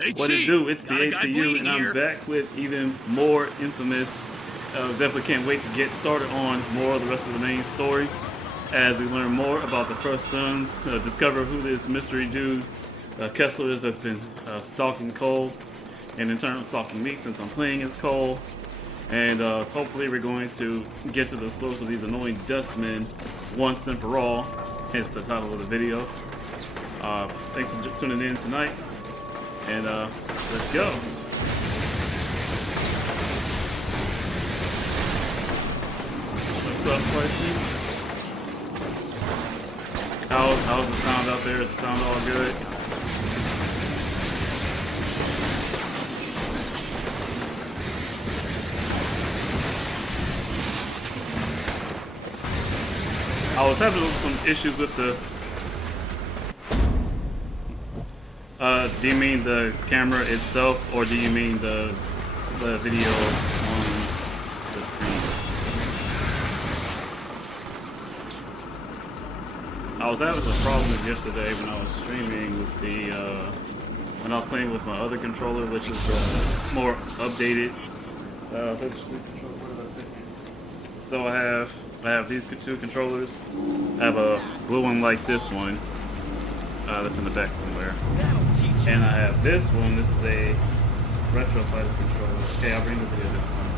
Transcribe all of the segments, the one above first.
Hey, What it Chief, do? It's the got a guy ATU, bleeding and I'm here. back with even more infamous. Definitely can't wait to get started on more of the rest of the main story as we learn more about the First Sons, discover who this mystery dude Kessler is that's been stalking Cole, and in turn stalking me since I'm playing as Cole. And hopefully we're going to get to the source of these annoying Dustmen once and for all, hence the title of the video. Thanks for tuning in tonight, and let's go. What's up, Spicy? How's the sound out there? Is the sound all good? I was having some issues with the... do you mean the camera itself, or do you mean the video on the screen? I was having some problems yesterday when I was streaming with the when I was playing with my other controller, which is more updated. So I have these two controllers. I have a blue one like this one. That's in the back somewhere. And I have this one. This is a Retro Fighters controller. Okay, I'll bring the video this one.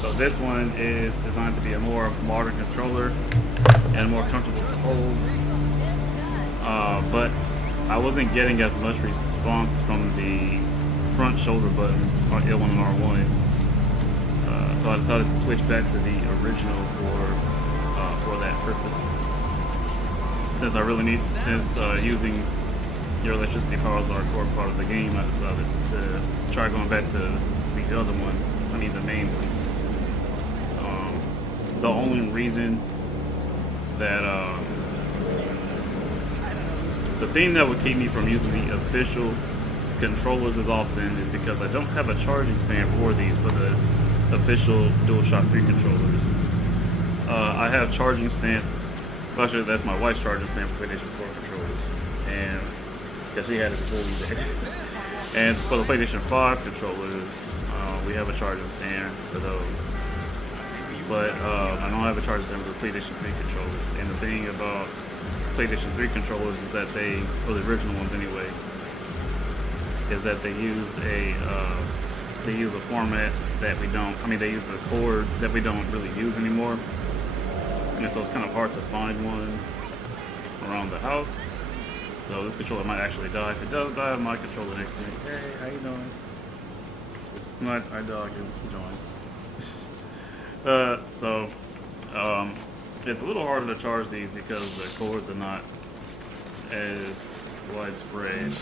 So this one is designed to be a more modern controller and more comfortable to hold. But I wasn't getting as much response from the front shoulder buttons on L1 and R1. So I decided to switch back to the original for that purpose. Since using your electricity powers are a core part of the game, I decided to try going back to the other one. I mean the main one. The only reason that the thing that would keep me from using the official controllers as often is because I don't have a charging stand for these for the official DualShock 3 controllers. I have charging stands. Well, actually, that's my wife's charging stand for PlayStation 4 controllers, and because she had it fully there. And for the PlayStation 5 controllers, we have a charging stand for those. But I don't have a charging stand for those PlayStation 3 controllers. And the thing about PlayStation 3 controllers is that or the original ones anyway, is that they use a format that we don't. I mean, they use a cord that we don't really use anymore. And so it's kind of hard to find one around the house. So this controller might actually die. If it does die, I have my controller next to me. Hey, how you doing? It's not our dog who wants to join. It's a little harder to charge these because the cords are not as widespread.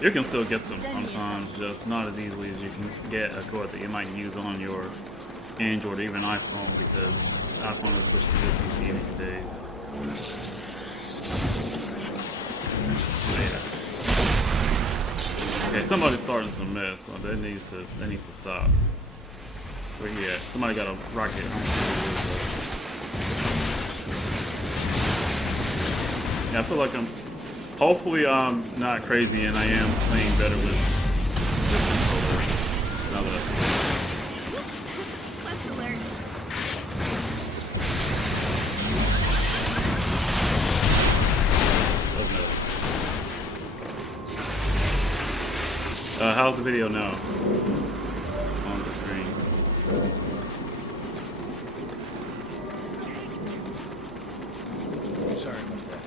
You can still get them sometimes, just not as easily as you can get a cord that you might use on your Android or even iPhone, because iPhone has switched to USB-C these days. Yeah. Okay, somebody's starting some mess, so that needs to stop. Where he at? Somebody got a rocket. Yeah, I feel like hopefully I'm not crazy and I am playing better with this controller. Now that I see it. How's the video now on the screen? Sorry about that.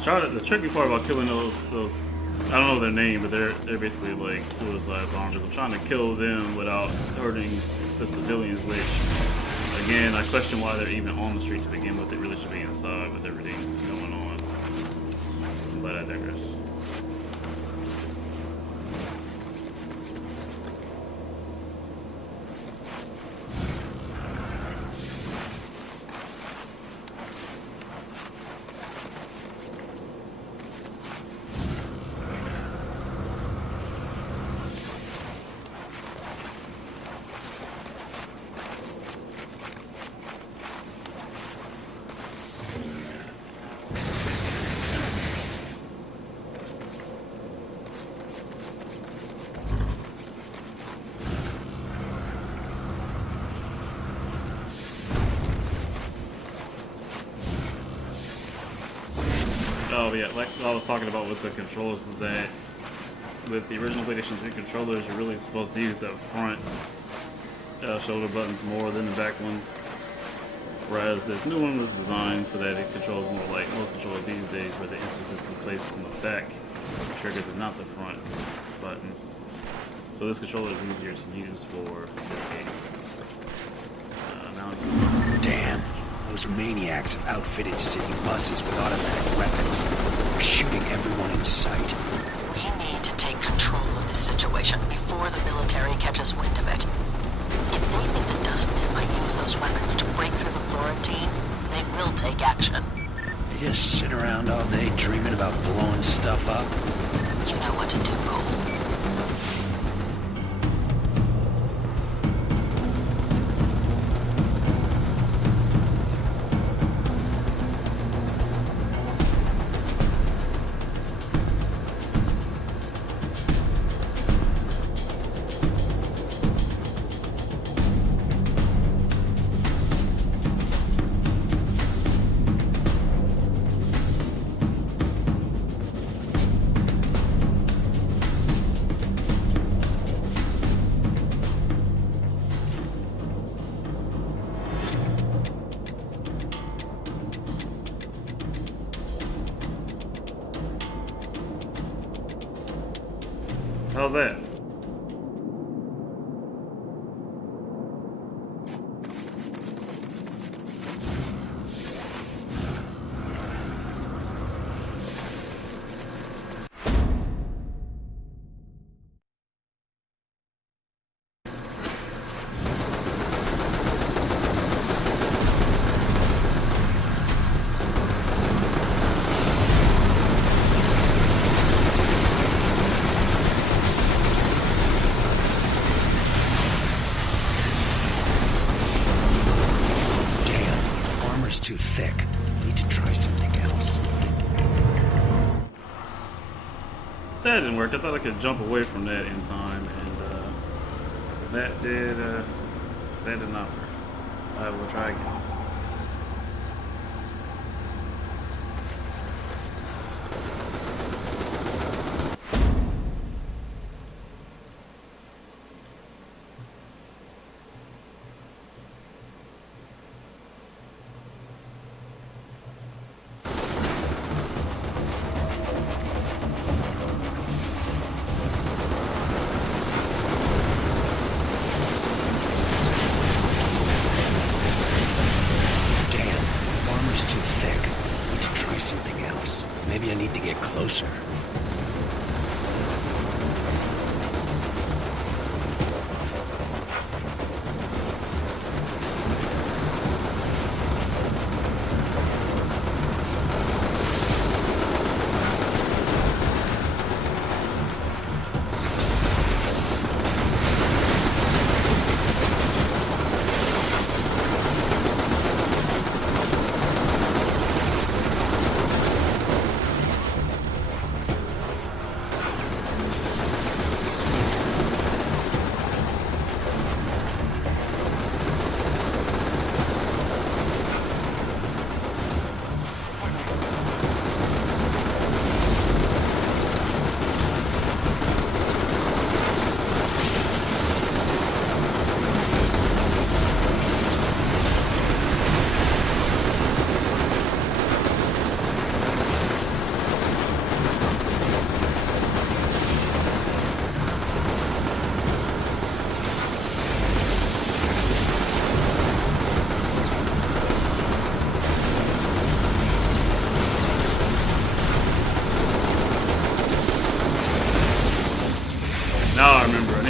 The tricky part about killing those I don't know their name, but they're basically like suicide bombers. I'm trying to kill them without hurting the civilians, which again I question why they're even on the street to begin with. They really should be inside with everything going on. But I digress. Oh yeah, like I was talking about with the controllers is that with the original PlayStation 3 controllers, you're really supposed to use the front shoulder buttons more than the back ones. Whereas this new one was designed so that it controls more like most controllers these days, where the emphasis is placed on the back triggers and not the front buttons. So this controller is easier to use for this game. Damn. Those maniacs have outfitted city buses with automatic weapons. They're shooting everyone in sight. We need to take control of this situation before the military catches wind of it. If they think the Dustmen might use those weapons to break through the Florentine, they will take action. They just sit around all day dreaming about blowing stuff up. You know what to do, Cole. How's that? Too thick. Need to try something else. That didn't work. I thought I could jump away from that in time, and that did not work. I will try again. Maybe I need to get closer.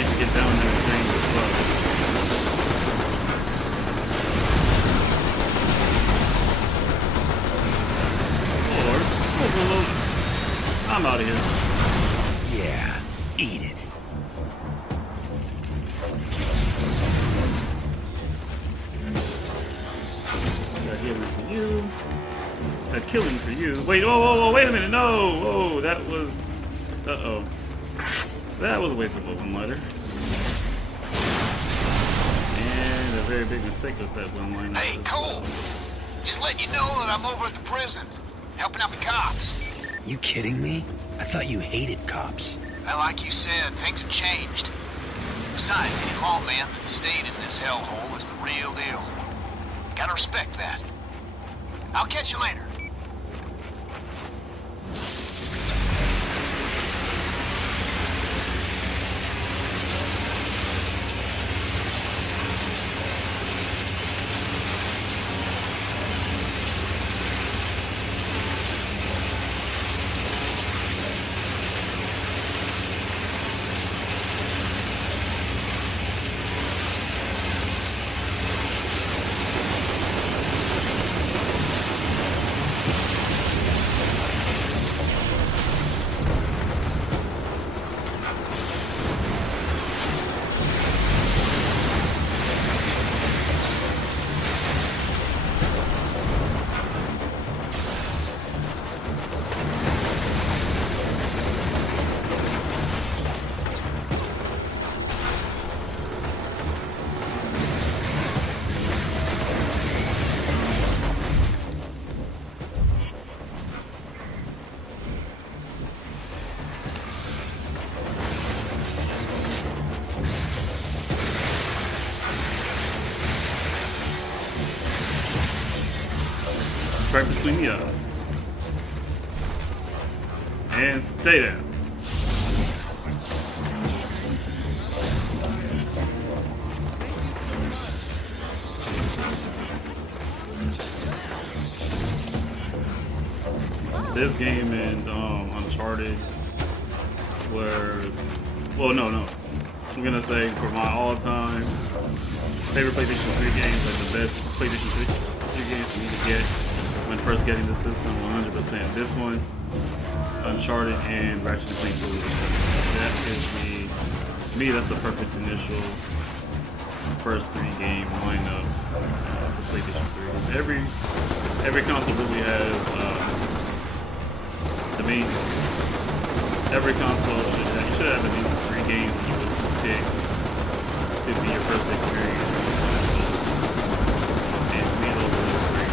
maybe get down there and drain as well. Or, I'm out of here. Yeah, eat it. Got healing for you. Got killing for you. Wait, whoa, wait a minute, no! Whoa, that was... Uh-oh. That was a waste of a one-liner. And a very big mistake was that one-liner. Hey, Cole! Just letting you know that I'm over at the prison, helping out the cops. You kidding me? I thought you hated cops. Well, like you said, things have changed. Besides, any lawman that stayed in this hellhole is the real deal. Gotta respect that. I'll catch you later. Right between the eyes. And stay there. This game and Uncharted were, well, no. I'm gonna say for my all-time favorite PlayStation 3 games, like the best PlayStation 3 games for me to get when first getting the system, 100%. This one, Uncharted, and Ratchet & Clank Duels. That is to me, that's the perfect initial first 3-game lineup for PlayStation 3. Every console really has, to me, every console should have at least 3 games that you would pick to be your first experience. And to me, those are those 3.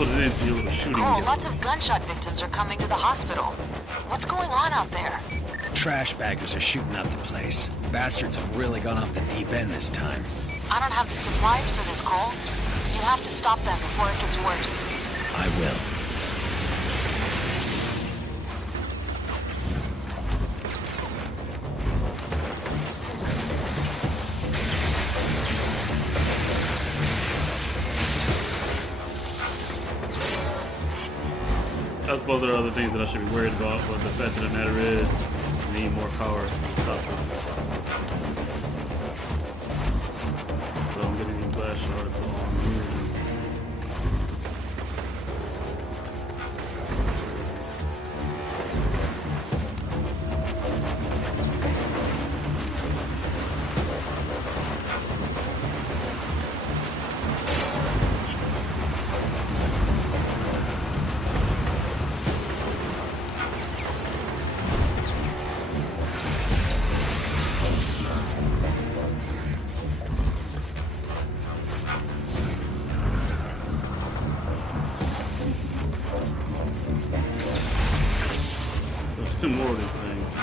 put it into your little shooting. Cole, game. lots of gunshot victims are coming to the hospital. What's going on out there? Trash baggers are shooting up the place. Bastards have really gone off the deep end this time. I don't have the supplies for this, Cole. You have to stop them before it gets worse. I will. I suppose there are other things that I should be worried about, but the fact of the matter is, we need more power to stop us. So I'm getting these blast shards on here. There's two more of these things.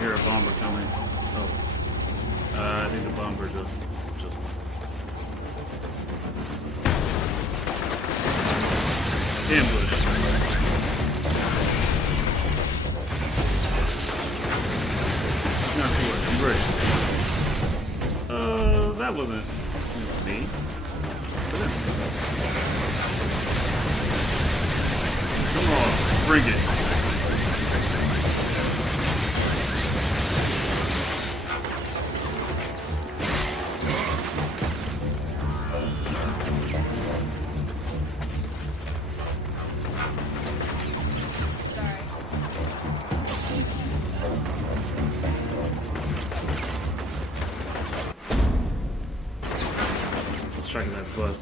Hear a bomber coming. Oh. I think the bomber just ambush. Not too much. Great. That wasn't me. Come on, bring it. Tracking that bus.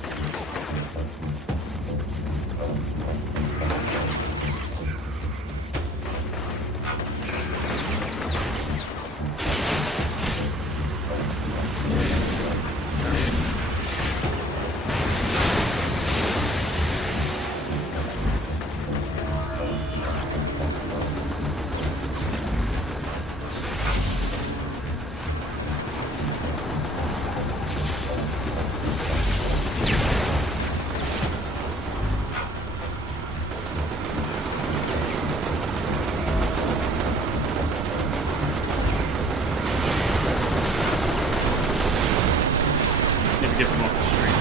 Get them off the street.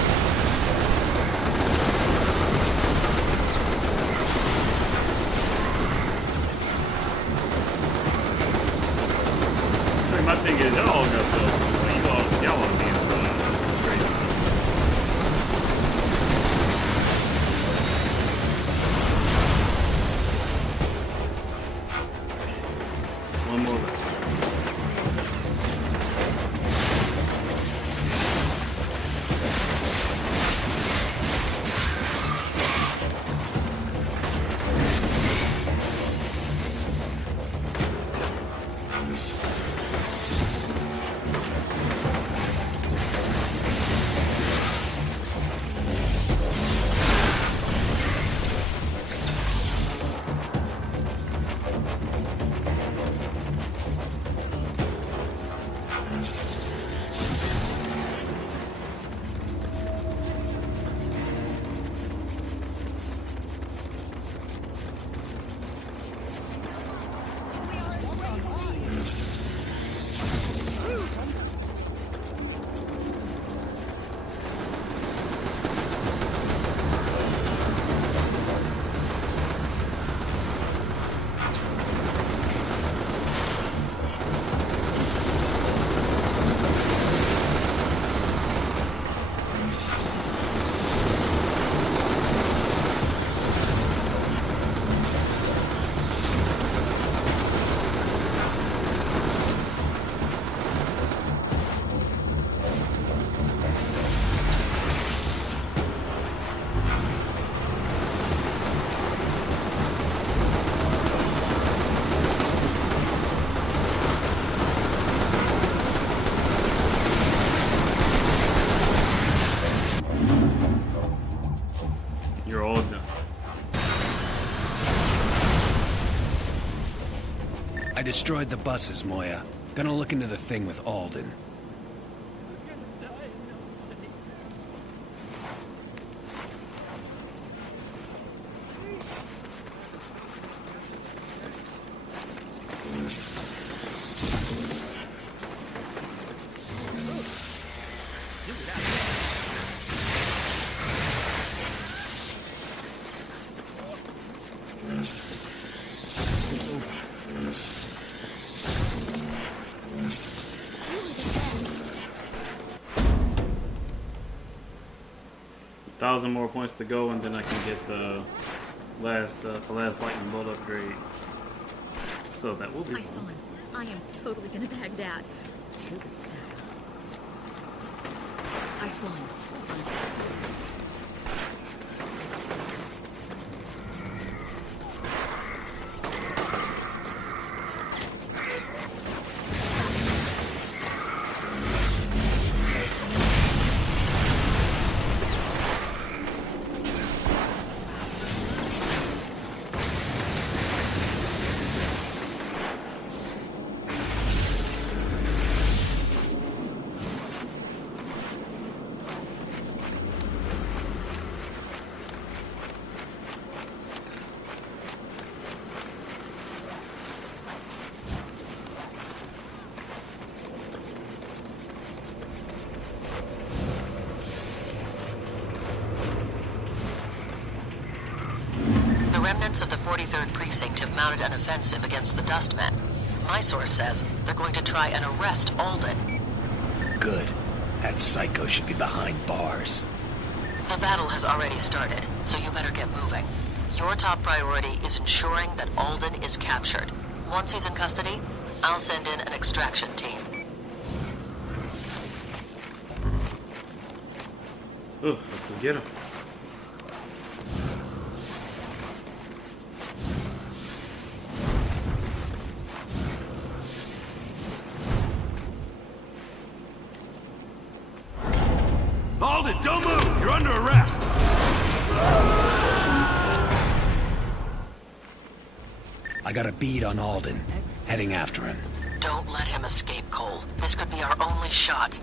I mean, my thing is, y'all all got stuff. Like, y'all want to be inside. That's crazy stuff. One more left. You're all done. I destroyed the buses, Moya. Gonna look into the thing with Alden. $1,000 more points to go, and then I can get the last lightning bolt upgrade. So that will be. I saw him. I am totally gonna bag that. Cougar style. I saw him. The remnants of the 43rd Precinct have mounted an offensive against the Dustmen. My source says they're going to try and arrest Alden. Good. That psycho should be behind bars. The battle has already started, so you better get moving. Your top priority is ensuring that Alden is captured. Once he's in custody, I'll send in an extraction team. Oh, let's go get him. Alden, don't move! You're under arrest! I got a bead on Alden. Heading after him. Don't let him escape, Cole. This could be our only shot.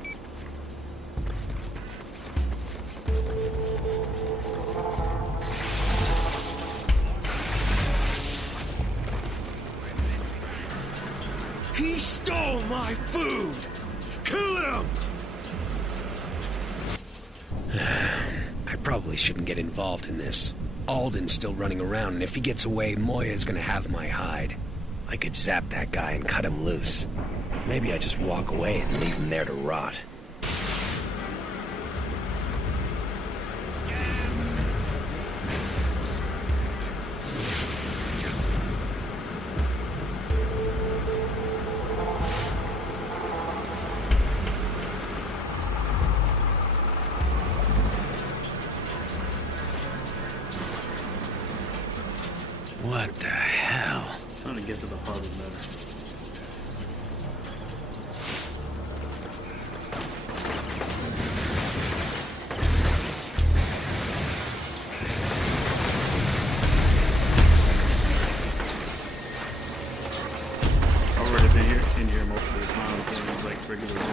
He stole my food! Kill him! I probably shouldn't get involved in this. Alden's still running around, and if he gets away, Moya's gonna have my hide. I could zap that guy and cut him loose. Maybe I just walk away and leave him there to rot. What the hell? Trying to get to the heart of the matter. I've already been here in here most of the time, so it's like regular.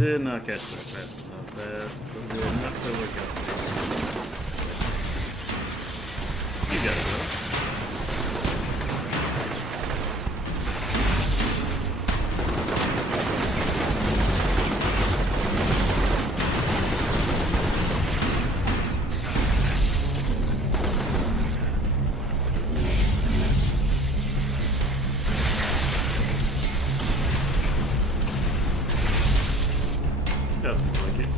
Did not catch that fast enough. That did not work out. You got it, though. That's more like it.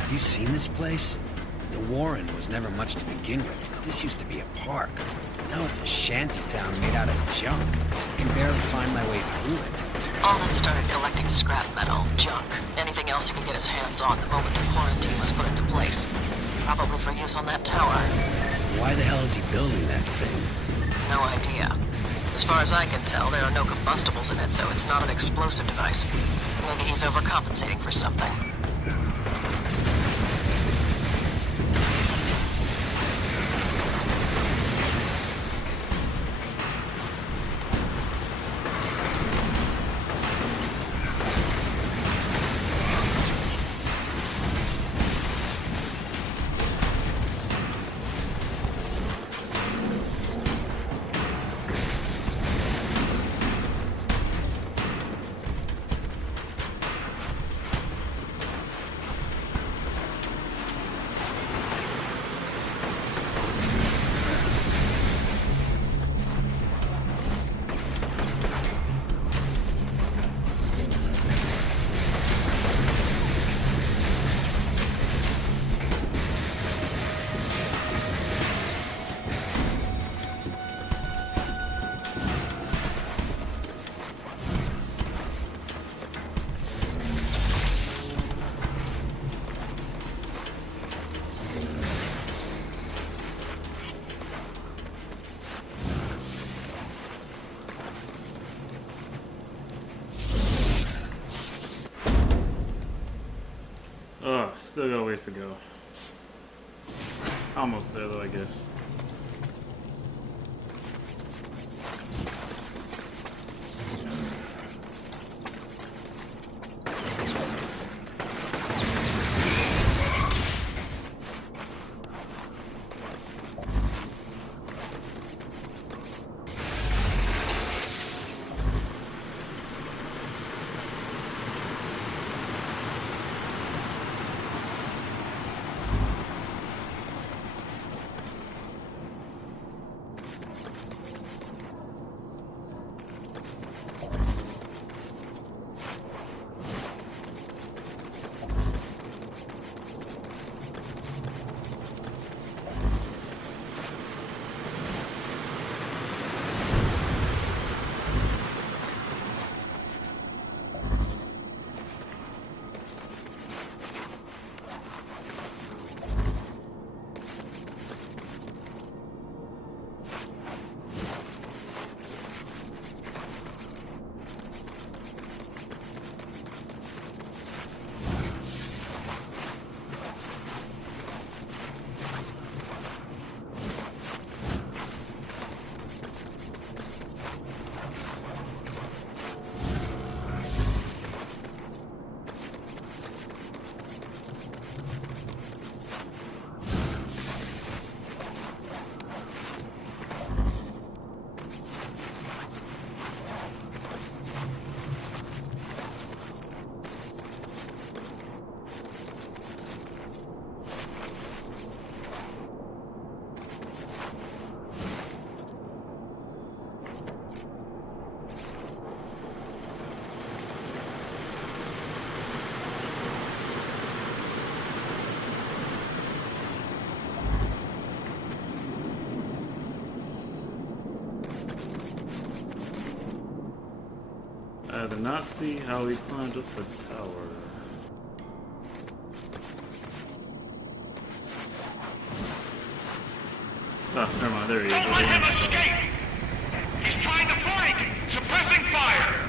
Have you seen this place? The Warren was never much to begin with. This used to be a park. Now it's a shanty town made out of junk. I can barely find my way through it. Alden started collecting scrap metal, junk, anything else he could get his hands on the moment the quarantine was put into place. Probably for use on that tower. Why the hell is he building that thing? No idea. As far as I can tell, there are no combustibles in it, so it's not an explosive device. Maybe he's overcompensating for something. Still got a ways to go. Almost there though, I guess. I did not see how he climbed up the tower. Oh, never mind, there he is. Don't let him escape! He's trying to flank! Suppressing fire!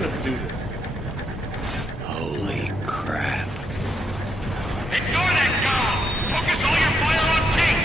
Let's do this. Holy crap. Ignore that dog! Focus all your fire on Pete!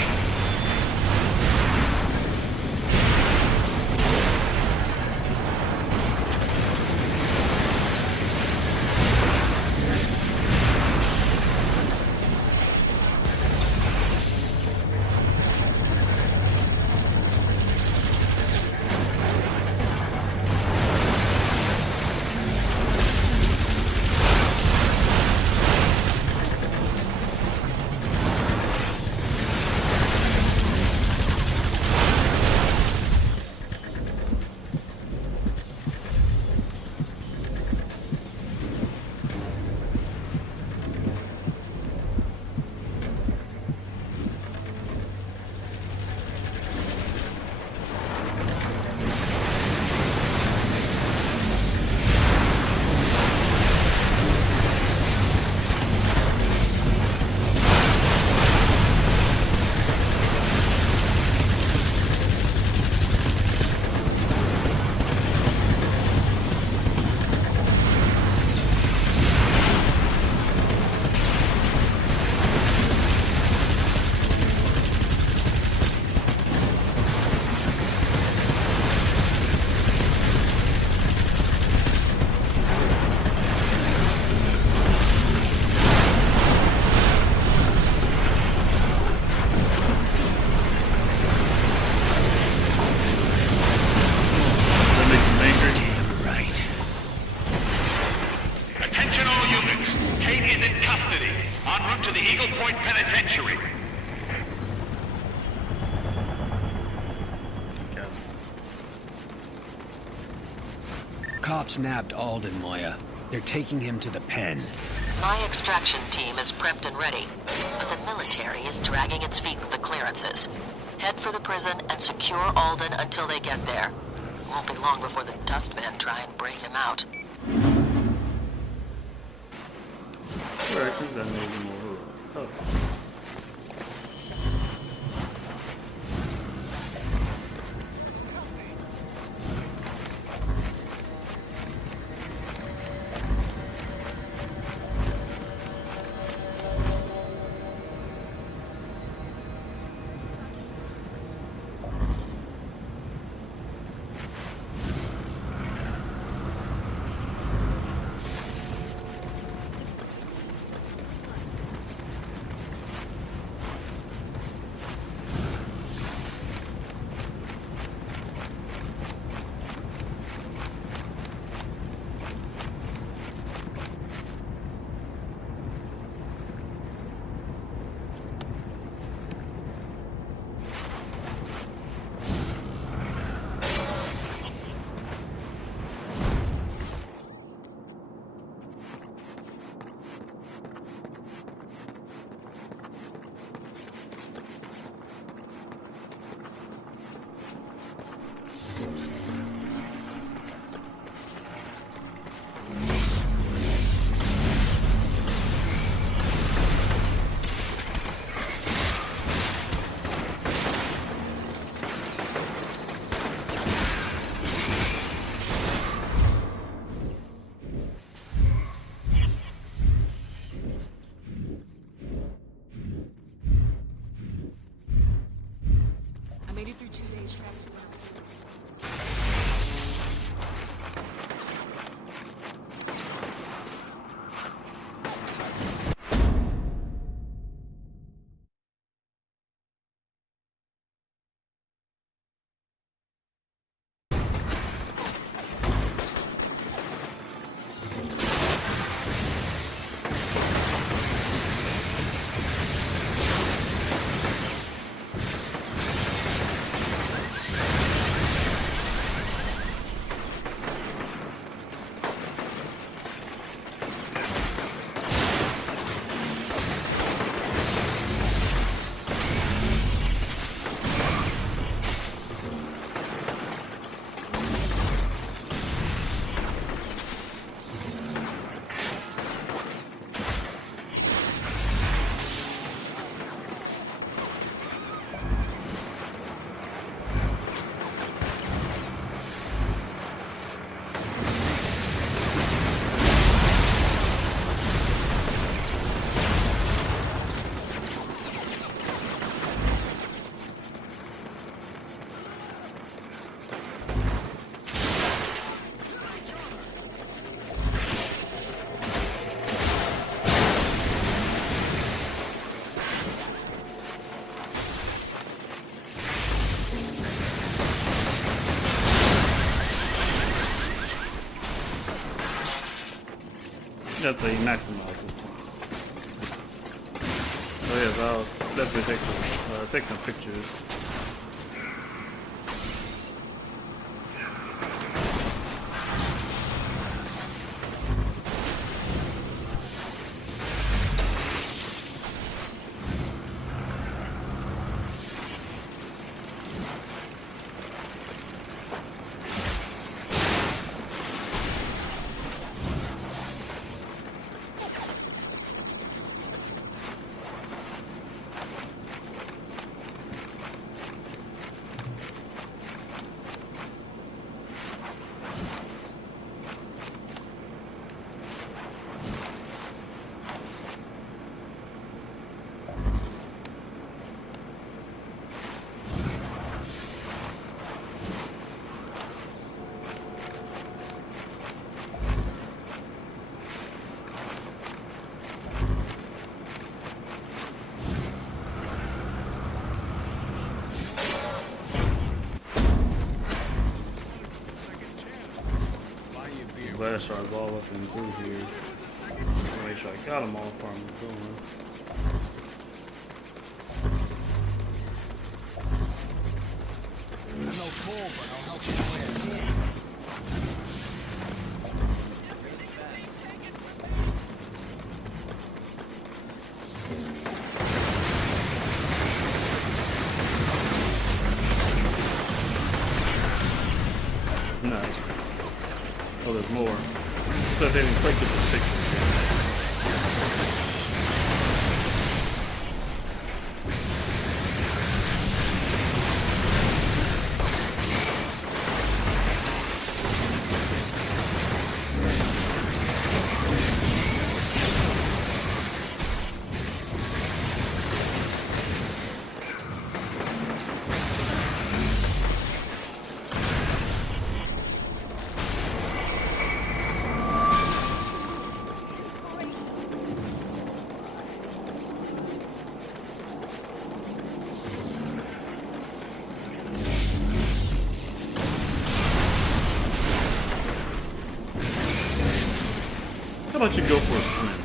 cops nabbed Alden, Moya. They're taking him to the pen. My extraction team is prepped and ready, but the military is dragging its feet with the clearances. Head for the prison and secure Alden until they get there. Won't be long before the Dustmen try and break him out. Directions that made more. Oh. I made it through 2 days traveling around. That's how you maximize this points. Oh yes, I'll definitely take some pictures. Blast shards all up and through here. Make sure I got them all before I'm going. I'm no fool, but I'll help you win. Nice. Oh, there's more. So they didn't quite get the picture. How about you go for a swim?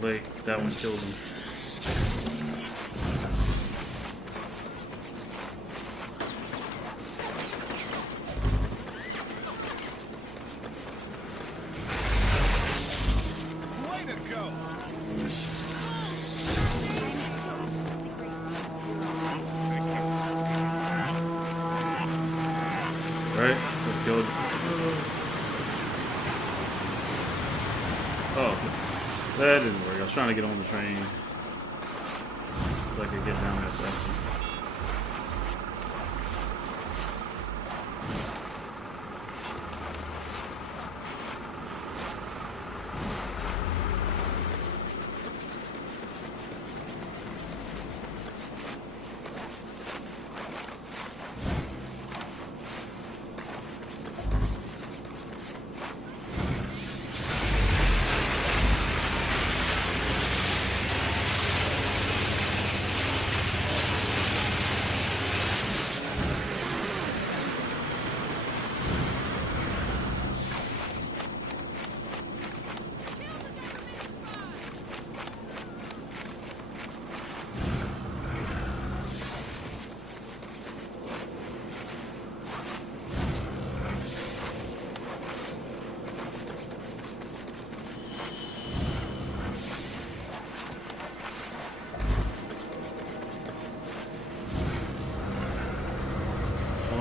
Late. That one killed him. Way to go! Right? Let's go. Oh, that didn't work. I was trying to get on the train so I could get down there faster.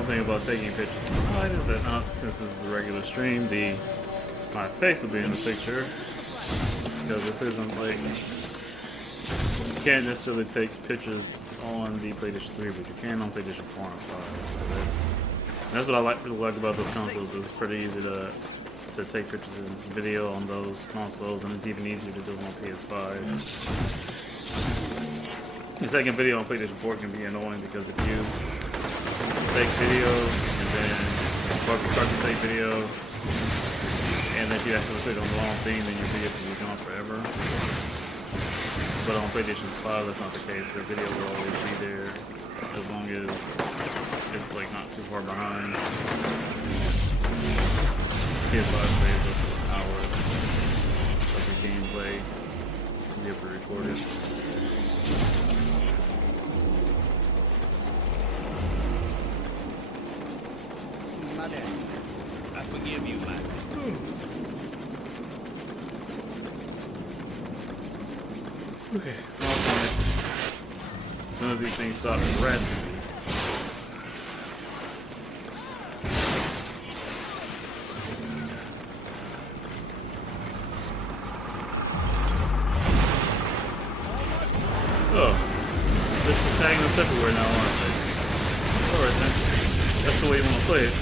Thing about taking pictures online is that not since this is a regular stream, my face will be in the picture because this isn't like you can't necessarily take pictures on the PlayStation 3, but you can on PlayStation 4 and 5. So that's what I really like about those consoles. It's pretty easy to take pictures and video on those consoles, and it's even easier to do them on PS5. Taking video on PlayStation 4 can be annoying because if you take video and then start to take video and then if you actually put it on the wrong thing, then your video will be gone forever. But on PlayStation 5 that's not the case. The video will always be there as long as it's like not too far behind. PS5 saves up to an hour of your gameplay to be able to record it. I forgive you, man. Okay. As soon as these things stop harassing me. Oh. They're just tagging us everywhere now, aren't they? Alright then. That's the way you want to play it.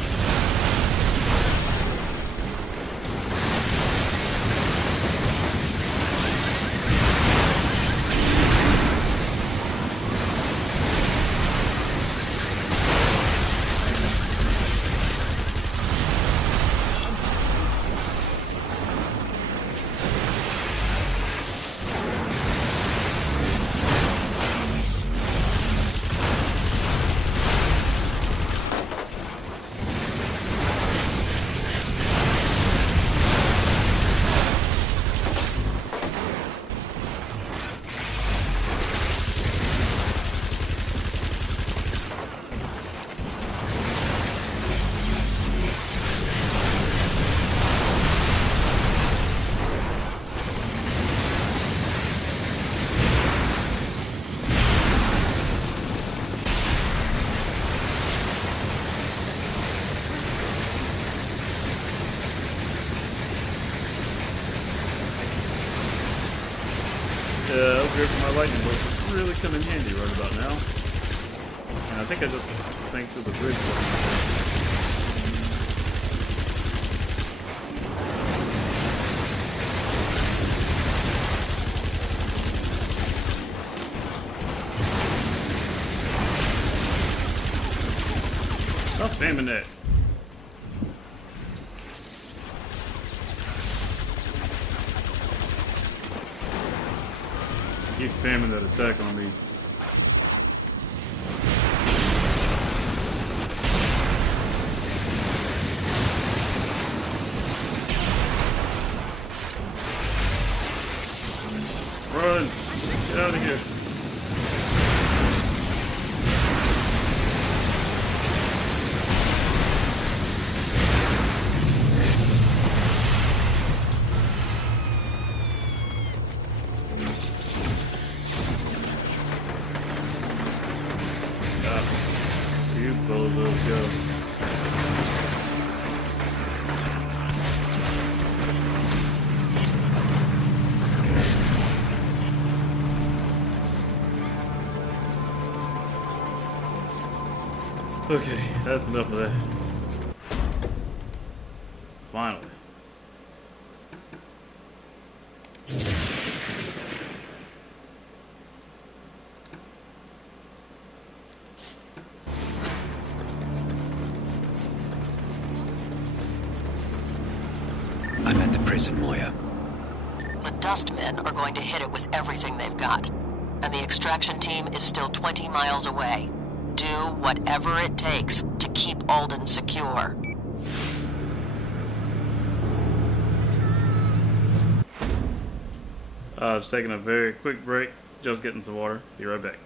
Yeah, upgrade for my lightning bolt is really come in handy right about now. And I think I just sank through the bridge. Stop spamming that. He's spamming that attack on me. Run! Get out of here. You bozos go. Okay, that's enough of that. Finally. I'm at the prison, Moya. The Dustmen are going to hit it with everything they've got. And the extraction team is still 20 miles away. Do whatever it takes to keep Alden secure. Just taking a very quick break, just getting some water. Be right back.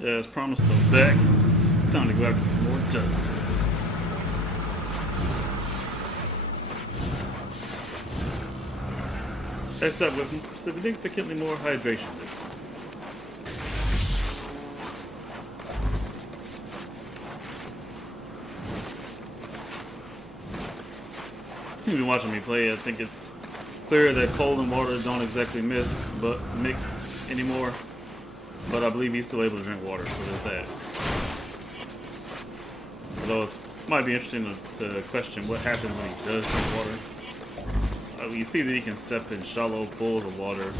Yeah, as promised, I'm back. It's time to go after some more Dustmen. Next up with significantly more hydration this time. You've been watching me play. I think it's clear that cold and water don't exactly mix anymore. But I believe he's still able to drink water, so there's that. Although it might be interesting to question what happens when he does drink water. You see that he can step in shallow pools of water,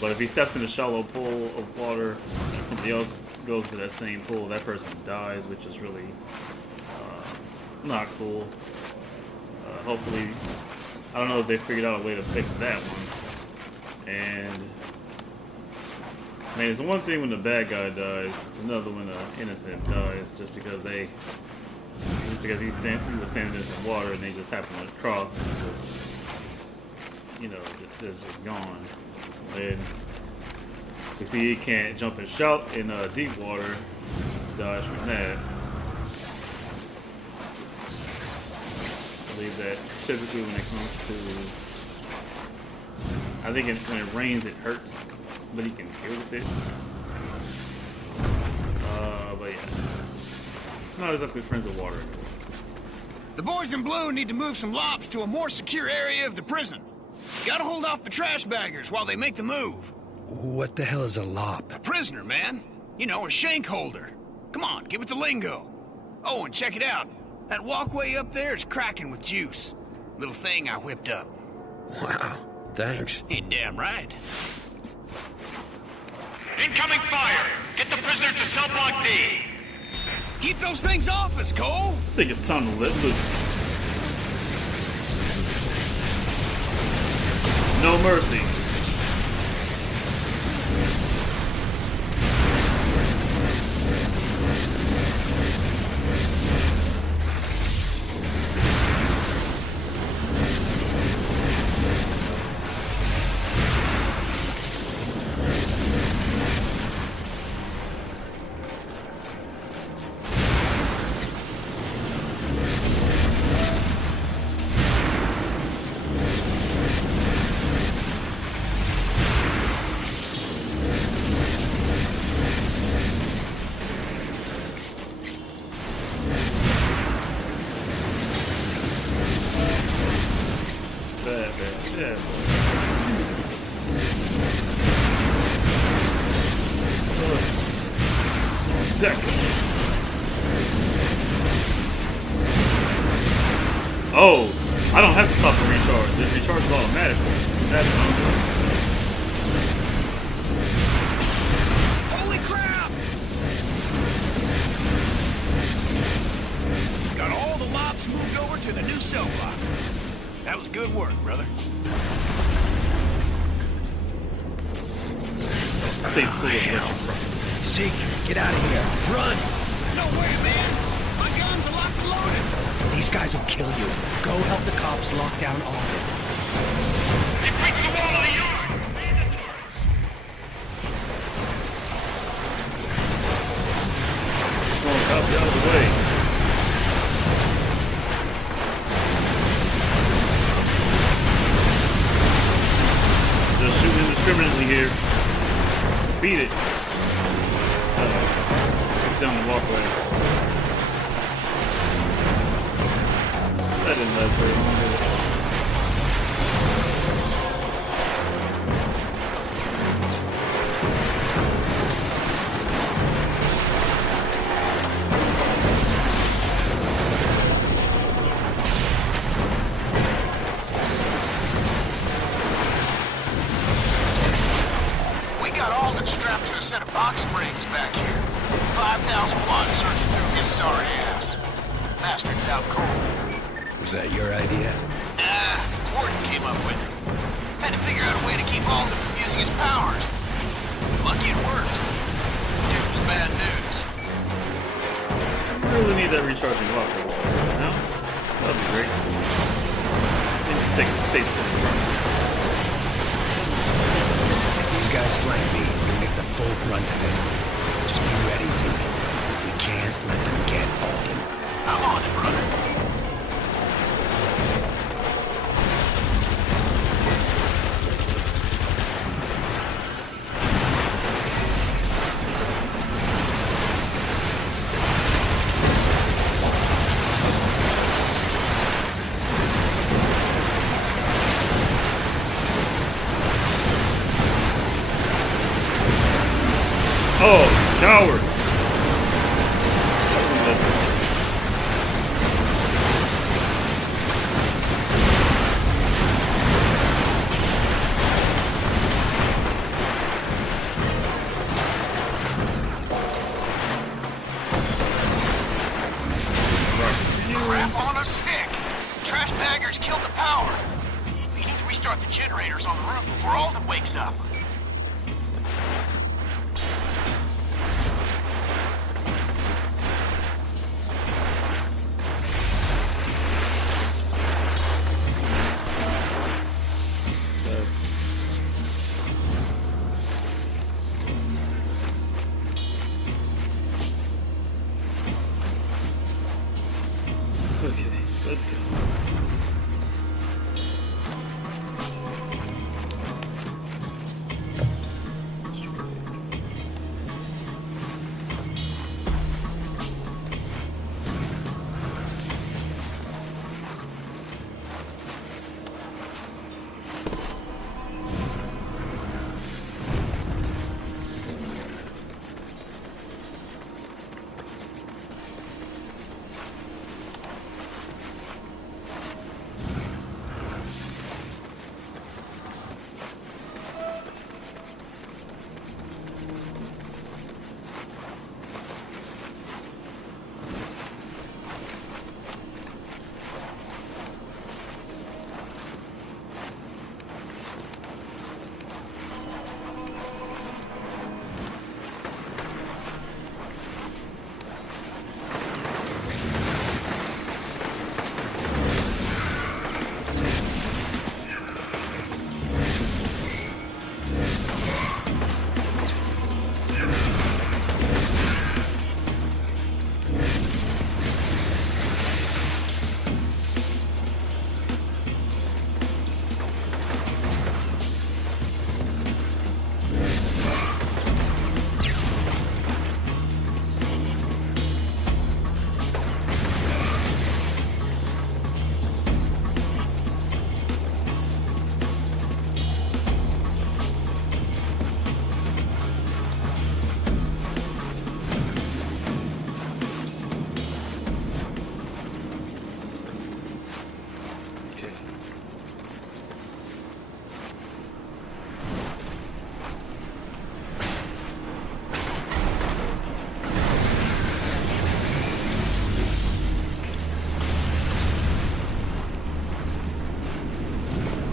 but if he steps in a shallow pool of water and somebody else goes to that same pool, that person dies, which is really not cool. Hopefully, I don't know if they figured out a way to fix that one. And I mean, it's one thing when the bad guy dies, it's another when the innocent dies, just because he was standing in some water and they just happened to cross and just, you know, just gone. And you see he can't jump and shout in deep water, dodge from that. I believe that typically when it comes to, I think when it rains it hurts, but he can deal with it. But yeah, not exactly friends with water anymore. The boys in blue need to move some lops to a more secure area of the prison. Gotta hold off the trash baggers while they make the move. What the hell is a lop? A prisoner, man. You know, a shank holder. Come on, give it the lingo. Oh, and check it out. That walkway up there is cracking with juice. Little thing I whipped up. Wow, thanks. Ain't damn right. Incoming fire! Get the prisoners to cell block D! Keep those things off us, Cole! I think it's time to let loose. No mercy. Yeah. Oh, I don't have to stop the recharge. It recharges automatically. That's not good. Holy crap! Got all the lops moved over to the new cell block. That was good work, brother. Face full of electric. Zeke, get out of here. Run! No way, man! My guns are locked and loaded! These guys will kill you. Go help the cops lock down Alden. They break the wall of the yard! Come on, cops, get out of the way. Just shooting indiscriminately here. Beat it. Down the walkway. That didn't last very long, did it? We got Alden strapped to a set of box springs back here. 5,000 blood searching through his sorry ass. Bastard's out cold. Was that your idea? Nah, Warden came up with it. Had to figure out a way to keep Alden from using his powers. Lucky it worked. News, bad news. I really need that recharging locker. No? That'd be great. Then you take the face from the front. If these guys flank me, you'll get the full brunt of it. Just be ready, Zeke. We can't let them get Alden. I'm on it, brother. Oh, coward! Crap on a stick! Trash baggers killed the power. We need to restart the generators on the roof before Alden wakes up. Let's go.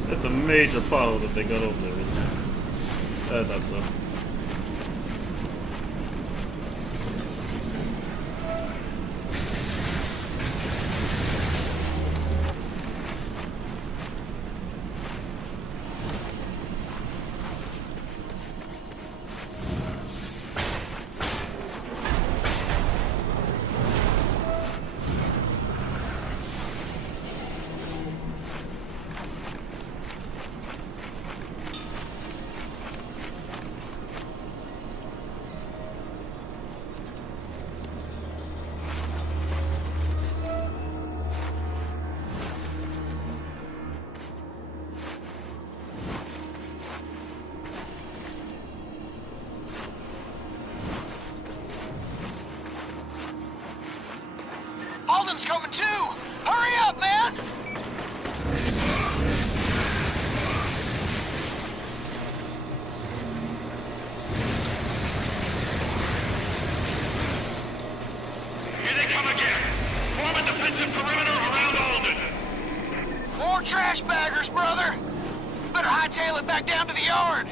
It's a major pothole that they got over there, isn't it? I thought so. Alden's coming too! Hurry up, man! Here they come again. Form a defensive perimeter around Alden. More trash baggers, brother! Better hightail it back down to the yard!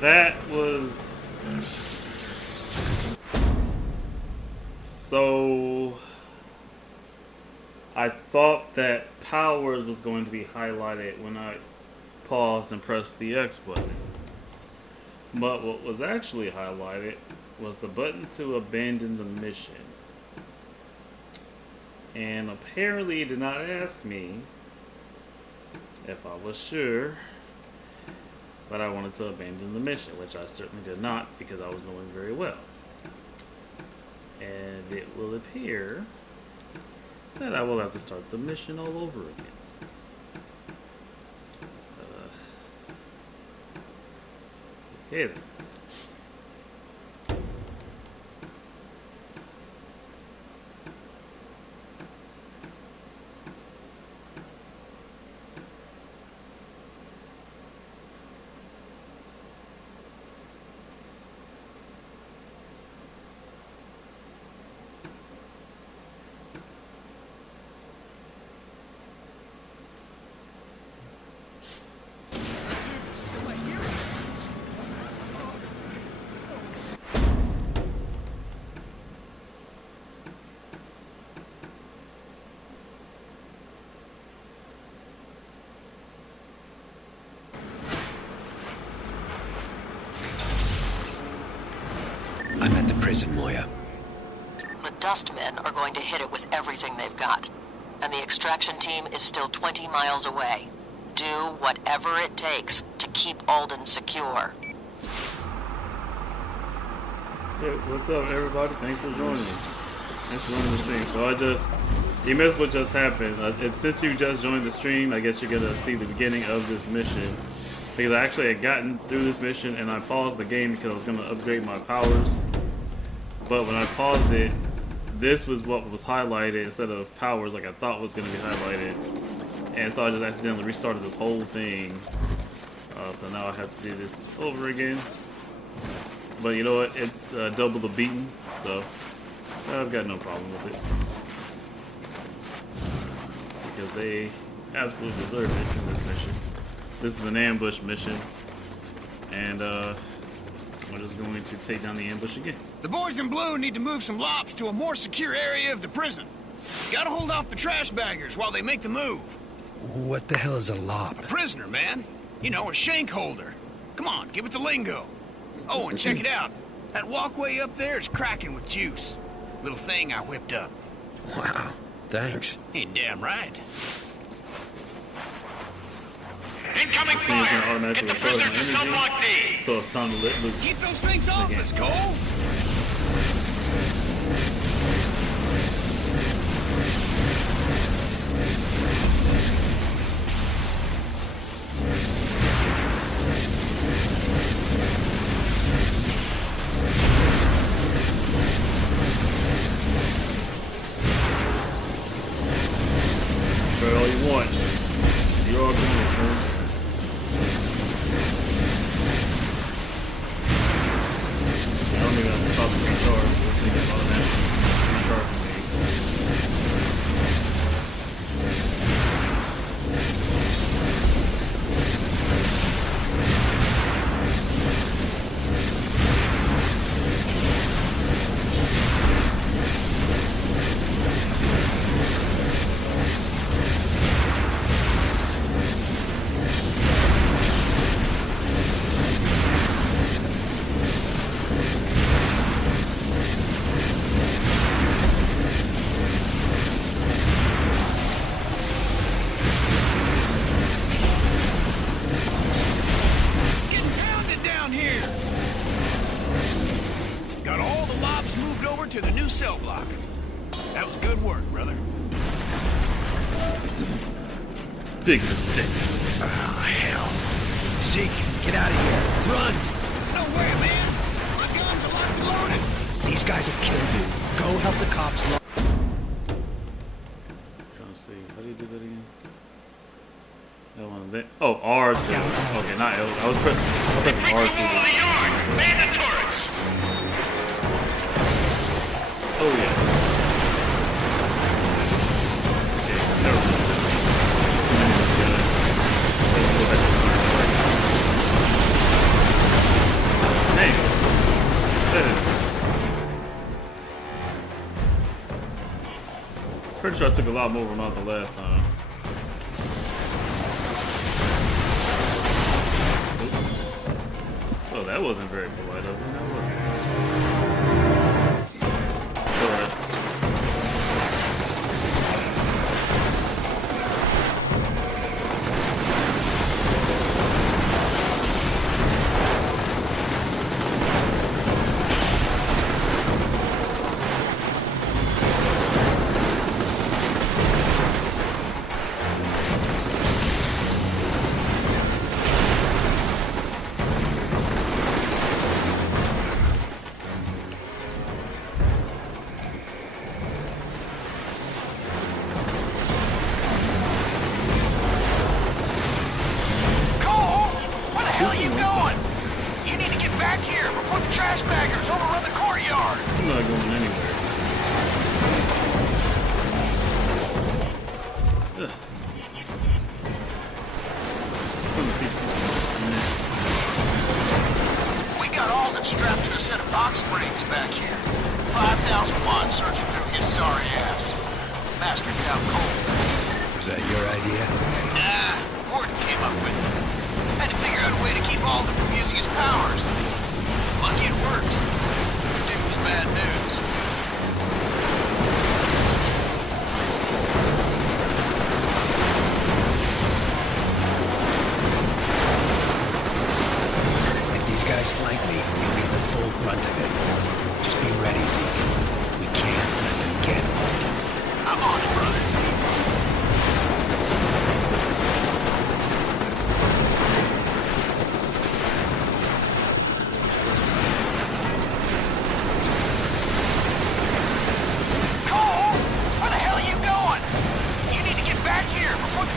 that was... So... I thought that Powers was going to be highlighted when I paused and pressed the X button. But what was actually highlighted was the button to abandon the mission. And apparently it did not ask me if I was sure that I wanted to abandon the mission, which I certainly did not because I was doing very well. And it will appear that I will have to start the mission all over again. Okay then. I'm at the prison, Moya. The Dustmen are going to hit it with everything they've got. And the extraction team is still 20 miles away. Do whatever it takes to keep Alden secure. Hey, what's up, everybody? Thanks for joining me. Thanks for joining the stream. So you missed what just happened. Since you just joined the stream, I guess you're gonna see the beginning of this mission. Because I actually had gotten through this mission and I paused the game because I was gonna upgrade my powers. But when I paused it, this was what was highlighted instead of powers like I thought was gonna be highlighted. And so I just accidentally restarted this whole thing. So now I have to do this over again. But you know what? It's double the beating, so I've got no problem with it. Because they absolutely deserve it in this mission. This is an ambush mission. And we're just going to take down the ambush again. The boys in blue need to move some lops to a more secure area of the prison. Gotta hold off the trash baggers while they make the move. What the hell is a lop? A prisoner, man. You know, a shank holder. Come on, give it the lingo. Oh, and check it out. That walkway up there is cracking with juice. Little thing I whipped up. Wow, thanks. Ain't damn right. Incoming This thing is gonna fire! automatically Get the restore prisoner my to cell energy. block D! So it's time to let loose. Keep those things off us, Cole. Try all you want. You're all going to turn. I don't even have to stop the recharge. This thing is automatically recharging me. Getting pounded down here. Got all the lobs moved over to the new cell block. That was good work, brother. Big mistake. Oh, hell. Zeke, get out of here. Run! No way, man. My guns are locked and loaded. These guys will kill you. Go help the cops. Trying to see. How do you do that again? L1 then. Oh, R2. Okay, not L. I was pressing Bring R2. them all to the yard! Man the turrets! Oh, yeah. Okay, never mind. Too many of these guys. Let's go back to the pretty sure I took a lot more of them out the last time. Oops. Oh, that wasn't very polite of me. That wasn't. It's alright. I'm not going anywhere. Ugh. We got Alden strapped to a set of box springs back here. 5,000 watts surging through his sorry ass. Bastards out cold. Was that your idea? Nah, Warden came up with it. Had to figure out a way to keep Alden from using his powers. Lucky it worked. Dude was bad news. If these guys flank me, you'll get the full brunt of it. Just be ready, Zeke. We can't let them get Alden. I'm on it, brother.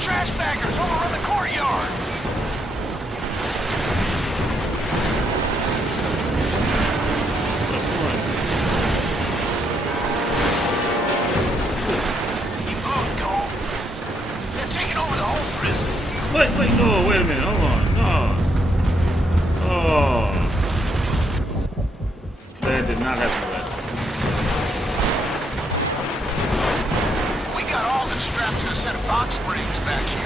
Trash baggers overrun the courtyard. Keep moving, Cole. They're taking over the whole prison. Wait, oh, wait a minute, hold on. Oh. That did not happen to that. We got Alden strapped to a set of box springs back here.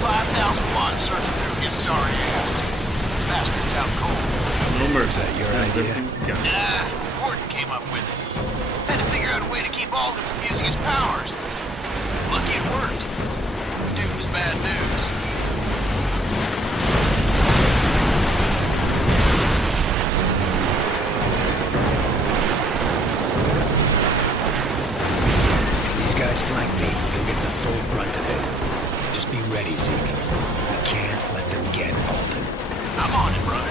5,000 watts surging through his sorry ass. Bastards out cold. No mercy. Is that your idea? Nah, Warden came up with it. Had to figure out a way to keep Alden from using his powers. Lucky it worked. Dude was bad news. Guys flank me, you'll get the full brunt of it. Just be ready, Zeke. We can't let them get Alden. I'm on it, brother.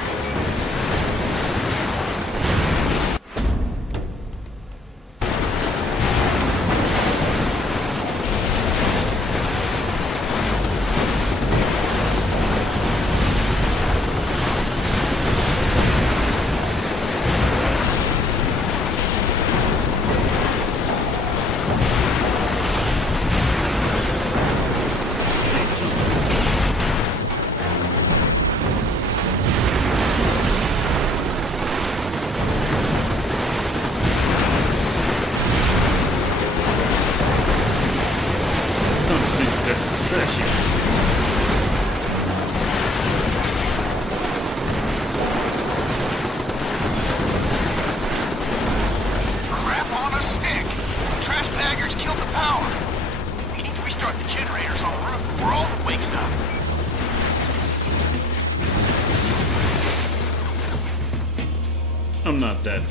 I'm not that.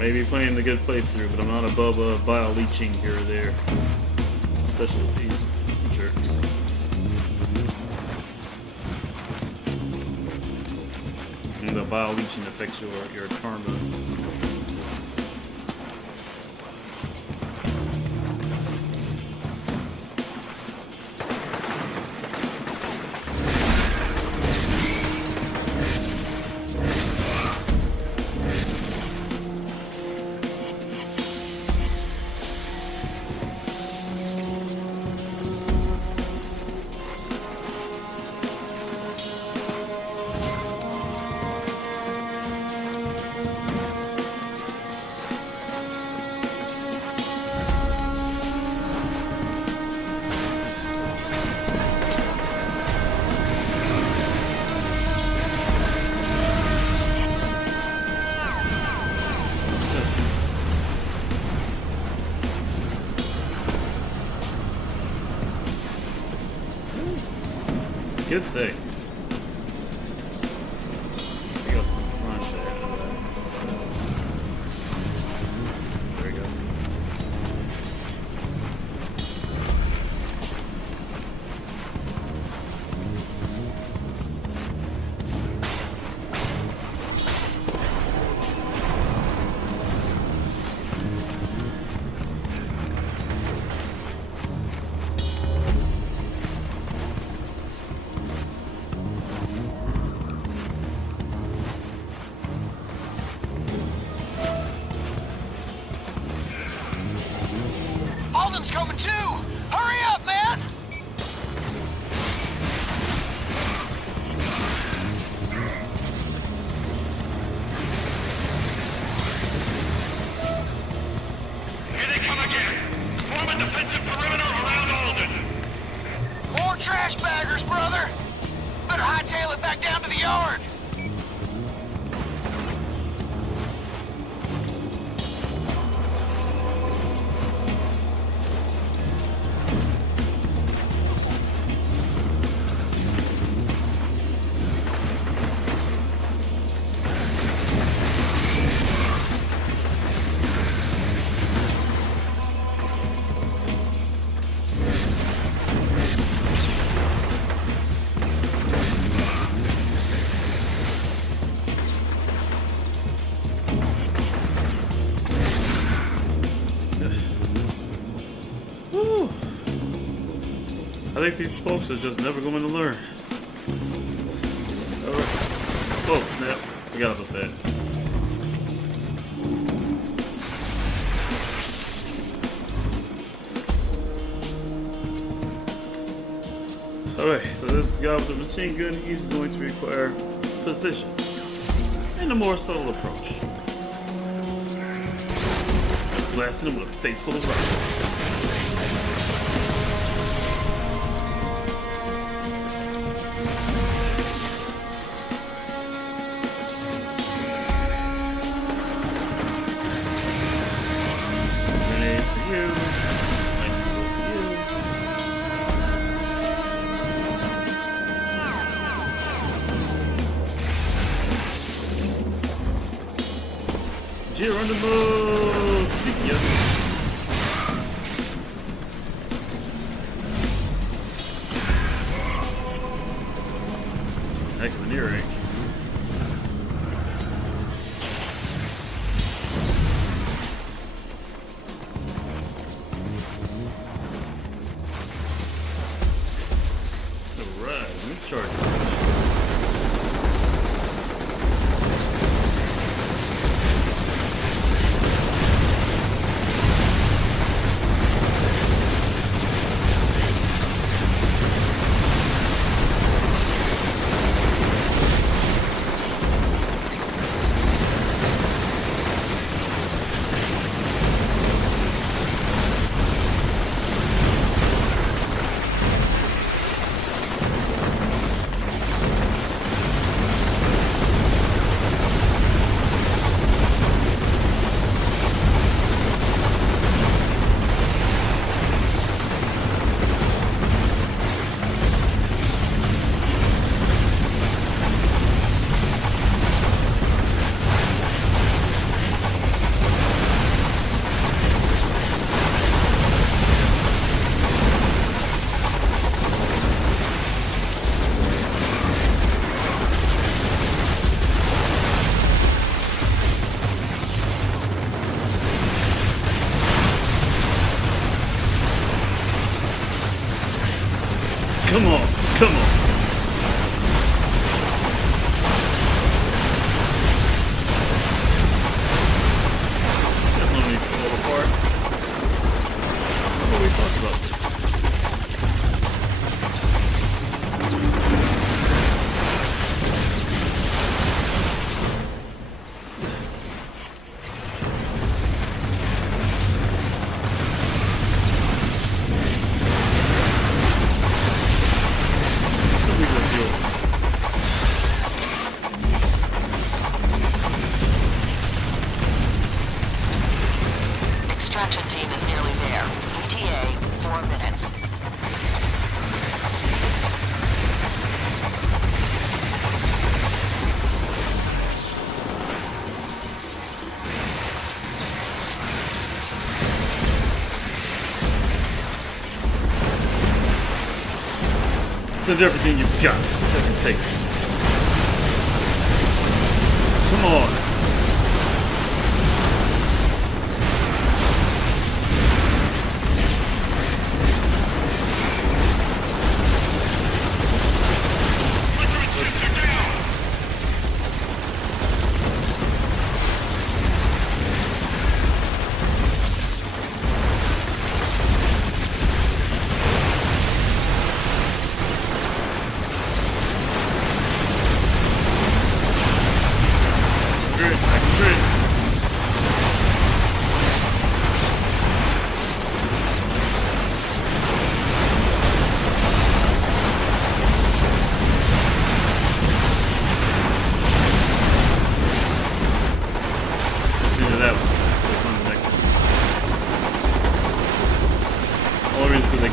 Maybe playing the good playthrough, but I'm not above bio-leeching here or there. Especially with these jerks. And the bio-leeching affects your karma. Good save. There goes the front there. There we go. Alden's coming too! Hurry up, man! Here they come again. Form a defensive perimeter around Alden. More trash baggers, brother! Better hightail it back down to the yard! Whew. I think these folks are just never going to learn. Alright. Oh, snap. Forgot about that. Alright, so this guy with the machine gun, he's going to require precision and a more subtle approach. Blasting him with a face full of rocks. Grenade for you. Geronimo! See ya! Heck of an earring. Alright, let me charge this. Come on, come on. There's no need to fall apart. What are we talking about? Extraction team is nearly there. ETA, 4 minutes. Send everything you've got. Let me take it. Come on.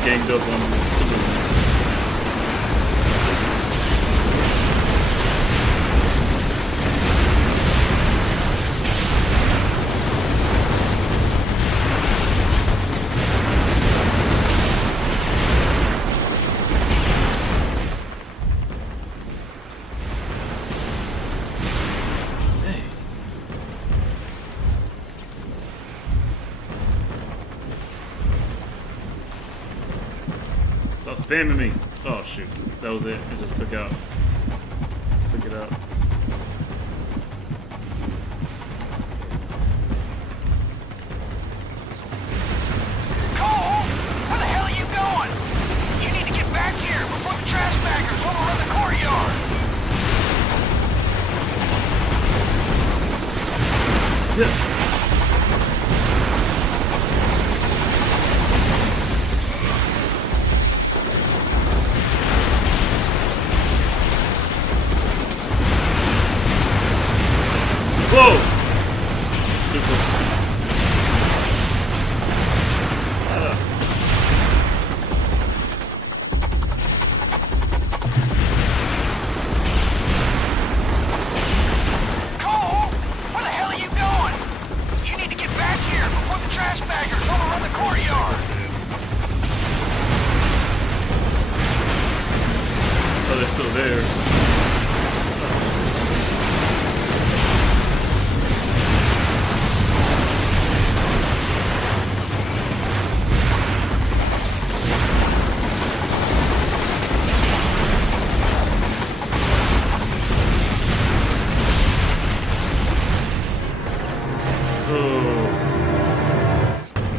Ganged up on Stop spamming me. Oh shoot. That was it. It just took it out. Cole! Where the hell are you going? You need to get back here before the trash baggers overrun the courtyard. Yeah. Whoa! Super. Cole! Where the hell are you going? You need to get back here before the trash baggers overrun the courtyard. Oh, they're still there.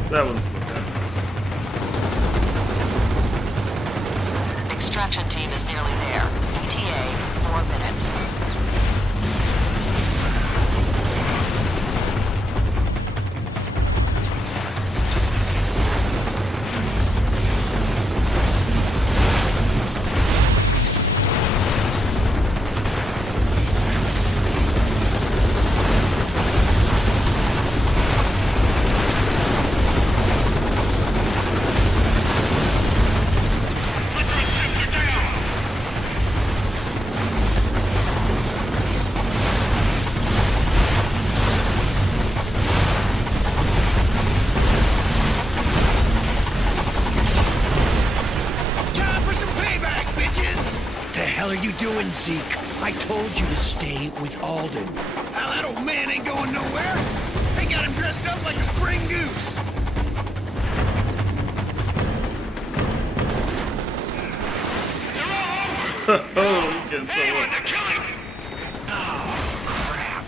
That one's supposed to happen. Extraction team is nearly there. ETA, 4 minutes. What are you doing, Zeke? I told you to stay with Alden. Well, that old man ain't going nowhere. They got him dressed up like a spring goose. Oh, he's getting so up. Oh, crap.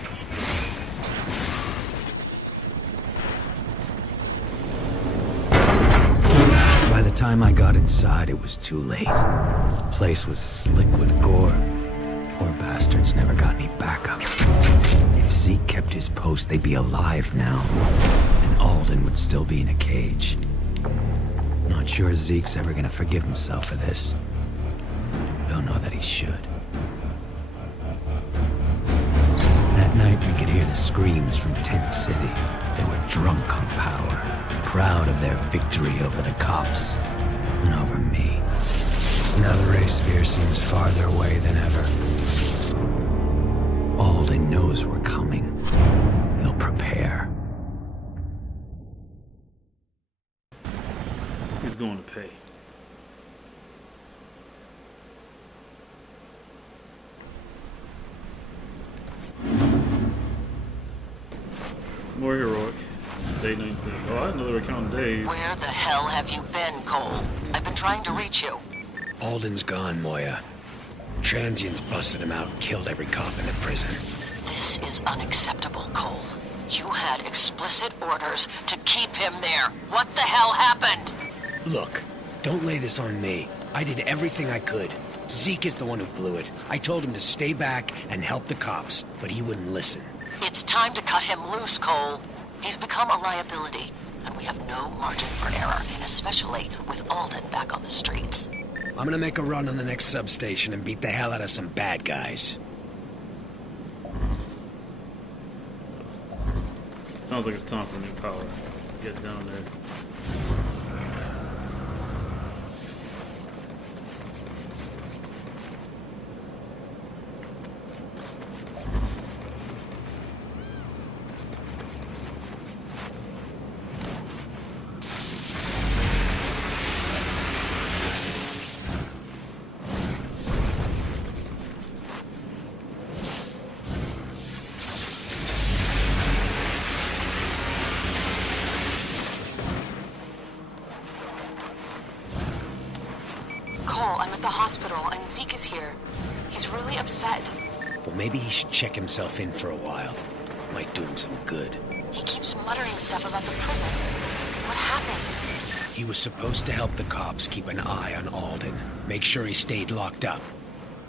By the time I got inside, it was too late. The place was slick with gore. Poor bastards never got any backup. If Zeke kept his post, they'd be alive now. And Alden would still be in a cage. Not sure Zeke's ever gonna forgive himself for this. Don't know that he should. That night, I could hear the screams from Tent City. They were drunk on power, proud of their victory over the cops and over me. Now the race fear seems farther away than ever. Alden knows we're coming. He'll prepare. He's going to pay. More heroic. Day 19. Oh, I didn't know they were counting days. Where the hell have you been, Cole? I've been trying to reach you. Alden's gone, Moya. Transients busted him out and killed every cop in the prison. This is unacceptable, Cole. You had explicit orders to keep him there. What the hell happened? Look, don't lay this on me. I did everything I could. Zeke is the one who blew it. I told him to stay back and help the cops, but he wouldn't listen. It's time to cut him loose, Cole. He's become a liability, and we have no margin for error, especially with Alden back on the streets. I'm gonna make a run on the next substation and beat the hell out of some bad guys. Sounds like it's time for new power. Let's get down there. I'm at the hospital and Zeke is here. He's really upset. Well, maybe he should check himself in for a while. Might do him some good. He keeps muttering stuff about the prison. What happened? He was supposed to help the cops keep an eye on Alden, make sure he stayed locked up.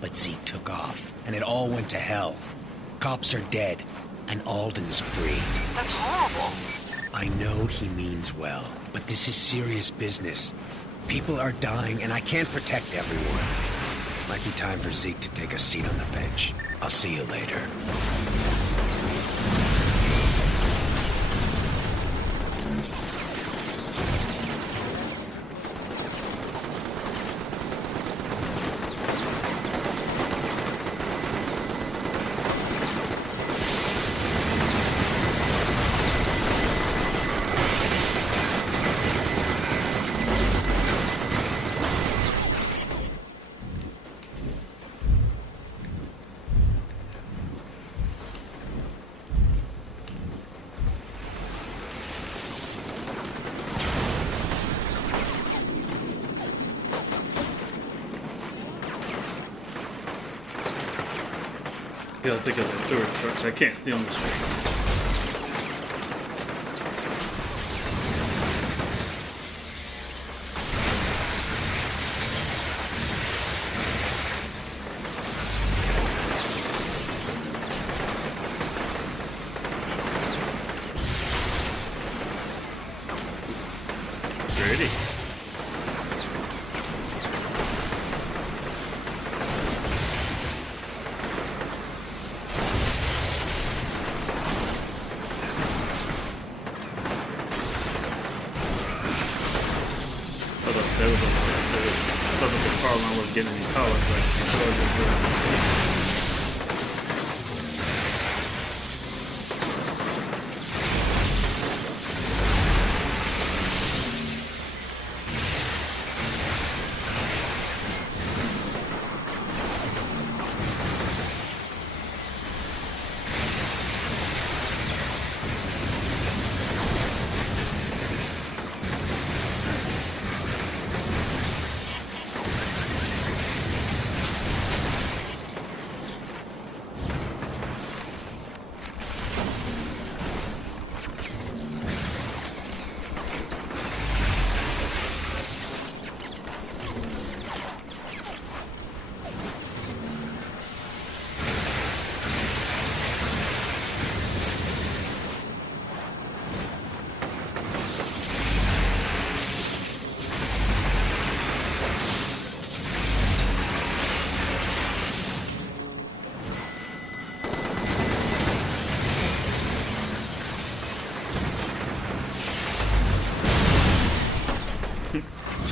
But Zeke took off, and it all went to hell. Cops are dead, and Alden's free. That's horrible. I know he means well, but this is serious business. People are dying, and I can't protect everyone. Might be time for Zeke to take a seat on the bench. I'll see you later. Yeah, let's take out that tourist truck. I can't stay on the street. Getting any power,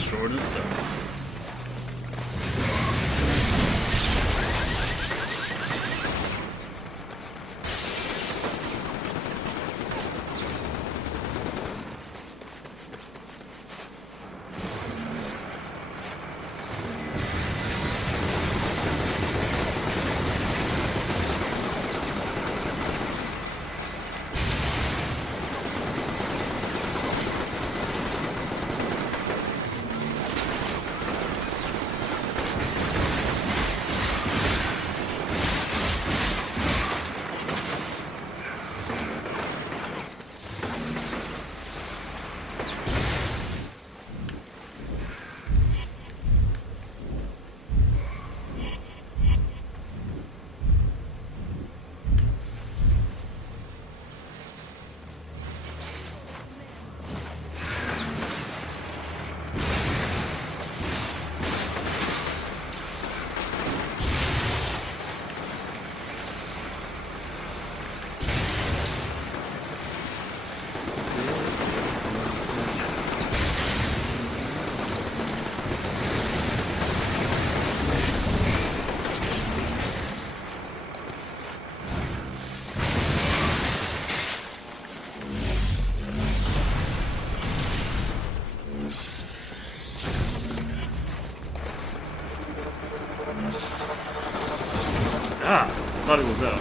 short and stuff. thought he was out.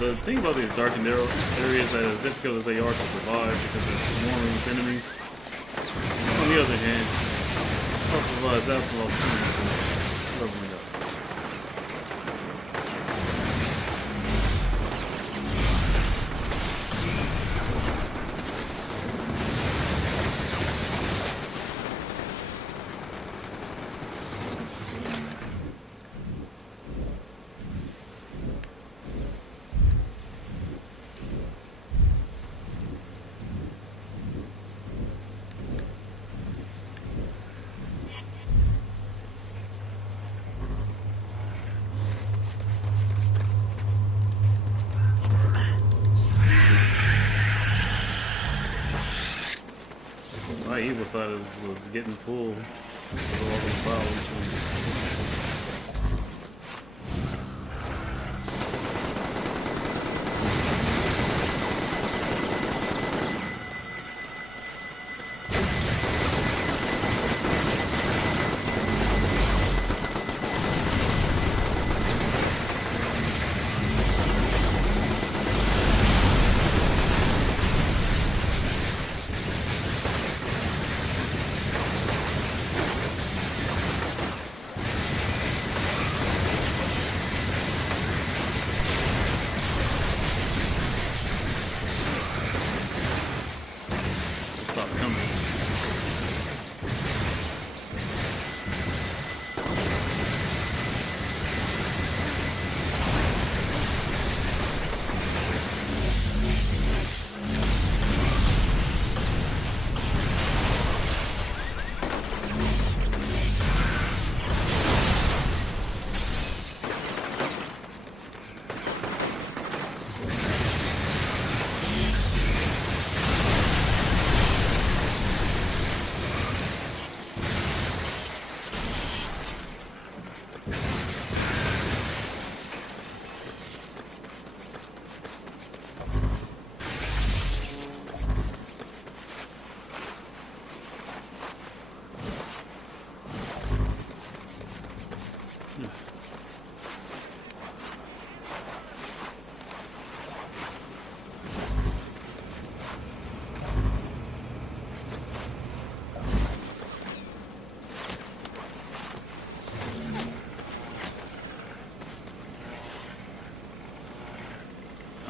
The thing about these dark and narrow areas that as difficult as they are to survive because they're swarming with enemies. On the other hand, also provides ample opportunities for leveling up. My evil side was getting full with all these files.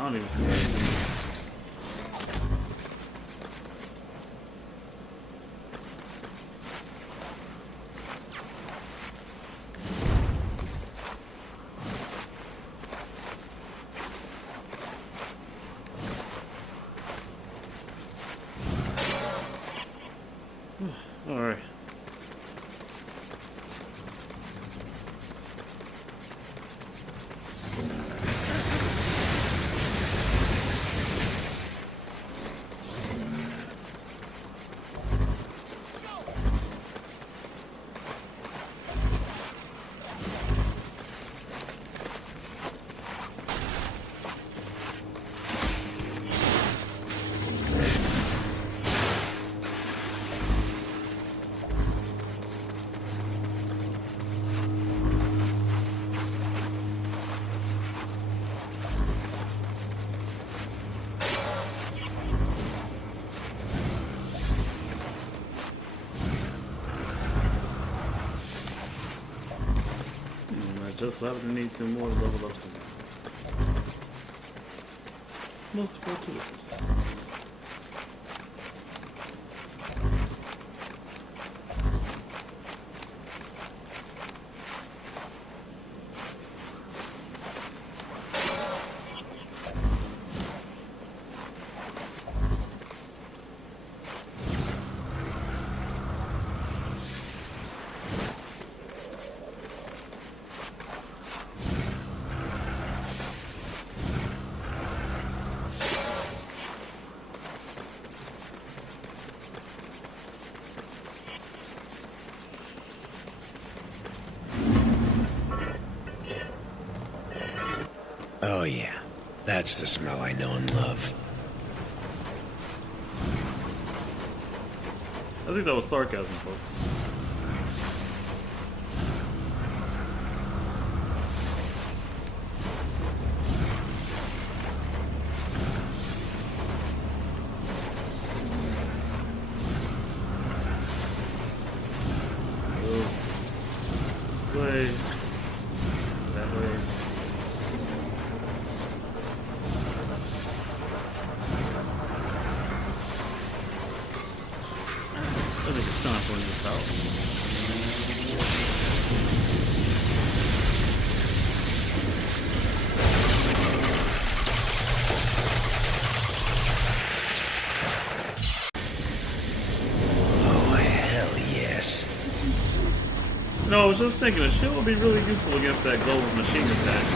I don't even see anything. All right. just so happen to need 2 more to level up some. Most fortuitous. Oh yeah, that's the smell I know and love. I think that was sarcasm, folks. This way. That way. I think it's time for a new house. Oh, hell yes. No, I was just thinking, a shield would be really useful against that global machine attack.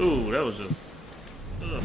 Ooh, that was just. Ugh.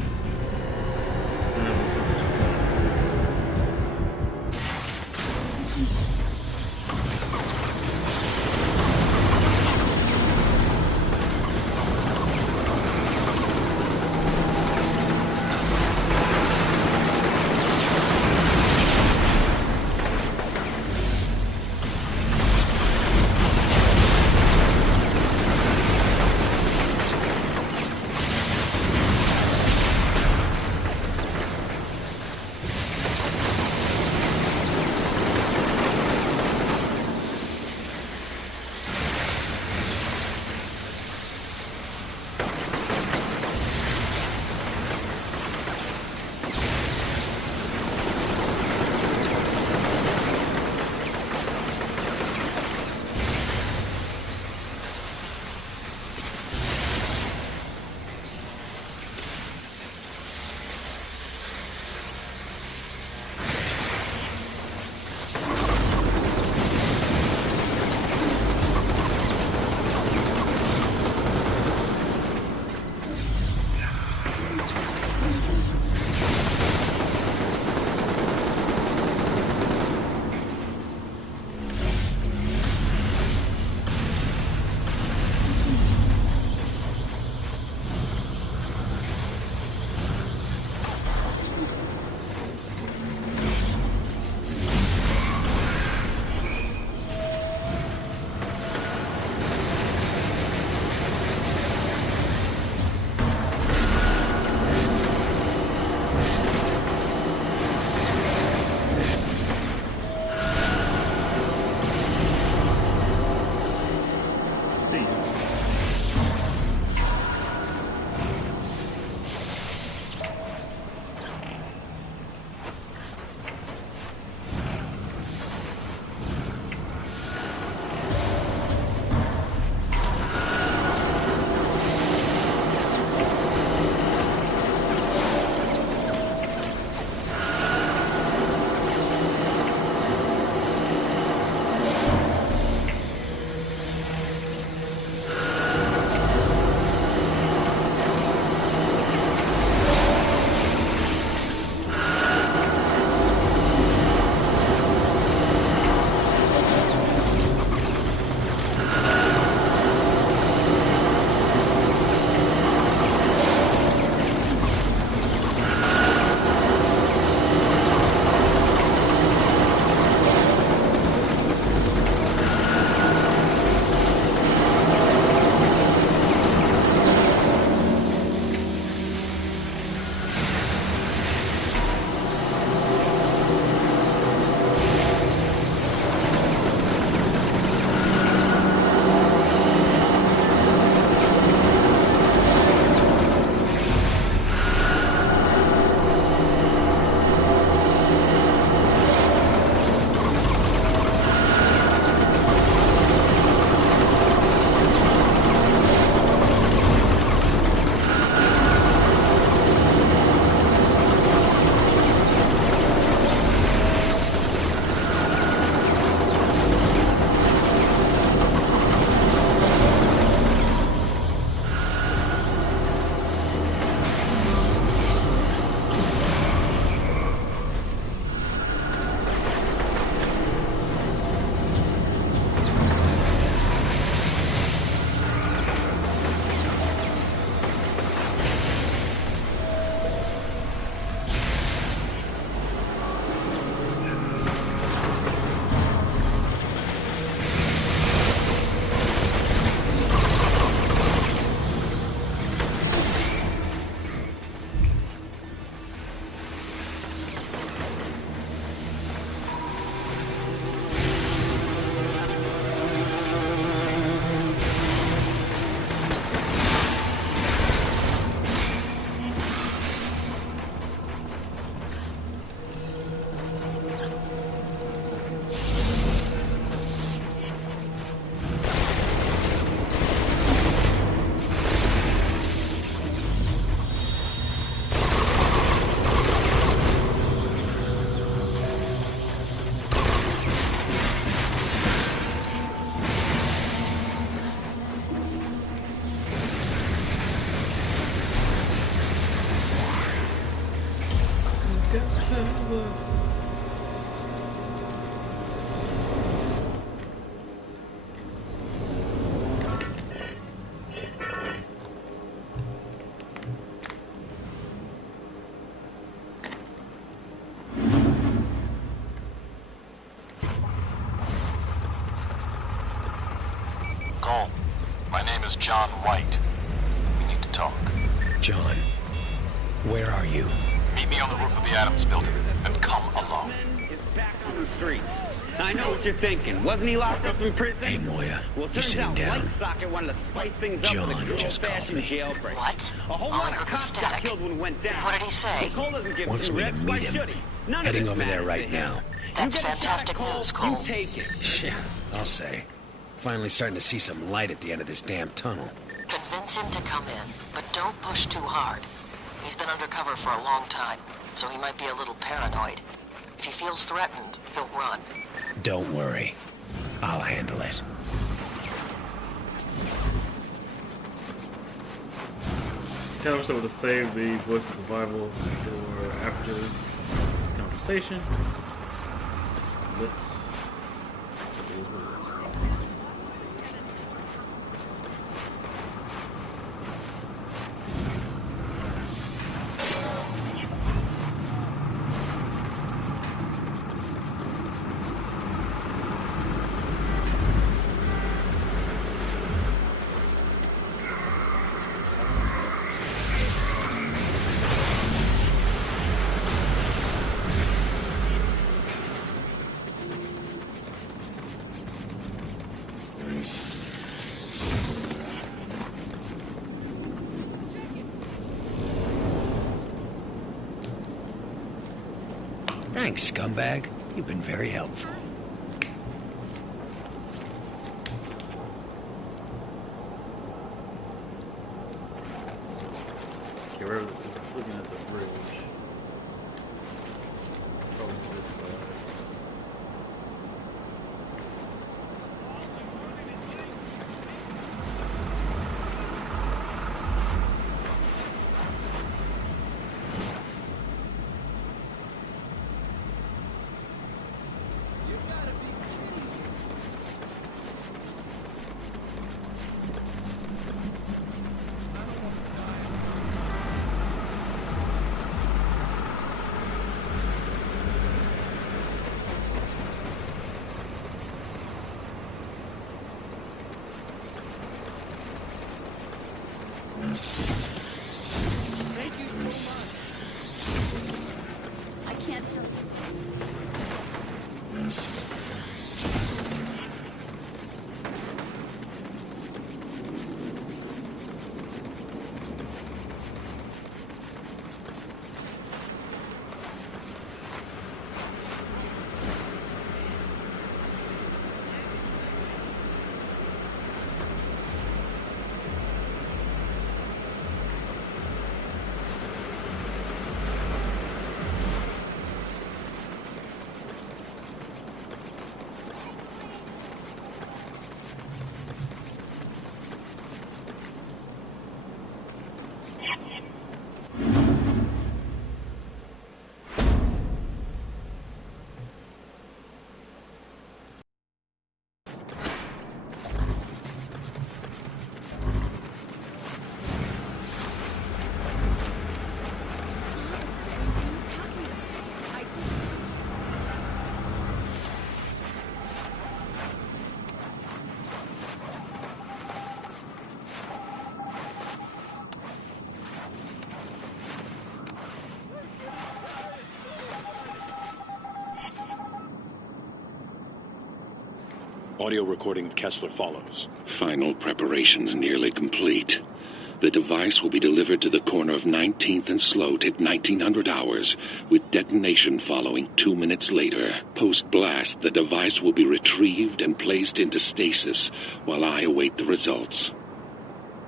Cole, my name is John White. We need to talk. John, where are you? Meet me on the roof of the Adams building, and come alone. Is back on the streets. I know what you're thinking. Wasn't he locked up in prison? Hey, Moya, Well, you turns sitting out down? Light Socket wanted to spice things up John with a good just called old-fashioned me. jailbreak. What? A whole All I lot heard of was cops got static. killed when it went down. What did he say? Cole doesn't give Wants two me to rips. meet Why him. should he? None Heading of this over there matters right to him. now. That's You get a shot fantastic at news, Cole. Cole. You take it. Yeah, I'll say. Finally starting to see some light at the end of this damn tunnel. Convince him to come in, but don't push too hard. He's been undercover for a long time, so he might be a little paranoid. If he feels threatened, he'll run. Don't worry. I'll handle it. Kind of wish I would have saved the voice of survival for after this conversation. Let's. It is what it is. Thanks, scumbag. You've been very helpful. Okay, we're looking at the bridge. Probably this side. I can't tell. Audio recording of Kessler follows. Final preparations nearly complete. The device will be delivered to the corner of 19th and Sloat at 1900 hours, with detonation following 2 minutes later. Post-blast, the device will be retrieved and placed into stasis while I await the results.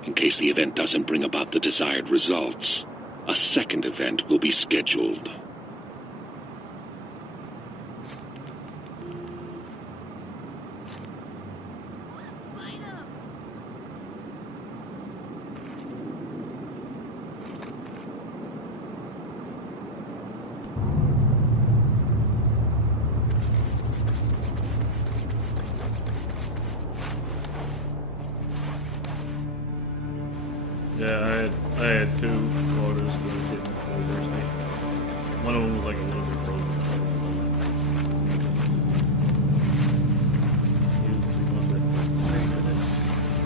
In case the event doesn't bring about the desired results, a second event will be scheduled. Yeah, I had two waters, but I was getting really thirsty. One of them was like a little bit frozen. Use the one that's like nice in it.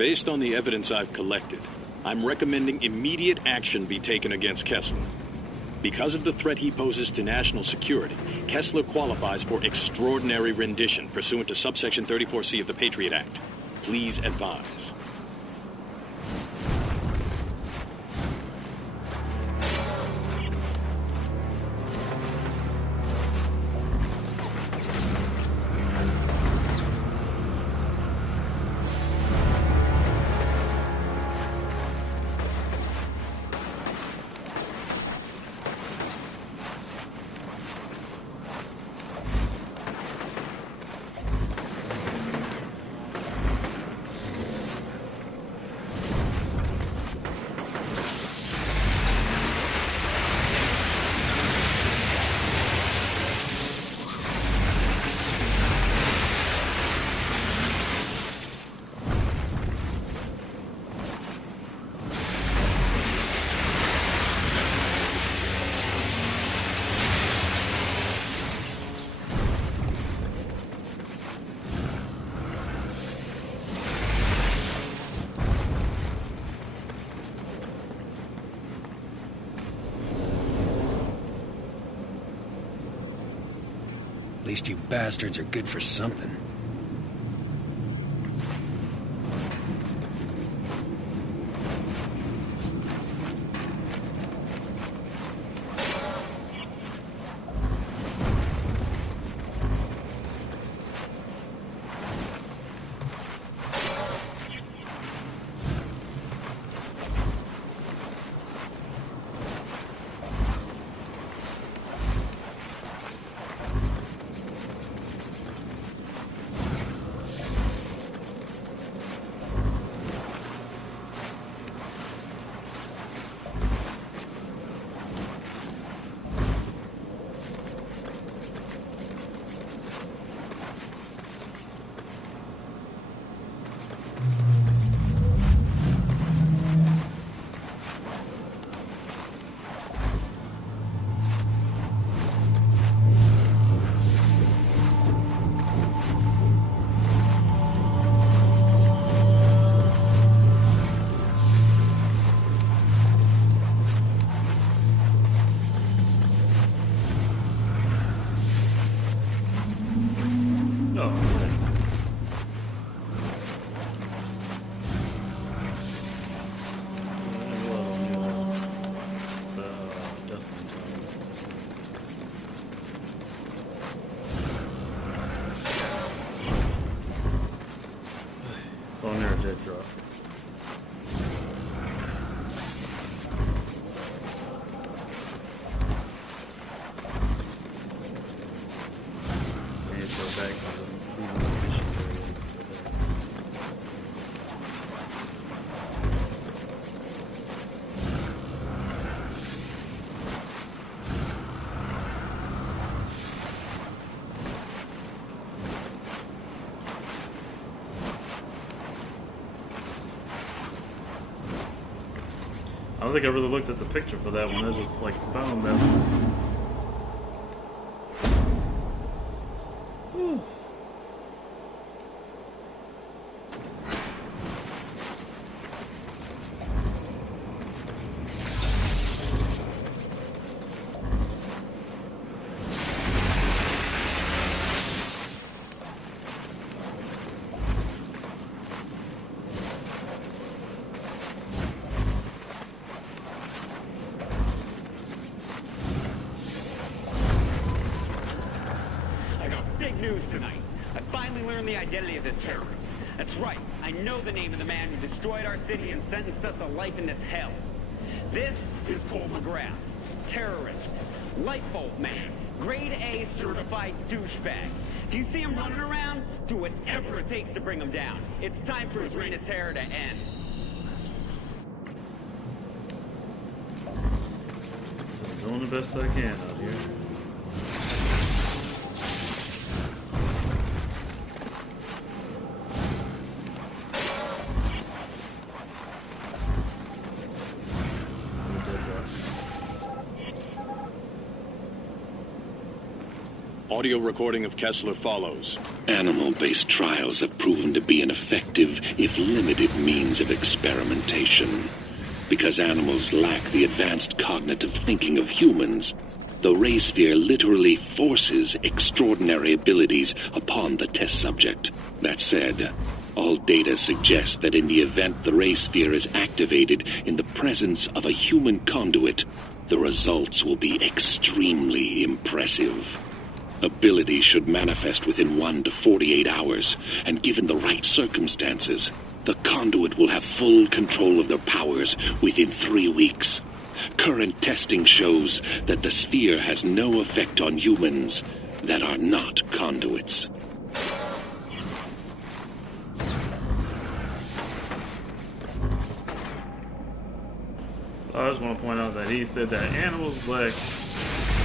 Based on the evidence I've collected, I'm recommending immediate action be taken against Kessler. Because of the threat he poses to national security, Kessler qualifies for extraordinary rendition pursuant to subsection 34C of the Patriot Act. Please advise. At least you bastards are good for something. I don't think I really looked at the picture for that one. I just like found that one. News tonight. I finally learned the identity of the terrorists. That's right, I know the name of the man who destroyed our city and sentenced us to life in this hell. This is Cole McGrath, terrorist, light bulb man, grade A certified douchebag. If you see him running around, do whatever it takes to bring him down. It's time for his reign of terror to end. Doing the best I can out here. Audio recording of Kessler follows. Animal-based trials have proven to be an effective, if limited, means of experimentation. Because animals lack the advanced cognitive thinking of humans, the ray sphere literally forces extraordinary abilities upon the test subject. That said, all data suggests that in the event the ray sphere is activated in the presence of a human conduit, the results will be extremely impressive. Abilities should manifest within 1 to 48 hours, and given the right circumstances, the conduit will have full control of their powers within 3 weeks. Current testing shows that the sphere has no effect on humans that are not conduits. I just want to point out that he said that animals lack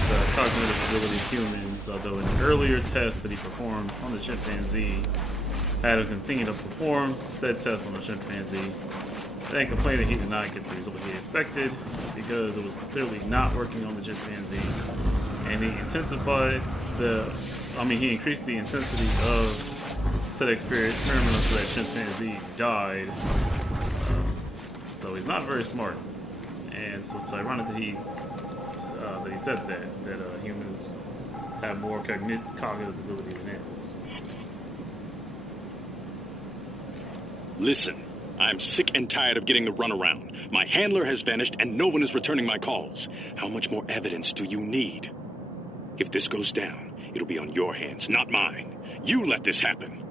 the cognitive ability of humans, although in earlier tests that he performed on the chimpanzee, had him continue to perform said test on the chimpanzee, then complained that he did not get the result he expected because it was clearly not working on the chimpanzee, and he increased the intensity of said experiment so that chimpanzee died. So he's not very smart, and so it's ironic that he said that humans have more cognitive ability than animals. Listen, I'm sick and tired of getting the runaround. My handler has vanished and no one is returning my calls. How much more evidence do you need? If this goes down, it'll be on your hands, not mine. You let this happen.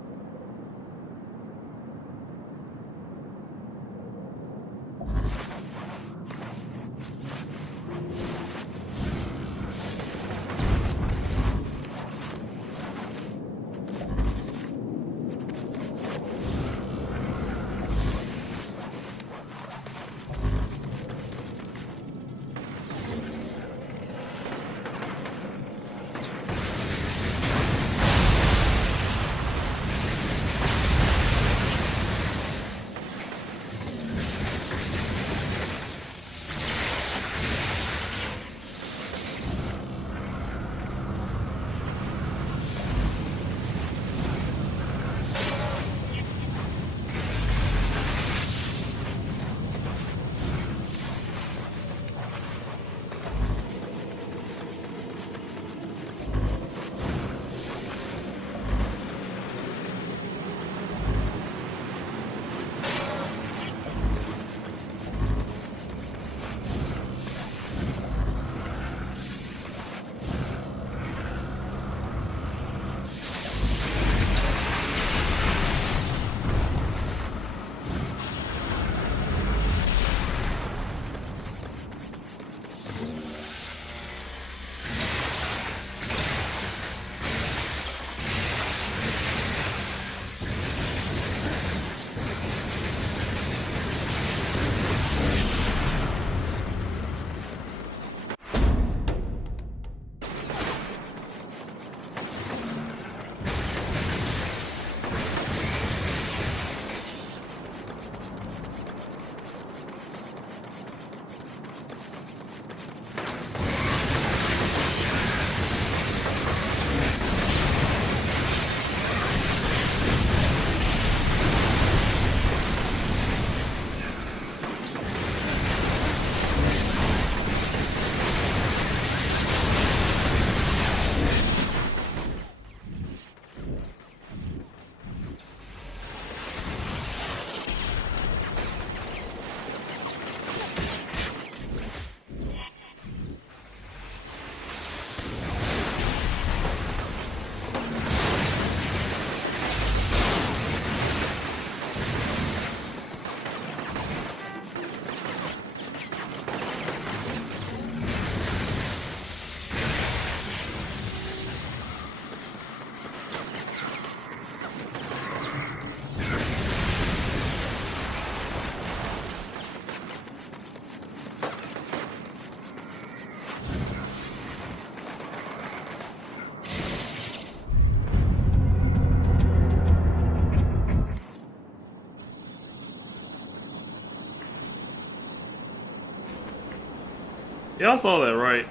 Y'all saw that, right?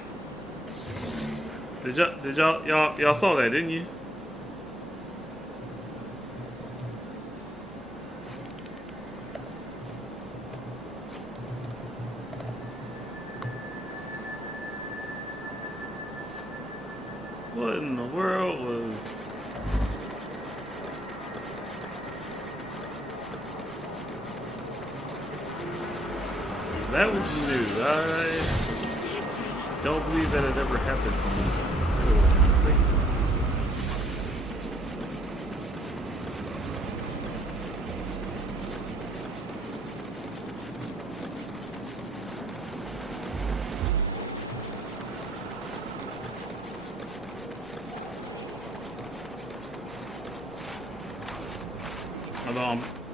Did y'all saw that, didn't you? What in the world was... That was new. I don't believe that it ever happened to me.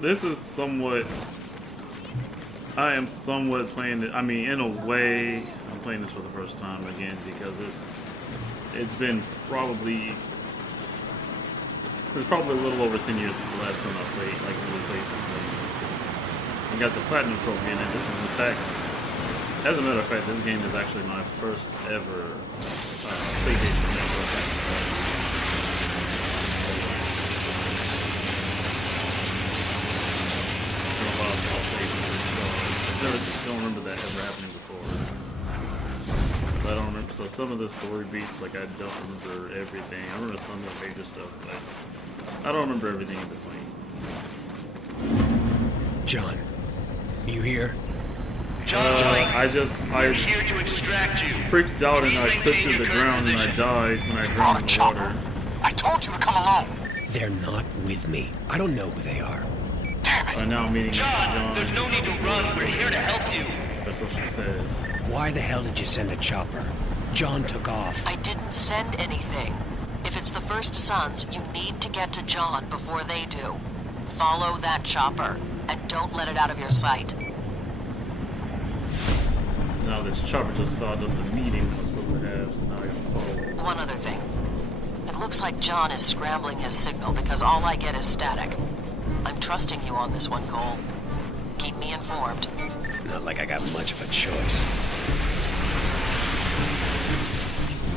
This is somewhat... I am somewhat playing it. I mean, in a way, I'm playing this for the first time again because it's been probably... It's probably a little over 10 years since the last time I played, like, really played this game. I got the Platinum Trophy in it. This is, in fact... As a matter of fact, this game is actually my first ever PlayStation Network. I don't remember that ever happening before. I don't remember. So some of the story beats, like I don't remember everything. I remember some of the major stuff, but I don't remember everything in between. John, you here? John, We're here to extract you. Freaked out and I clipped to the ground and I died when I drowned in the water. I told you to come along. They're not with me. I don't know who they are. Now I'm meeting John, there's no need to run. We're here to help you. That's what she says. Why the hell did you send a chopper? John took off. I didn't send anything. If it's the First Sons, you need to get to John before they do. Follow that chopper, and don't let it out of your sight. Now this chopper just followed up the meeting I was supposed to have, so now I have to follow. One other thing. It looks like John is scrambling his signal because all I get is static. I'm trusting you on this one, Cole. Keep me informed. Not like I got much of a choice.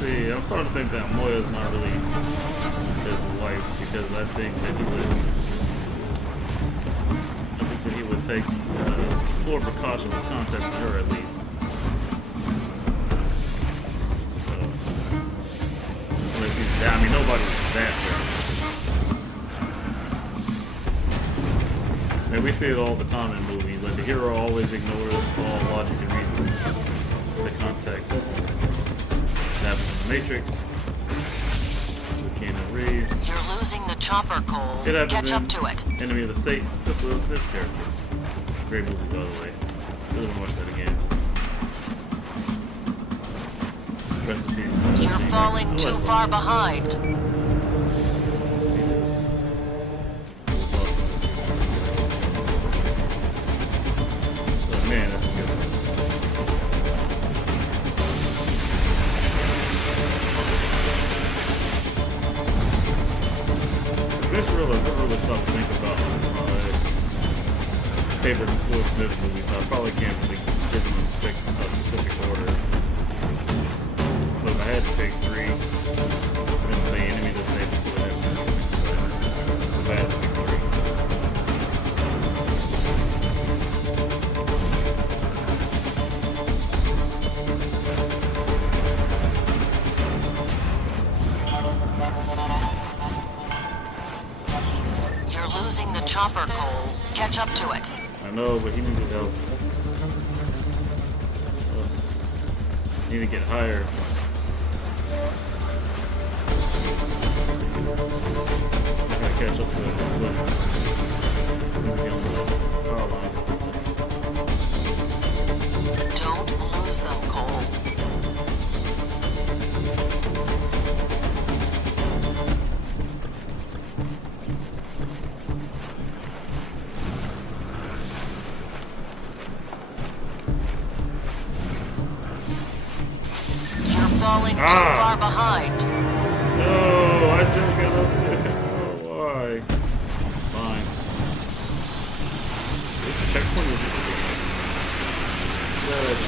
See, I'm starting to think that Moya's not really his wife because I think that he would take more precaution with contacting her at least. So, unless he's down, I mean nobody's that bad. And we see it all the time in movies. Like the hero always ignores all logic and reason to contact. That happens in the Matrix. With Keanu Reeves. You're losing the chopper, Cole. Catch up to it. Enemy of the State. That's Will Smith's character. Great movie, by the way. Really want to watch that again. Recipes. You're falling too far behind. Man, that's good. This really stuff to think about. My favorite Will Smith movie, so I probably can't really give them a specific order. But if I had to pick three, I'm gonna say Enemy of the State and see what happens. If I had to pick three. Losing the chopper, Cole. Catch up to it. I know, but he needed help. Need to get higher. I gotta catch up to it. Power lines or something. Don't lose them, Cole. Falling too far behind. No, I just got up there. Oh, why? Fine. This checkpoint is just good.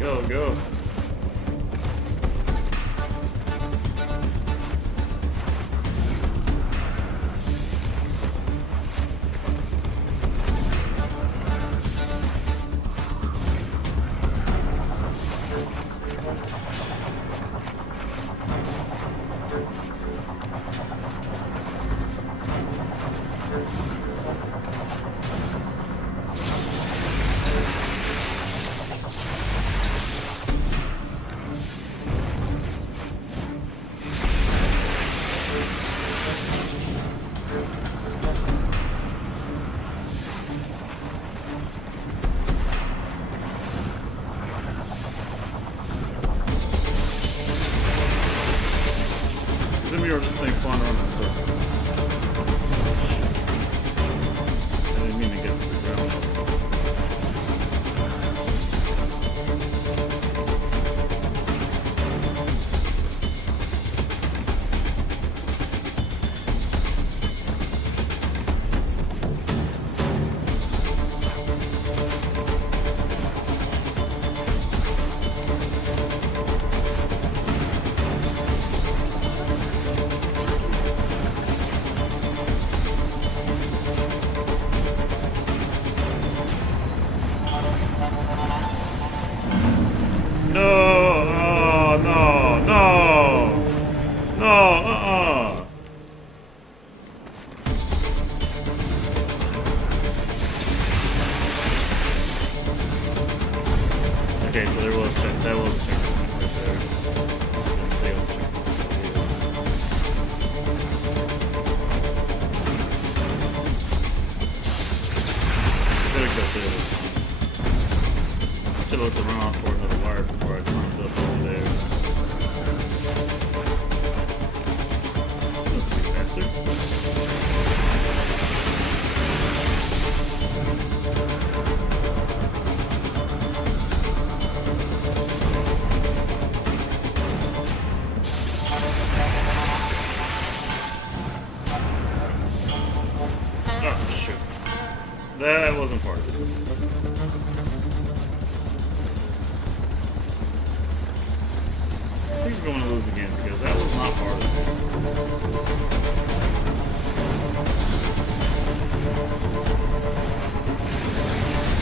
Go, go. Or just thing flying around in circles. I didn't mean to get to the ground. Okay, so there was that was a checkpoint right there. Better go through this. Should have looked around for another wire before I climbed up over there. This will be faster. That wasn't part of it. I think we're going to lose again because that was not part of it.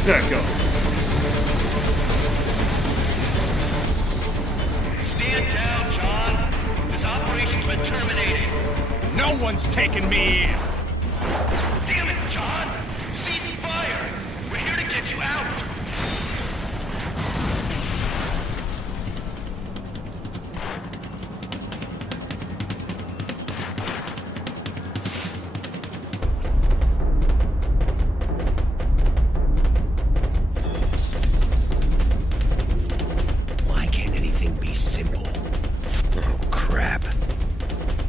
There, go. Stand down, John. This operation's been terminated. No one's taking me in. Damn it, John. Cease fire. We're here to get you out. Why can't anything be simple? Oh, crap.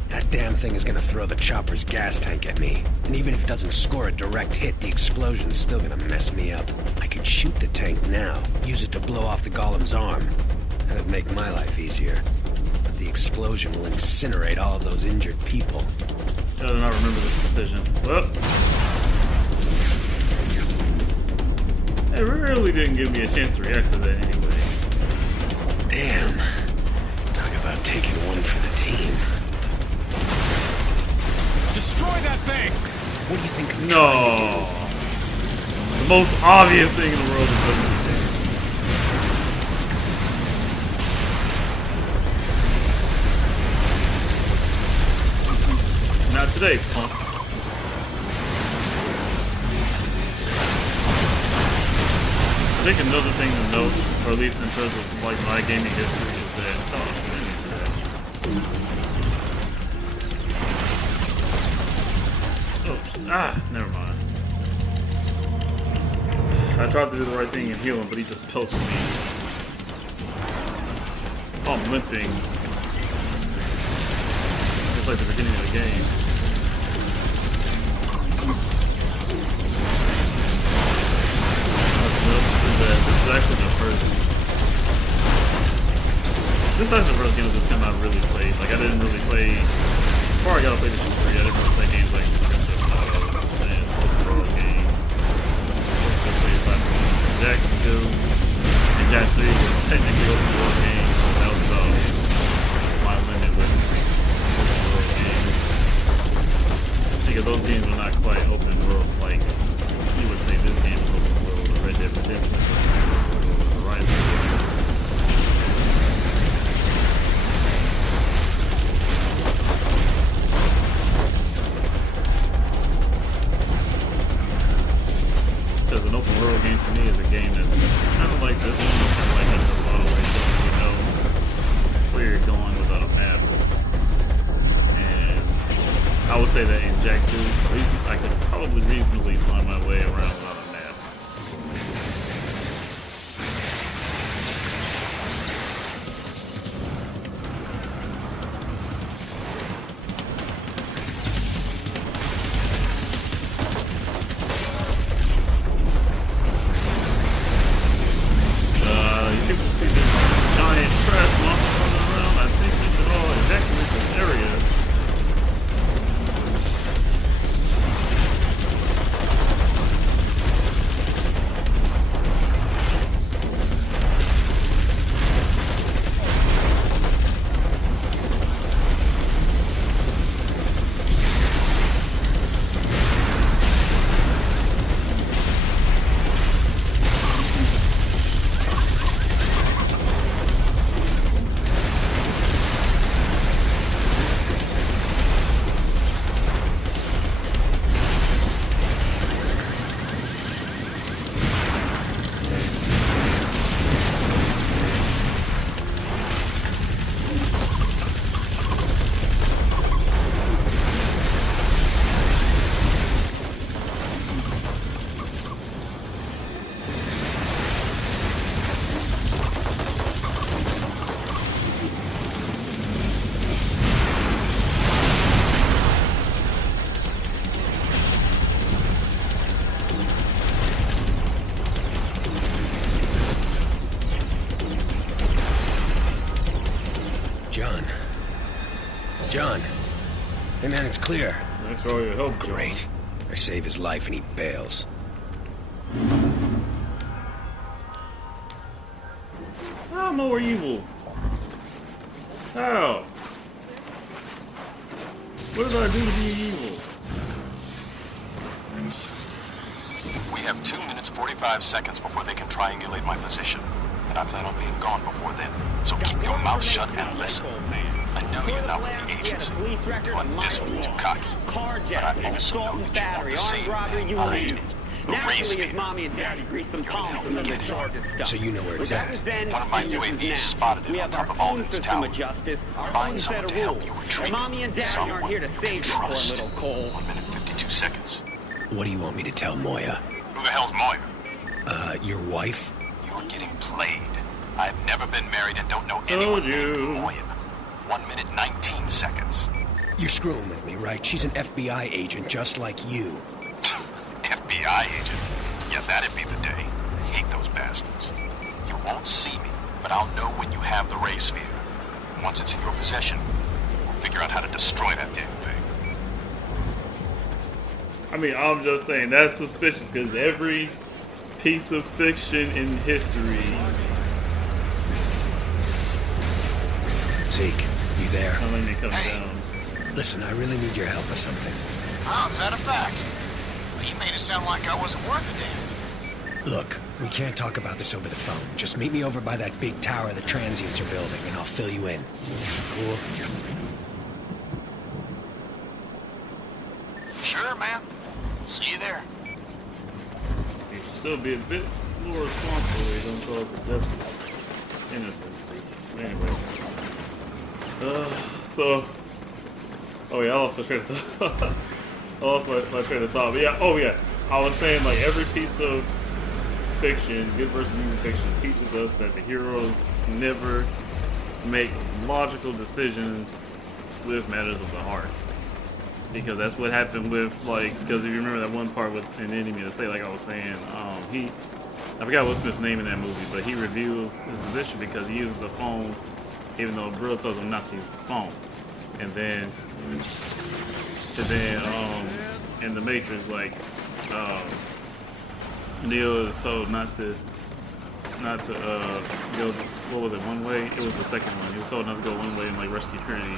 That damn thing is gonna throw the chopper's gas tank at me. And even if it doesn't score a direct hit, the explosion's still gonna mess me up. I could shoot the tank now, use it to blow off the golem's arm. That'd make my life easier. But the explosion will incinerate all of those injured people. I do not remember this decision. Well, it really didn't give me a chance to react to that anyway. Damn. Talk about taking one for the team. Destroy that thing! What do you think I'm No. trying to The most obvious thing in the world is what you Not today, punk. I think another thing to note, or at least in terms of like my gaming history, is that never mind. I tried to do the right thing and heal him, but he just poked me. Oh, I'm limping. Just like the beginning of the game. This is actually the first. This is actually the first game that just came out really late. Like I didn't really play. Before I got to play this free, I didn't really play games like and games. Jack 2 and Jack 3 was technically open world game. That was about my limit with open world games. Because those games were not quite open world like you would say this game is open world, or Red Dead Redemption is open world, or Horizon. Because an open world game to me is a game that's kind of like this one, kind of like in a lot of ways, don't you know where you're going without a map. And I would say that in Jack 2, I could probably reasonably find my way around without a map. You can see this giant trash monster running around. I think we should all evacuate this area. John. Hey man, it's clear. Thanks for all your help, John. Great. I save his life and he bails. I'm more evil. How? What did I do to be evil? We have 2 minutes 45 seconds before they can triangulate my position, and I plan on being gone before then. So keep your mouth shut and listen. I know you're not with the agency. Too undisciplined, too cocky. Carjacking, assault and battery, armed robbery, you name it. Naturally, his mommy and daddy greased some palms for them to charge us stuff. So you know where it's at. One of my UAVs spotted it on top of Alden's system tower. of justice, our Find own set someone of to help rules. you retreat. And mommy and daddy aren't here to save you, poor little Cole. 1 minute 52 seconds. What do you want me to tell Moya? Who the hell's Moya? Your wife? You're getting played. I've never been married and don't know anyone named Moya. 1 minute 19 seconds. You're screwing with me, right? She's an FBI agent just like you. FBI agent? Yeah, that'd be the day. I hate those bastards. You won't see me, but I'll know when you have the ray sphere. Once it's in your possession, we'll figure out how to destroy that damn thing. I mean, I'm just saying, that's suspicious, because every piece of fiction in history... Zeke, you there? Don't let me come down. Listen, I really need your help with something. Oh, is that a fact? Well, you made it sound like I wasn't worth a damn. Look, we can't talk about this over the phone. Just meet me over by that big tower the transients are building, and I'll fill you in. Cool? Sure, man. See you there. You should still be a bit more responsible when you don't call it the death of innocence. Anyway. Oh yeah, I lost my train of thought. I lost my train of thought. But yeah, oh yeah. I was saying, like, every piece of fiction, good versus evil fiction, teaches us that the heroes never make logical decisions with matters of the heart. Because that's what happened with, like, because if you remember that one part with an enemy to say, like I was saying, I forgot what Smith's name in that movie, but he reveals his position because he uses the phone, even though Brill tells him not to use the phone. And then in the Matrix, like, Neo is told not to not to go, what was it, one way? It was the second one. He was told not to go one way and like rescue Trinity.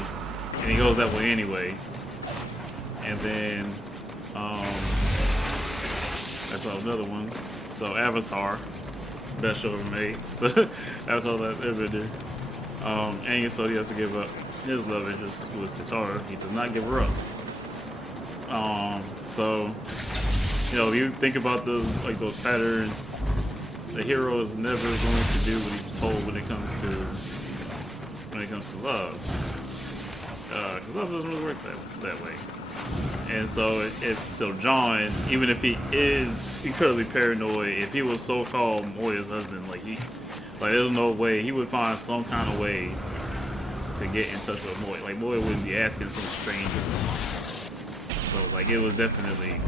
And he goes that way anyway. And then, I saw another one. So Avatar, best show ever made. So that's all that ever did. And so he has to give up his love interest, who is Katara. He does not give her up. So, you know, if you think about those patterns, the hero is never going to do what he's told when it comes to love. Because love doesn't really work that way. And so, so John, even if he is incredibly paranoid, if he was so-called Moya's husband, there's no way he would find some kind of way to get in touch with Moya. Like Moya wouldn't be asking some stranger. So like it was definitely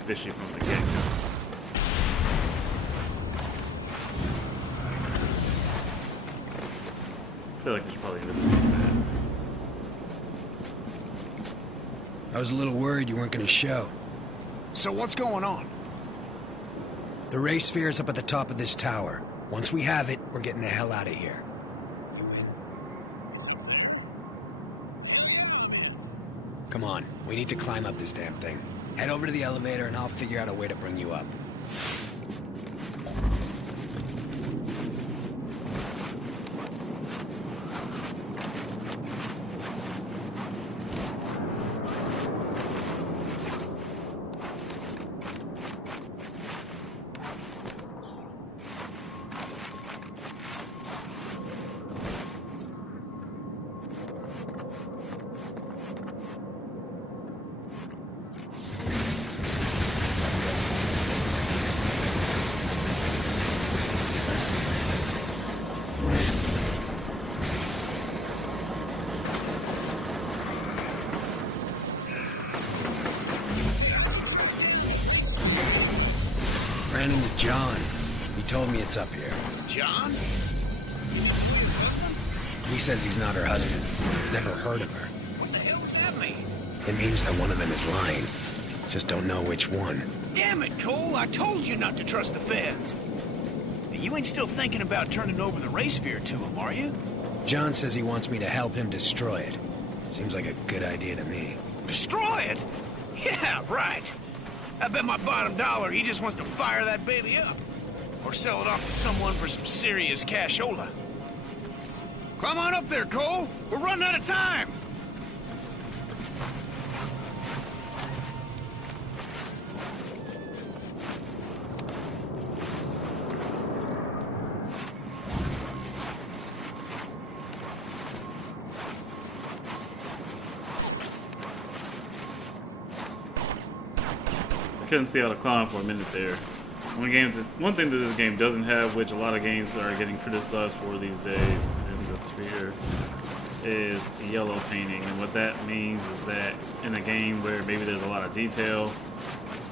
fishy from the get-go. I feel like I should probably investigate that. I was a little worried you weren't going to show. So what's going on? The ray sphere's up at the top of this tower. Once we have it, we're getting the hell out of here. You in? Come on, we need to climb up this damn thing. Head over to the elevator and I'll figure out a way to bring you up. Ran into John. He told me it's up here. John? He says he's not her husband. Never heard of her. What the hell does that mean? It means that one of them is lying. Just don't know which one. Damn it, Cole. I told you not to trust the feds. You ain't still thinking about turning over the ray sphere to him, are you? John says he wants me to help him destroy it. Seems like a good idea to me. Destroy it? Yeah, right. I bet my bottom dollar he just wants to fire that baby up. Or sell it off to someone for some serious cashola. Come on up there, Cole. We're running out of time. Couldn't see how to climb for a minute there. One thing that this game doesn't have, which a lot of games are getting criticized for these days in the sphere, is yellow painting. And what that means is that in a game where maybe there's a lot of detail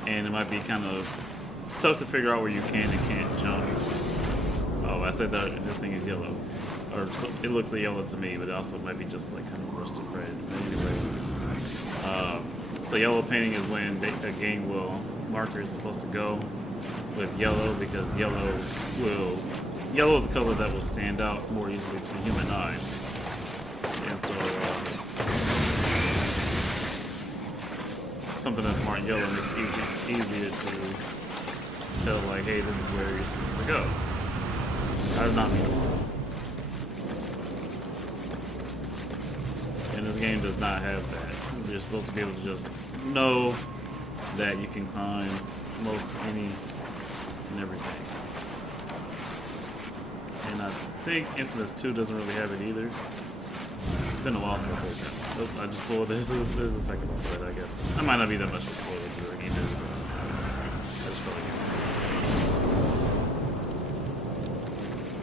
and it might be kind of tough to figure out where you can and can't jump. Oh, I said that this thing is yellow. Or so, it looks like yellow to me, but it also might be just like kind of rusted red. Anyway, so yellow painting is when a game marker is supposed to go with yellow, because yellow is a color that will stand out more easily to the human eye. And so something that's marked yellow makes it easier to tell, like, hey, this is where you're supposed to go. That does not mean it's wrong. And this game does not have that. You're supposed to be able to just know that you can climb most any and everything. And I think Infamous 2 doesn't really have it either. It's been a while since I just pulled this. There's a second one for it, I guess. That might not be that much of a spoiler because the game is. That's probably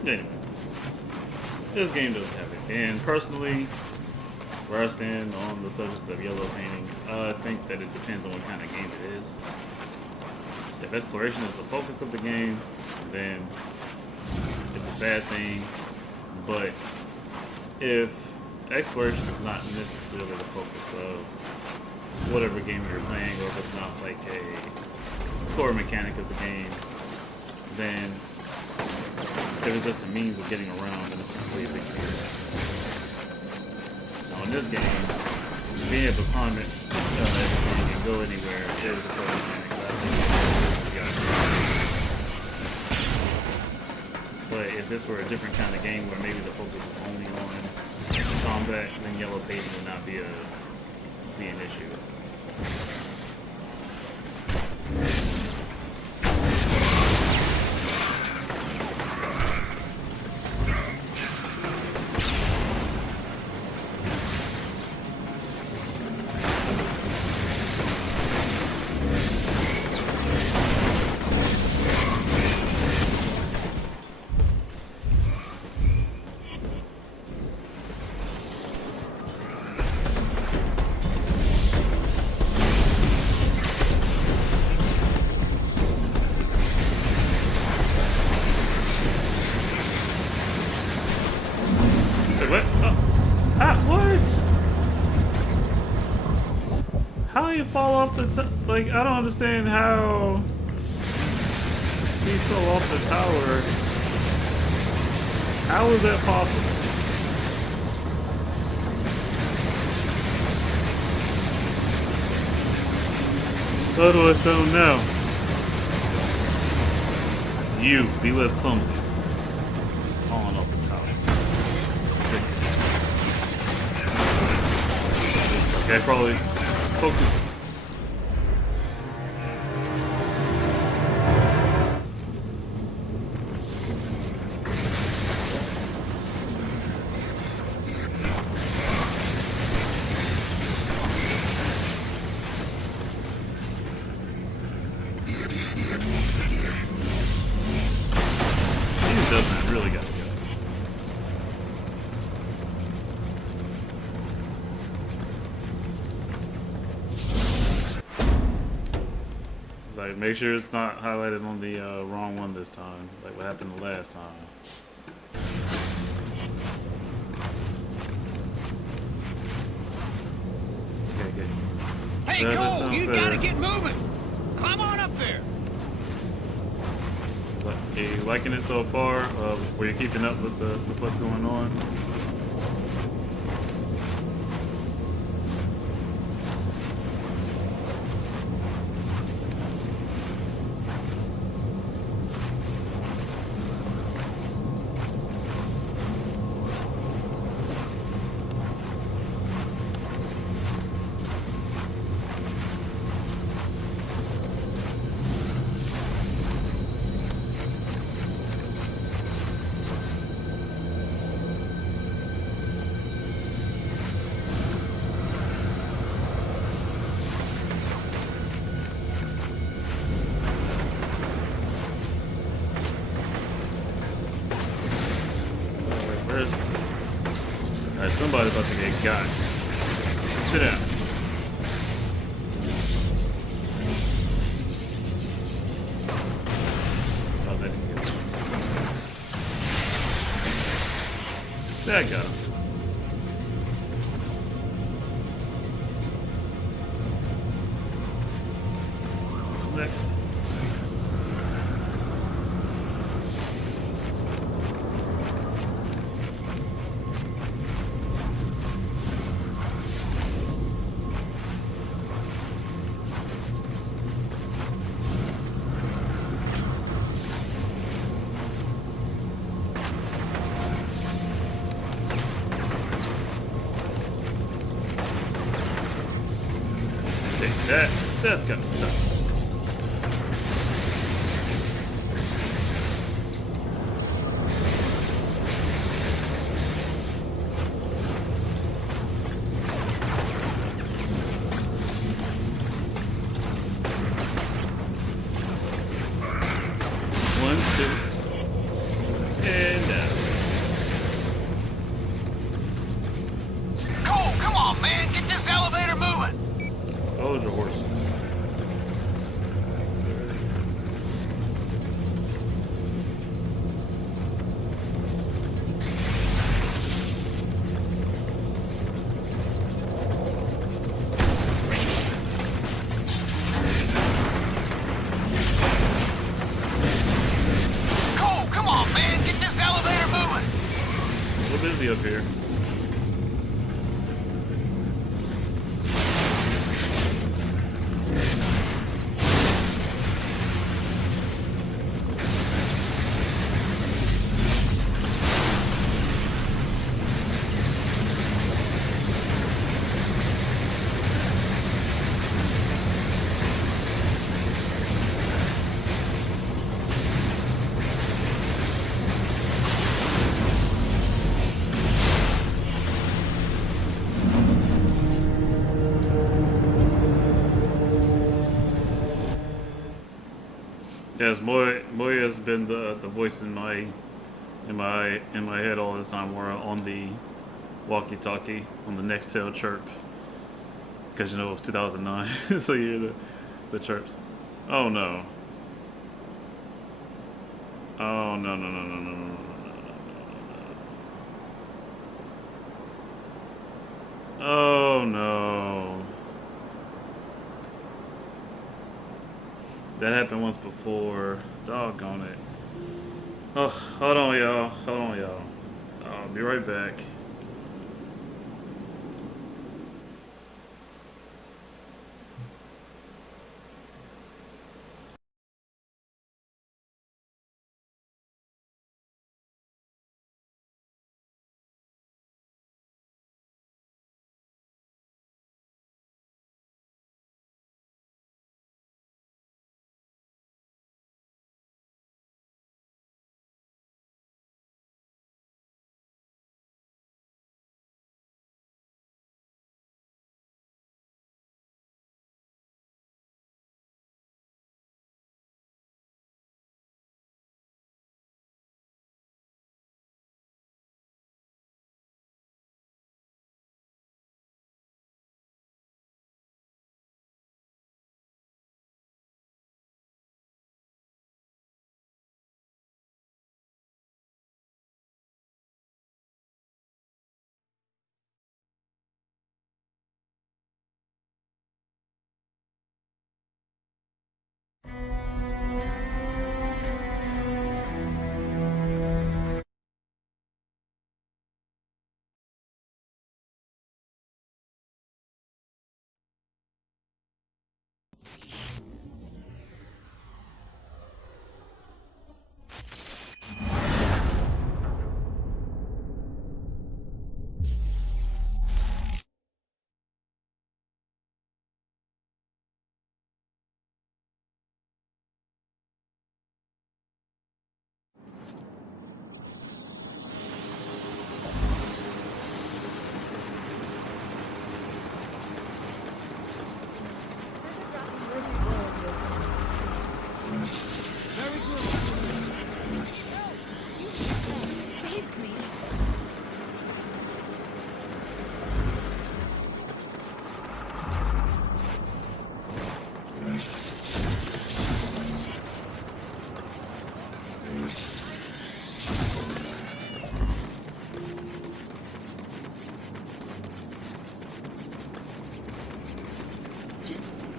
good. Anyway, this game doesn't have it. And personally, where I stand on the subject of yellow painting, I think that it depends on what kind of game it is. If exploration is the focus of the game, then it's a bad thing. But if exploration is not necessarily the focus of whatever game you're playing, or if it's not like a core mechanic of the game, then If it's just a means of getting around, then it's completely clear. Now in this game, being able to climb it, everything and go anywhere is the first thing. But if this were a different kind of game where maybe the focus was only on combat, then yellow painting would not be an issue. Fall off the like, I don't understand how he fell off the tower. How is that possible? How do I sound now? You, be less clumsy. Falling off the tower. Okay, probably focus. Dustmen really got to go. Like, make sure it's not highlighted on the wrong one this time, like what happened the last time. Okay, good. Hey, Cole, you gotta get moving. Climb on up there. Are you liking it so far? Were you keeping up with what's going on? Alright, somebody's about to get got. Sit down. Oh, that didn't get it. There you go. Next. That's gonna stop. One, two, and down. Cole, come on, man, get this elevator moving. Oh, there's a horse. Cole, come on, man. little busy up here. Yes, Moya has been the voice in my head all this time. We're on the walkie-talkie on the Nextel chirp, because you know it was 2009, so you hear the chirps. Oh no! Oh no no no no no no no no! Oh no! That happened once before. Doggone it. Oh, hold on, y'all. Hold on, y'all. I'll be right back.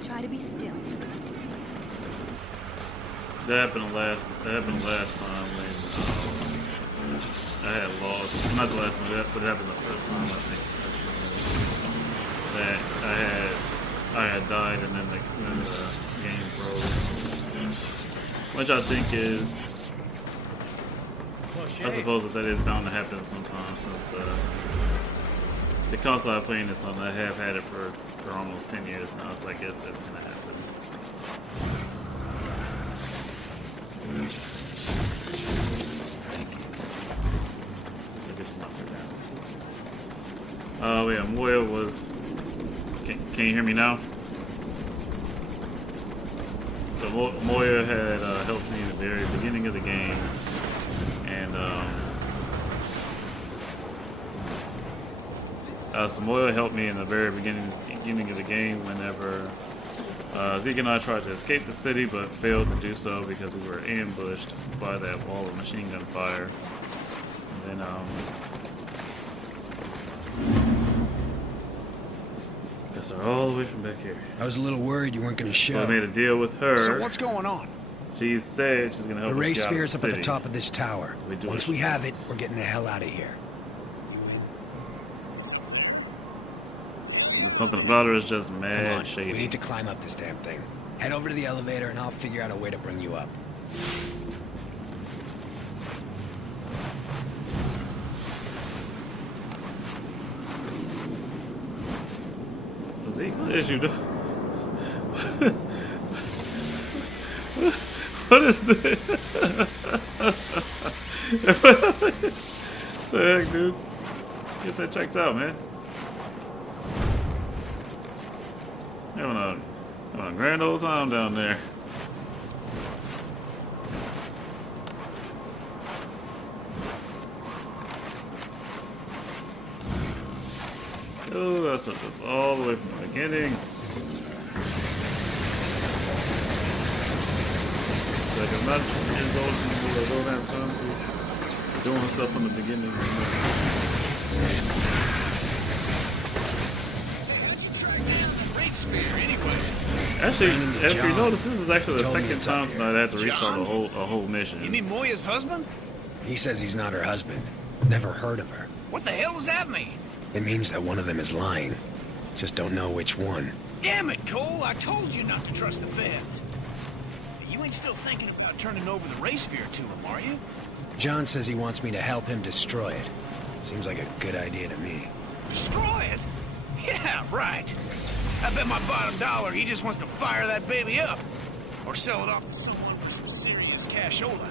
Try to be still. That happened last time when I had lost. Not the last time, but it happened the first time I think. That I had died and then the game froze, which I think is. I suppose that is bound to happen sometimes since the console I'm playing this on. I have had it for almost 10 years now, so I guess that's gonna happen. Oh yeah, Moya was. Can you hear me now? So Moya had helped me in the very beginning of the game, and so Moya helped me in the very beginning of the game whenever Zeke and I tried to escape the city, but failed to do so because we were ambushed by that wall of machine gun fire. And then guess they're all the way from back here. I was a little worried you weren't going to show. So I made a deal with her. So what's going on? She said she's going to help us The ray get out of sphere's the up at the city. top of this tower. Once we have it, we're getting the hell out of here. Something about her is just Come mad on, shady. we need to climb up this damn thing. Head over to the elevator and I'll figure out a way to bring you up. Zeke, what is you doing? What is this? What the heck, dude? Get that checked out, man. Having a grand old time down there. Oh, that's what this all the way from the beginning. Like I'm not indulging in what I don't have time for. Doing stuff from the beginning. Actually, as you notice, this is actually the second time tonight I had to restart a whole mission. You mean Moya's husband? He says he's not her husband. Never heard of her. What the hell does that mean? It means that one of them is lying. Just don't know which one. Damn it, Cole! I told you not to trust the feds. You ain't still thinking about turning over the race sphere to him, are you? John says he wants me to help him destroy it. Seems like a good idea to me. Destroy it? Yeah, right. I bet my bottom dollar he just wants to fire that baby up. Or sell it off to someone for some serious cashola.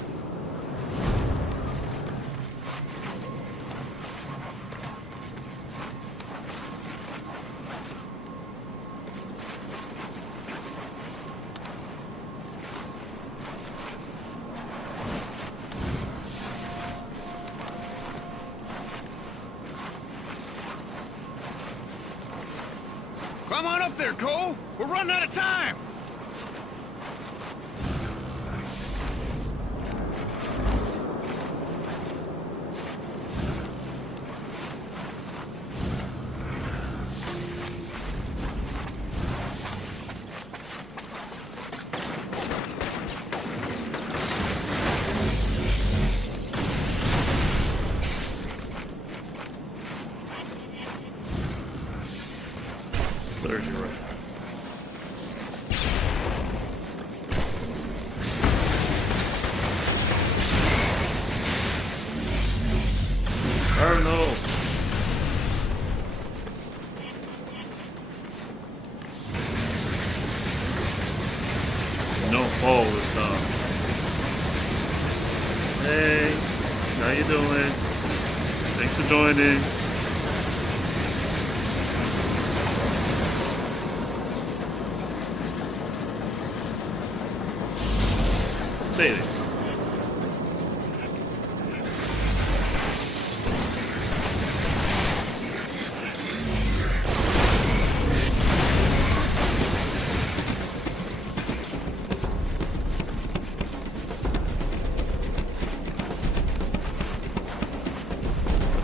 Come on up there, Cole. We're running out of time. No fall this time. Hey, how you doing? Thanks for joining. Stay there.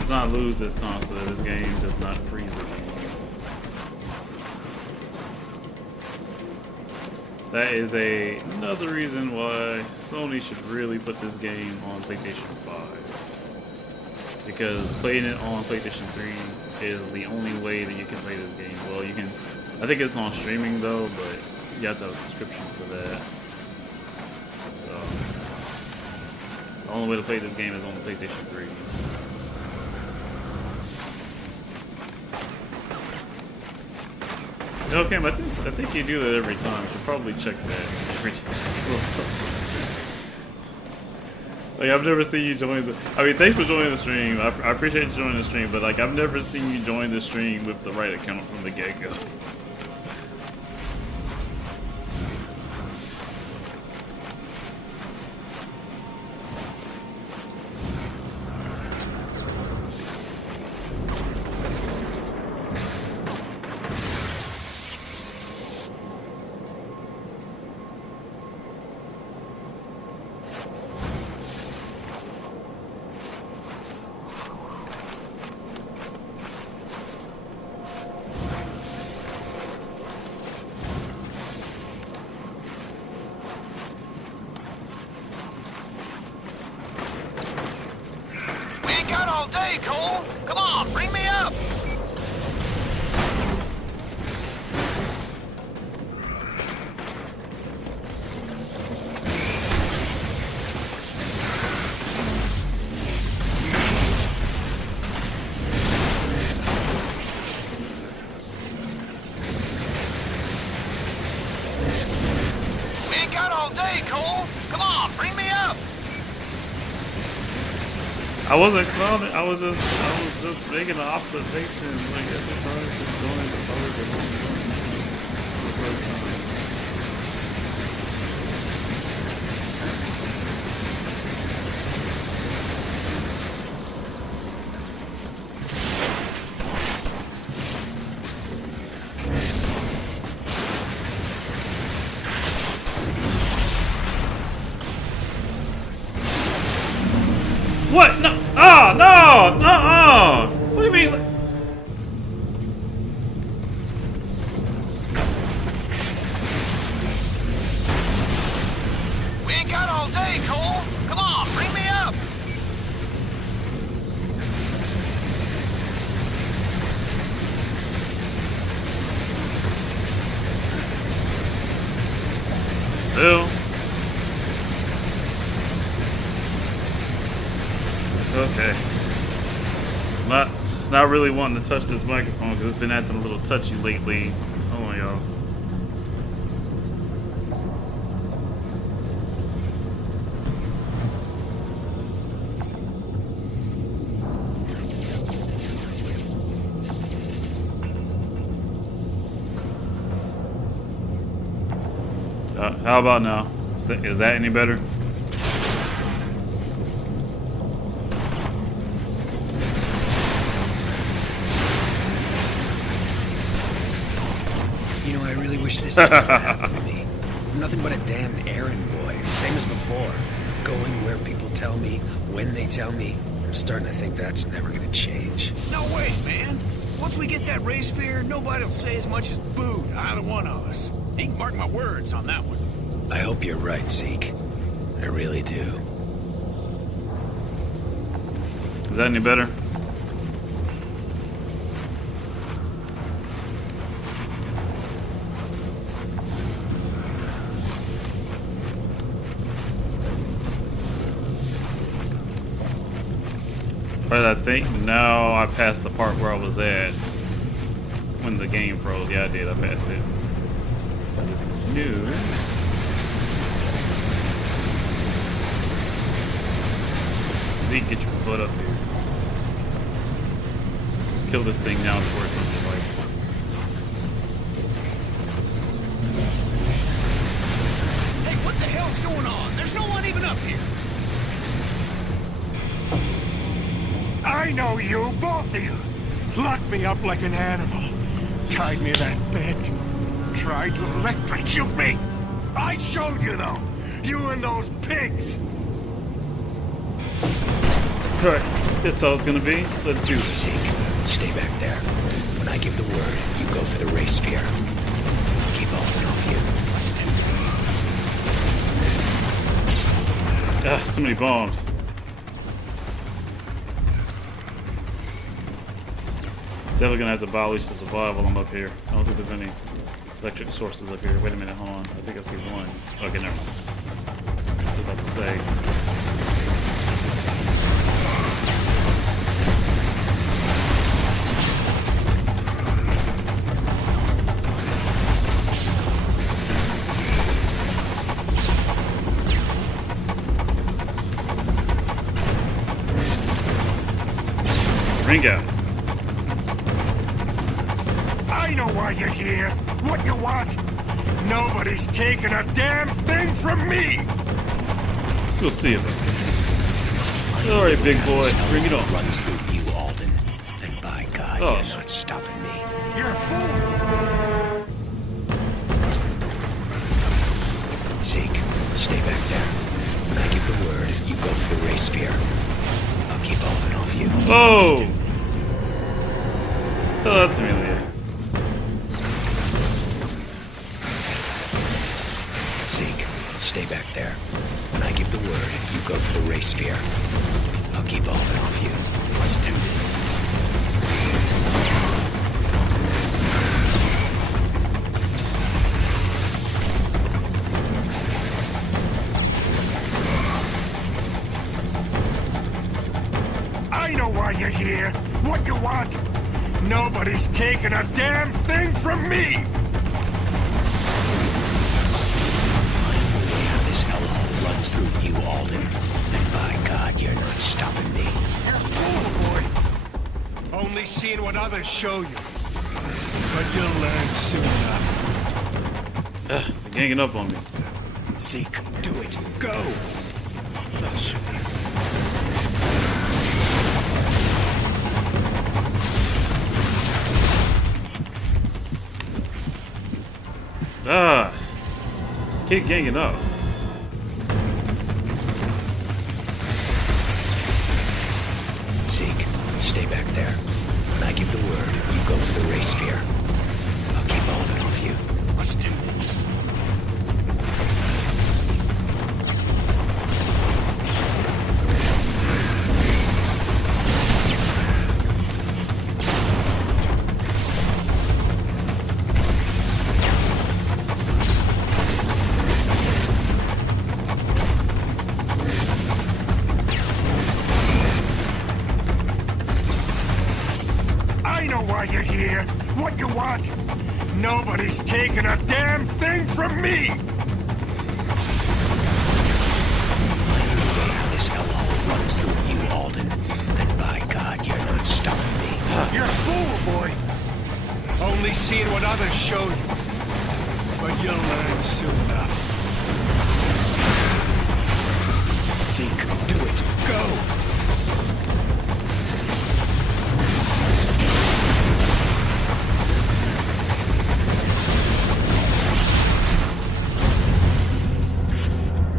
Not lose this time so that this game does not freeze again. That is another reason why Sony should really put this game on PlayStation 5. Because playing it on PlayStation 3 is the only way that you can play this game. Well, you can, I think it's on streaming though, but you have to have a subscription for that. So, the only way to play this game is on the PlayStation 3. Okay, I think you do that every time. You should probably check that every time. Like, I've never seen you join the... I mean, thanks for joining the stream. I appreciate you joining the stream, but, like, I've never seen you join the stream with the right account from the get-go. I wasn't clowning. I was just making an observation. Like every time it's going the colors of the first time. What? No! Oh, no! No! What do you mean? We ain't got all day, Cole. Come on, bring me up. Still. Okay. Not really wanting to touch this microphone because it's been acting a little touchy lately. Hold on, y'all. How about now? Is that any better? You know, I really wish this never happened to me. I'm nothing but a damn errand boy, same as before. Going where people tell me, when they tell me. I'm starting to think that's never gonna change. No way, man. Once we get that race fear, nobody'll say as much as boo to either one of us. You can mark my words on that one. I hope you're right, Zeke. I really do. Is that any better? But I think now I passed the part where I was at when the game froze. Yeah, I did. I passed it. This is new. Zeke, get your butt up here. Let's kill this thing now before it comes to life. Hey, what the hell's going on? There's no one even up here. I know you, both of you. Locked me up like an animal. Tied me to that bed. Tried to electrocute me. I showed you, though. You and those pigs. Alright, that's all it's gonna be. Let's do this. Zeke, stay back there. When I give the word, you go for the race sphere. I'll keep holding off you. Ah, it's too many bombs. Definitely gonna have to abolish to survive while I'm up here. I don't think there's any electric sources up here. Wait a minute, hold on. I think I see one. Okay, never mind. I was about to say. Ring out. I know why you're here. What you want. Nobody's taking a damn thing from me. We'll see about it. Alright, big boy. Bring it on. Runs through you, Alden. And by God, you're not stopping me. You're a fool. Zeke, stay back there. When I give the word, you go for the race sphere. I'll keep holding off you. Oh! Oh, that's humiliating. Zeke, stay back there. When I give the word, you go for the race sphere. I'll keep holding off you. Let's do this. I know why you're here. What you want. Nobody's taking a damn thing from me! I know the way how this hellhole runs through you, Alden. And by God, you're not stopping me. Only seeing what others show you. But you'll learn soon enough. They're ganging up on me. Zeke, do it. Go! Keep ganging up. Zeke, stay back there. When I give the word, you go for the ray sphere. I'll keep holding off you. Let's do this. You're here. What you want? Nobody's taking a damn thing from me! This hellhole runs through you, Alden. And by God, you're not stopping me. You're a fool, boy. Only seeing what others show you. But you'll learn soon enough. Zeke, do it. Go!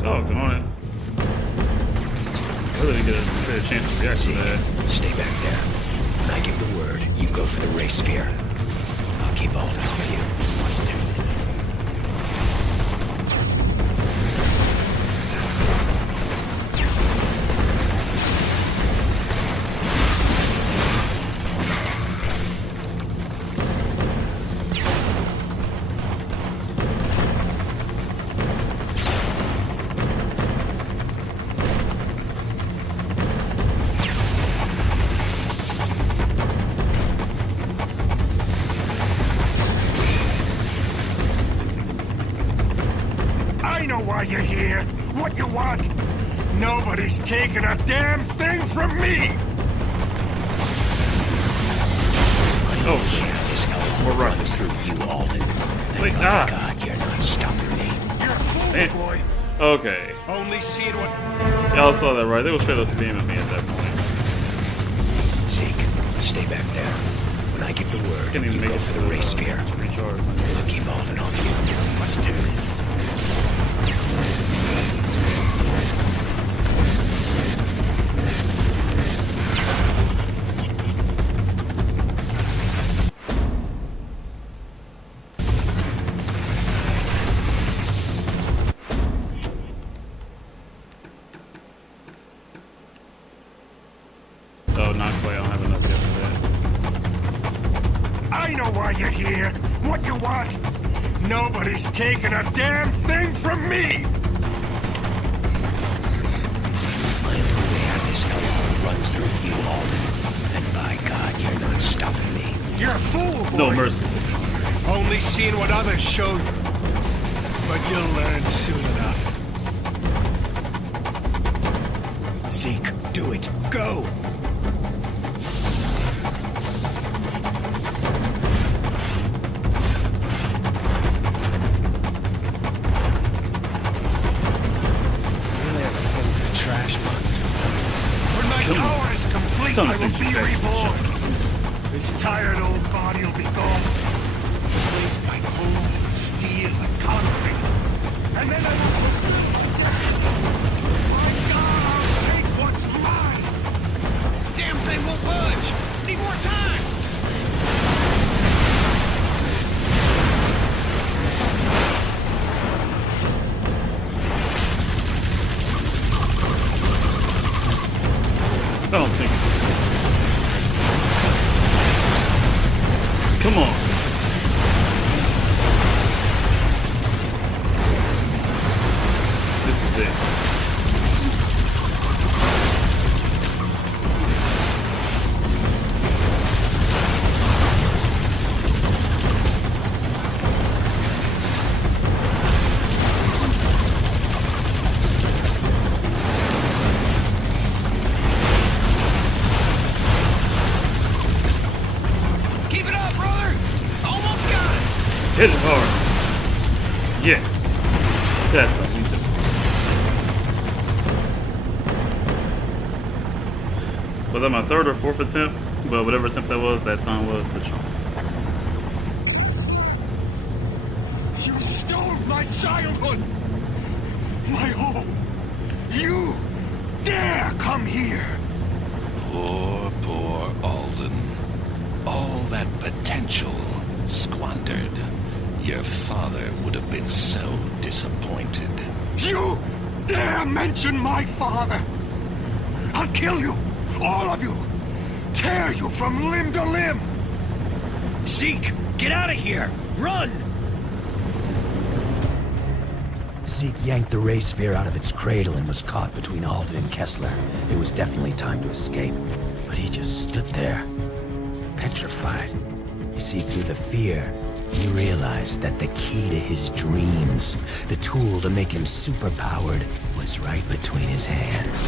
Doggone it. I really didn't get a fair chance to react to that. Stay back there. When I give the word, you go for the ray sphere. I'll keep holding off you. Let's do this. Why you're here, what you want. Nobody's taking a damn thing from me! Oh, yeah, this hellhole runs through you, Alden. Wait, God, you're not stopping me. You're a fool, boy. Okay. Only seeing what... Y'all saw that, right? They were straight up spamming me at that point. Zeke, stay back there. When I give the word, you go for the ray sphere. Recharge. I'll keep holding off you. Let's do this. Oh, not quite. I don't have enough yet for that. I know why you're here. What you want? Nobody's taking a damn thing from me! I am aware this hellhole runs through you, Alden. And by God, you're not stopping me. You're a fool, boy. No mercy this time. Only seeing what others show you. But you'll learn soon enough. Zeke, do it. Go! Trash monsters. When my power is complete, I will be reborn. This tired old body will be gone. Replaced by cold, steel, and concrete. And then I will... My God, I'll take what's mine! Damn thing won't budge! Need more time! I don't think so. Come on. This is it. Hit it hard. Yeah. That's what we do. Was that my third or fourth attempt? But whatever attempt that was, that time was the charm. You stole my childhood! My home! You dare come here! Poor Alden. All that potential squandered. Your father would have been so disappointed. You dare mention my father! I'll kill you! All of you! Tear you from limb to limb! Zeke, get out of here! Run! Zeke yanked the ray sphere out of its cradle and was caught between Alden and Kessler. It was definitely time to escape, but he just stood there, petrified. You see, through the fear, he realized that the key to his dreams, the tool to make him superpowered, was right between his hands.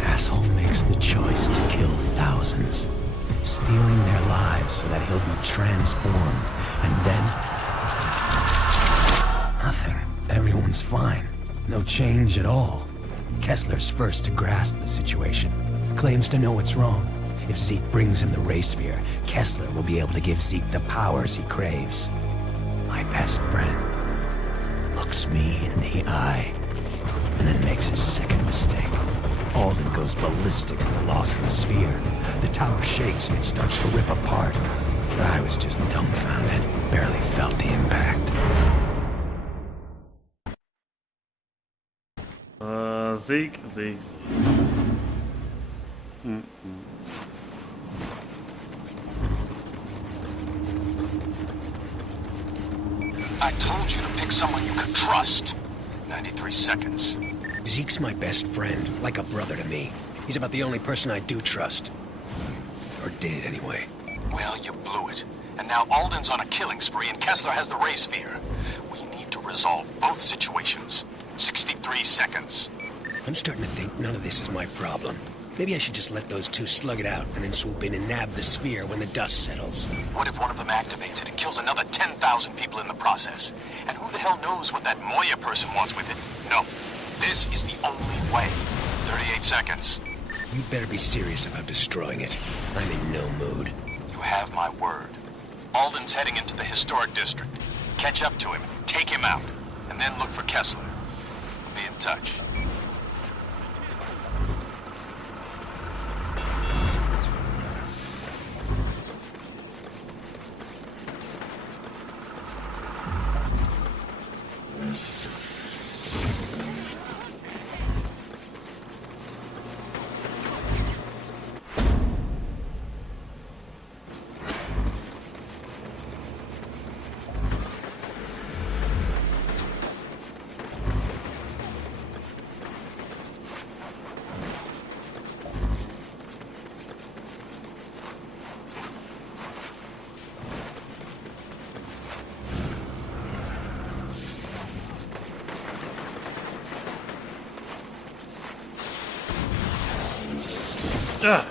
Asshole makes the choice to kill thousands, stealing their lives so that he'll be transformed, and then... nothing. Everyone's fine. No change at all. Kessler's first to grasp the situation. Claims to know what's wrong. If Zeke brings him the ray sphere, Kessler will be able to give Zeke the powers he craves. My best friend looks me in the eye, and then makes his second mistake. Alden goes ballistic at the loss of the sphere. The tower shakes and it starts to rip apart. But I was just dumbfounded, barely felt the impact. Zeke. I told you to pick someone you could trust. 93 seconds. Zeke's my best friend, like a brother to me. He's about the only person I do trust. Or did, anyway. Well, you blew it. And now Alden's on a killing spree and Kessler has the ray sphere. We need to resolve both situations. 63 seconds. I'm starting to think none of this is my problem. Maybe I should just let those two slug it out and then swoop in and nab the sphere when the dust settles. What if one of them activates it and kills another 10,000 people in the process? And who the hell knows what that Moya person wants with it? No. This is the only way. 38 seconds. You better be serious about destroying it. I'm in no mood. You have my word. Alden's heading into the historic district. Catch up to him, take him out, and then look for Kessler. We'll be in touch. Ah.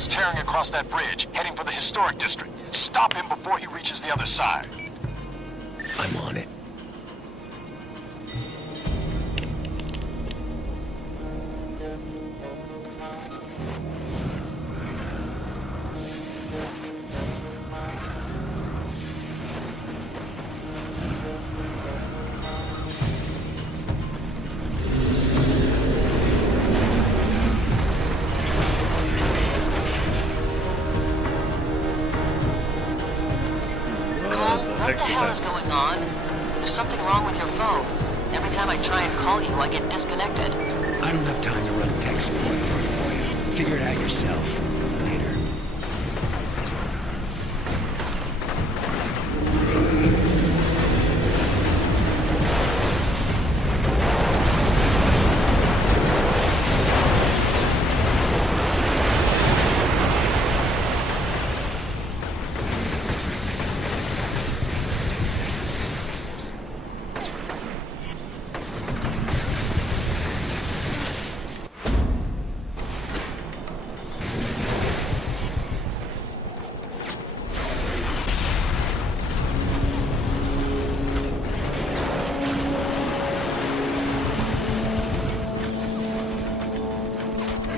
He's tearing across that bridge, heading for the historic district. Stop him before he reaches the other side. I'm on it. What the hell is going on? There's something wrong with your phone. Every time I try and call you, I get disconnected. I don't have time to run tech support for you. Figure it out yourself. Later.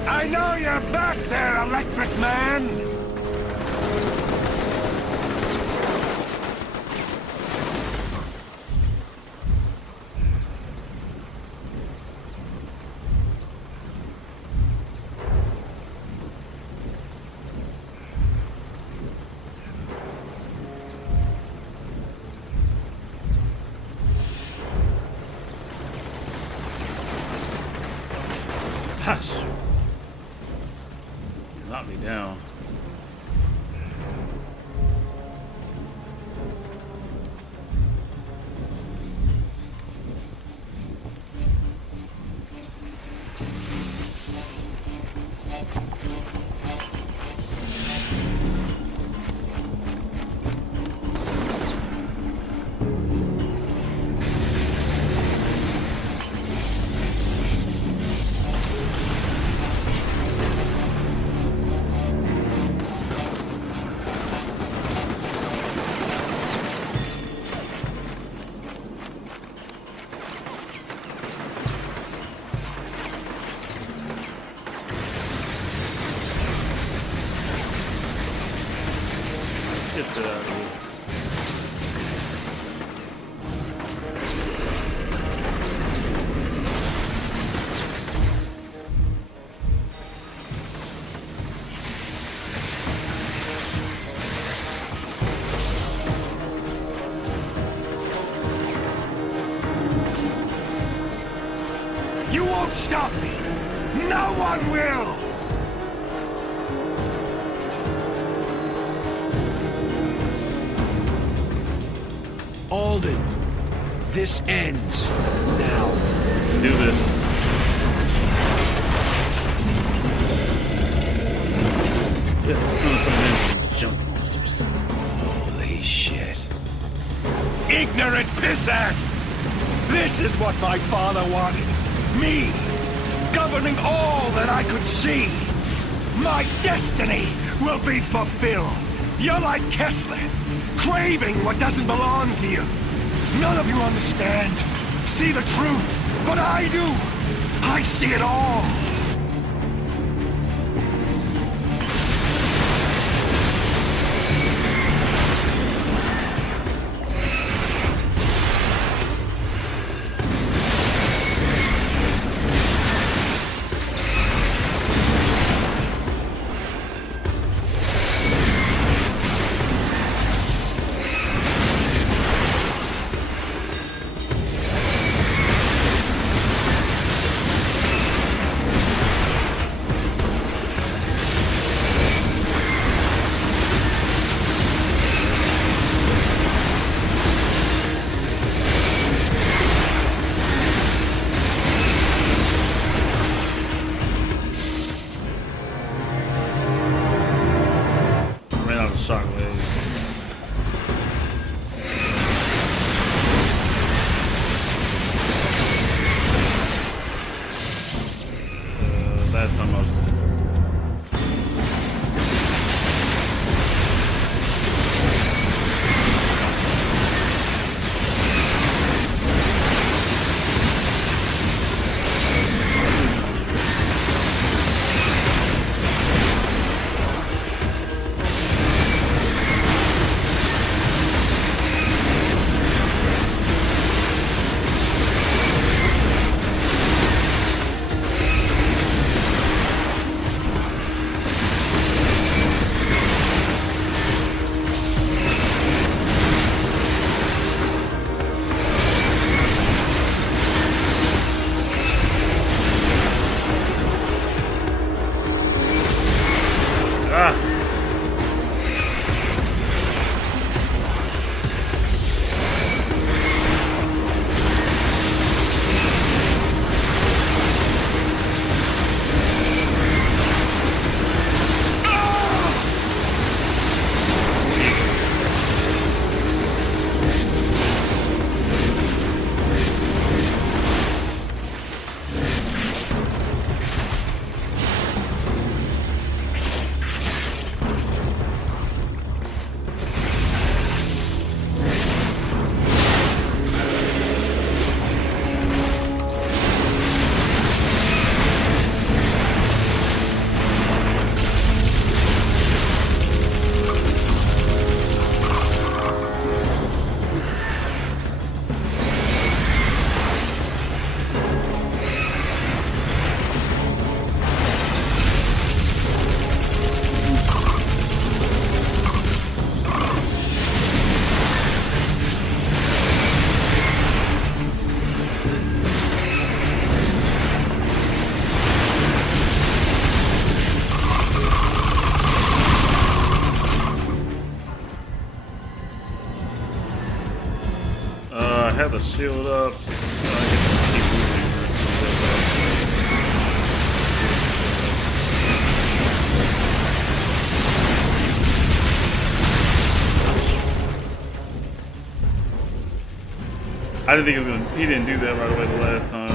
I know you're back there, Electric Man! Gosh. Knock me down. Get that out of here. You won't stop me! No one will! Alden, this ends now. Let's do this. Yes, son of a junk monsters. Holy shit. Ignorant pissant! This is what my father wanted. Me, governing all that I could see. My destiny will be fulfilled. You're like Kessler, craving what doesn't belong to you. None of you understand, see the truth, but I do. I see it all. I have the shield up. I didn't think he was gonna. He didn't do that right away the last time.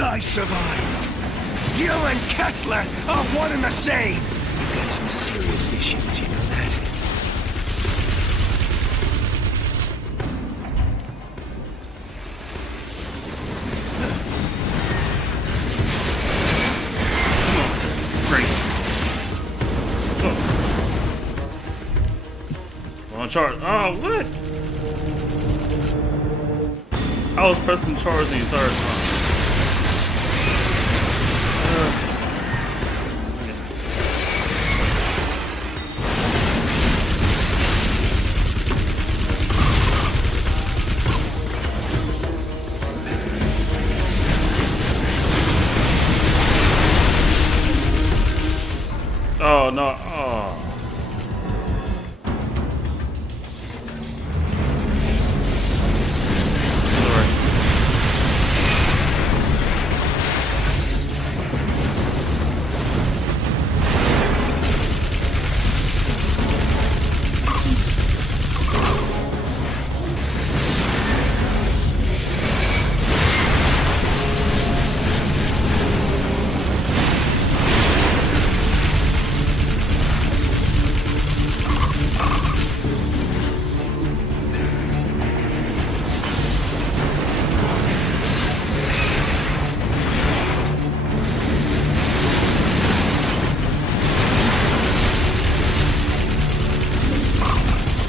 I survived. You and Kessler are one and the same. You've got some serious issues, you know that? Great. Oh. On charge. Oh, what? I was pressing charge the entire time. Oh no! Oh.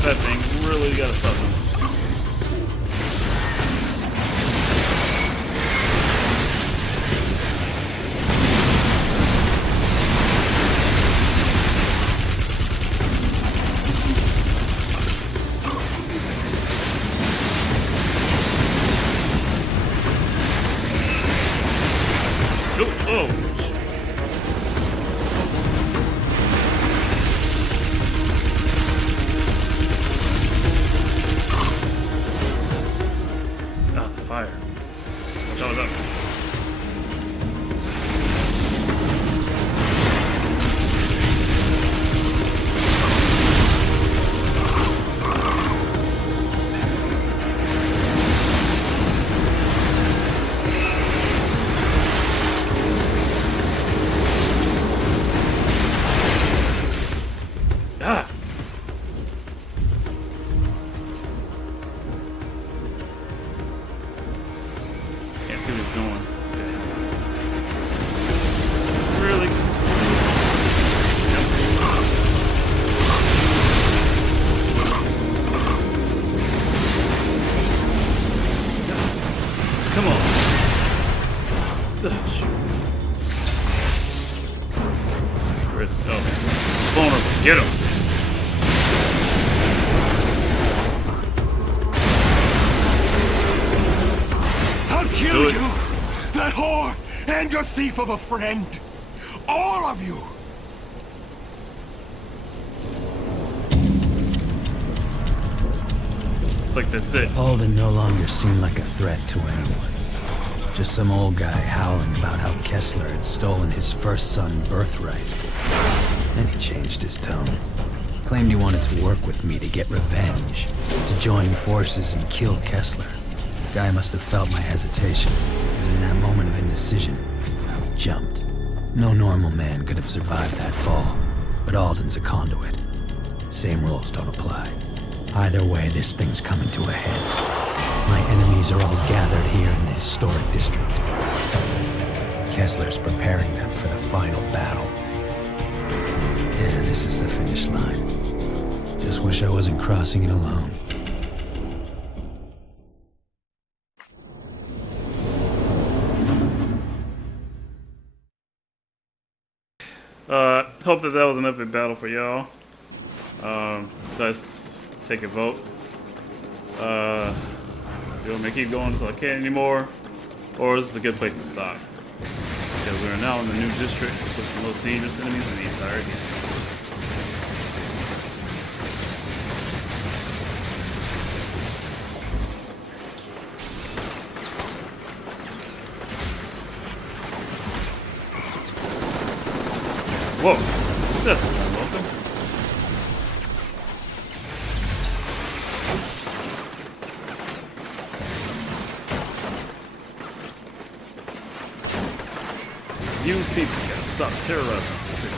That thing really gotta stop him. Oh. Where is it? Oh, vulnerable. Get him. I'll kill you! That whore and your thief of a friend! All of you! It's like that's it. Alden no longer seemed like a threat to anyone. Just some old guy howling about how Kessler had stolen his first son birthright. Then he changed his tone. Claimed he wanted to work with me to get revenge, to join forces and kill Kessler. Guy must have felt my hesitation, because in that moment of indecision, he jumped. No normal man could have survived that fall, but Alden's a conduit. Same rules don't apply. Either way, this thing's coming to a head. My enemies are all gathered here in the historic district. Kessler's preparing them for the final battle. Yeah, this is the finish line. Just wish I wasn't crossing it alone. Hope that was an epic battle for y'all. Let's take a vote. You want me to keep going until I can't anymore? Or is this a good place to stop? Because we are now in the new district with the most dangerous enemies in the entire game. Whoa, that's not welcome. You people gotta stop terrorizing the city.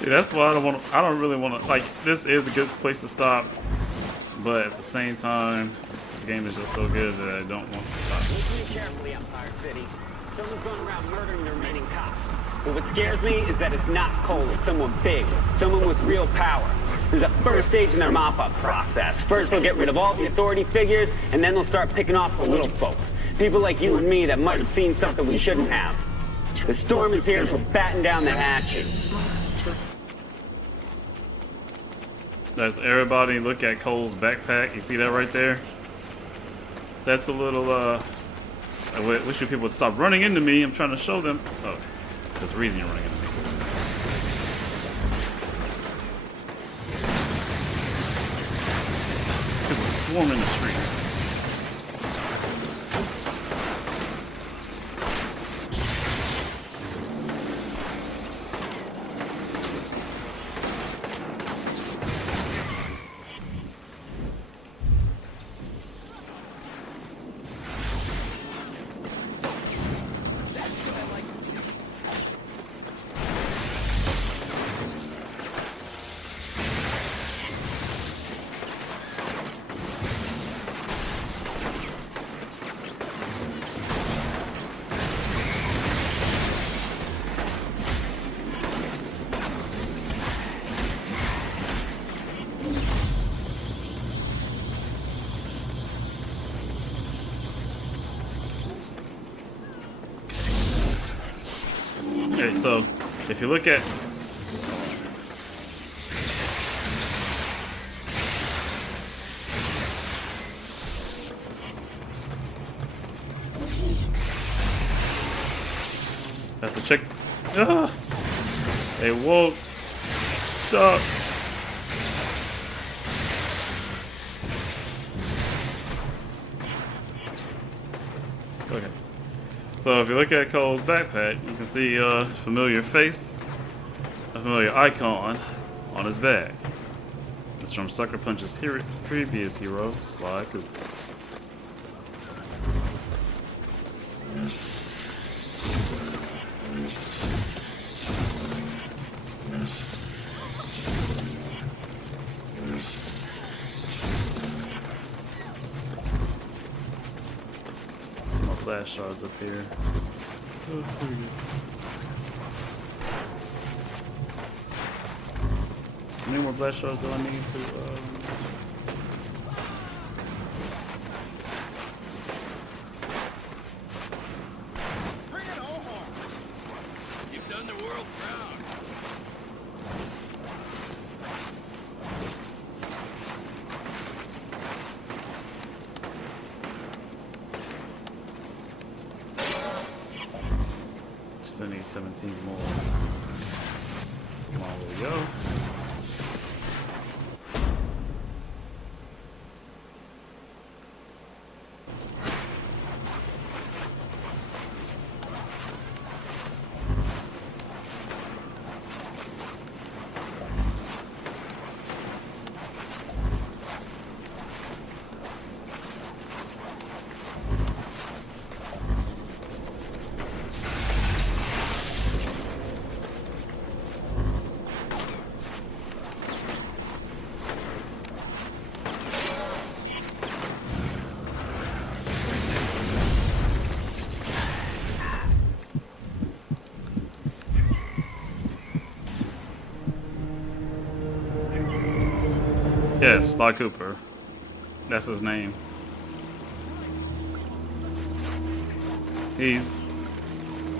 See, that's why I don't really want to, like, this is a good place to stop, but at the same time, this game is just so good that I don't want to stop. Listen to me carefully, Empire City. Someone's going around murdering the remaining cops. But what scares me is that it's not Cole, it's someone big, someone with real power. There's a first stage in their mop-up process. First, they'll get rid of all the authority figures, and then they'll start picking off the little folks. People like you and me that might have seen something we shouldn't have. The storm is here, so batten down the hatches. Does everybody look at Cole's backpack? You see that right there? That's a little, I wish you people would stop running into me. I'm trying to show them. Oh, there's a reason you're running into me. People swarming the streets. Okay, so if you look at that's a check. Hey, whoa, Stop. Okay. So if you look at Cole's backpack, you can see a familiar face, a familiar icon on his bag. It's from Sucker Punch's previous hero, Sly Cooper. More flash shards up here. Oh, pretty good. How many more blast shards do I need to, Bring it home. You've done the world proud. Still need 17 more. Come on, there we go. Yes, Sly Cooper. That's his name. He's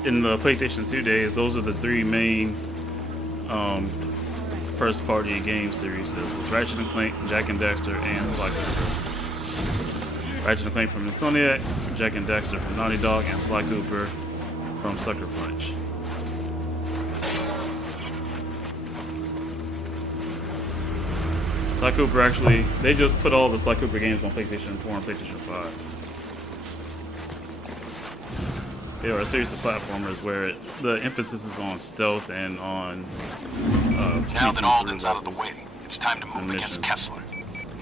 in the PlayStation 2 days. Those are the three main first-party game series. This was Ratchet and Clank, Jak and Daxter, and Sly Cooper. Ratchet and Clank from Insomniac, Jak and Daxter from Naughty Dog, and Sly Cooper from Sucker Punch. Sly Cooper actually, they just put all the Sly Cooper games on PlayStation 4 and PlayStation 5. They are a series of platformers where the emphasis is on stealth and on now that Alden's out of the way, it's time to move against Kessler.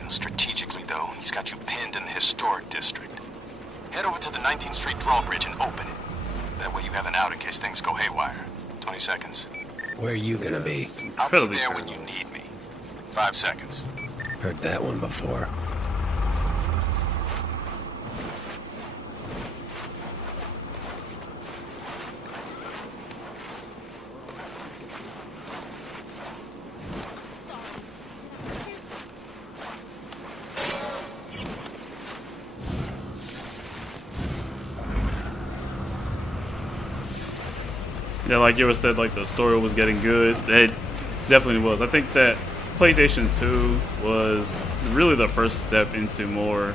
Strategically, though, he's got you pinned in the historic district. Head over to the 19th Street drawbridge and open it. That way you have an out in case things go haywire. 20 seconds. Where are you gonna be? I'll be there when you need me. 5 seconds. Heard that one before. Yeah, like you said, like the story was getting good. It definitely was. I think that PlayStation 2 was really the first step into more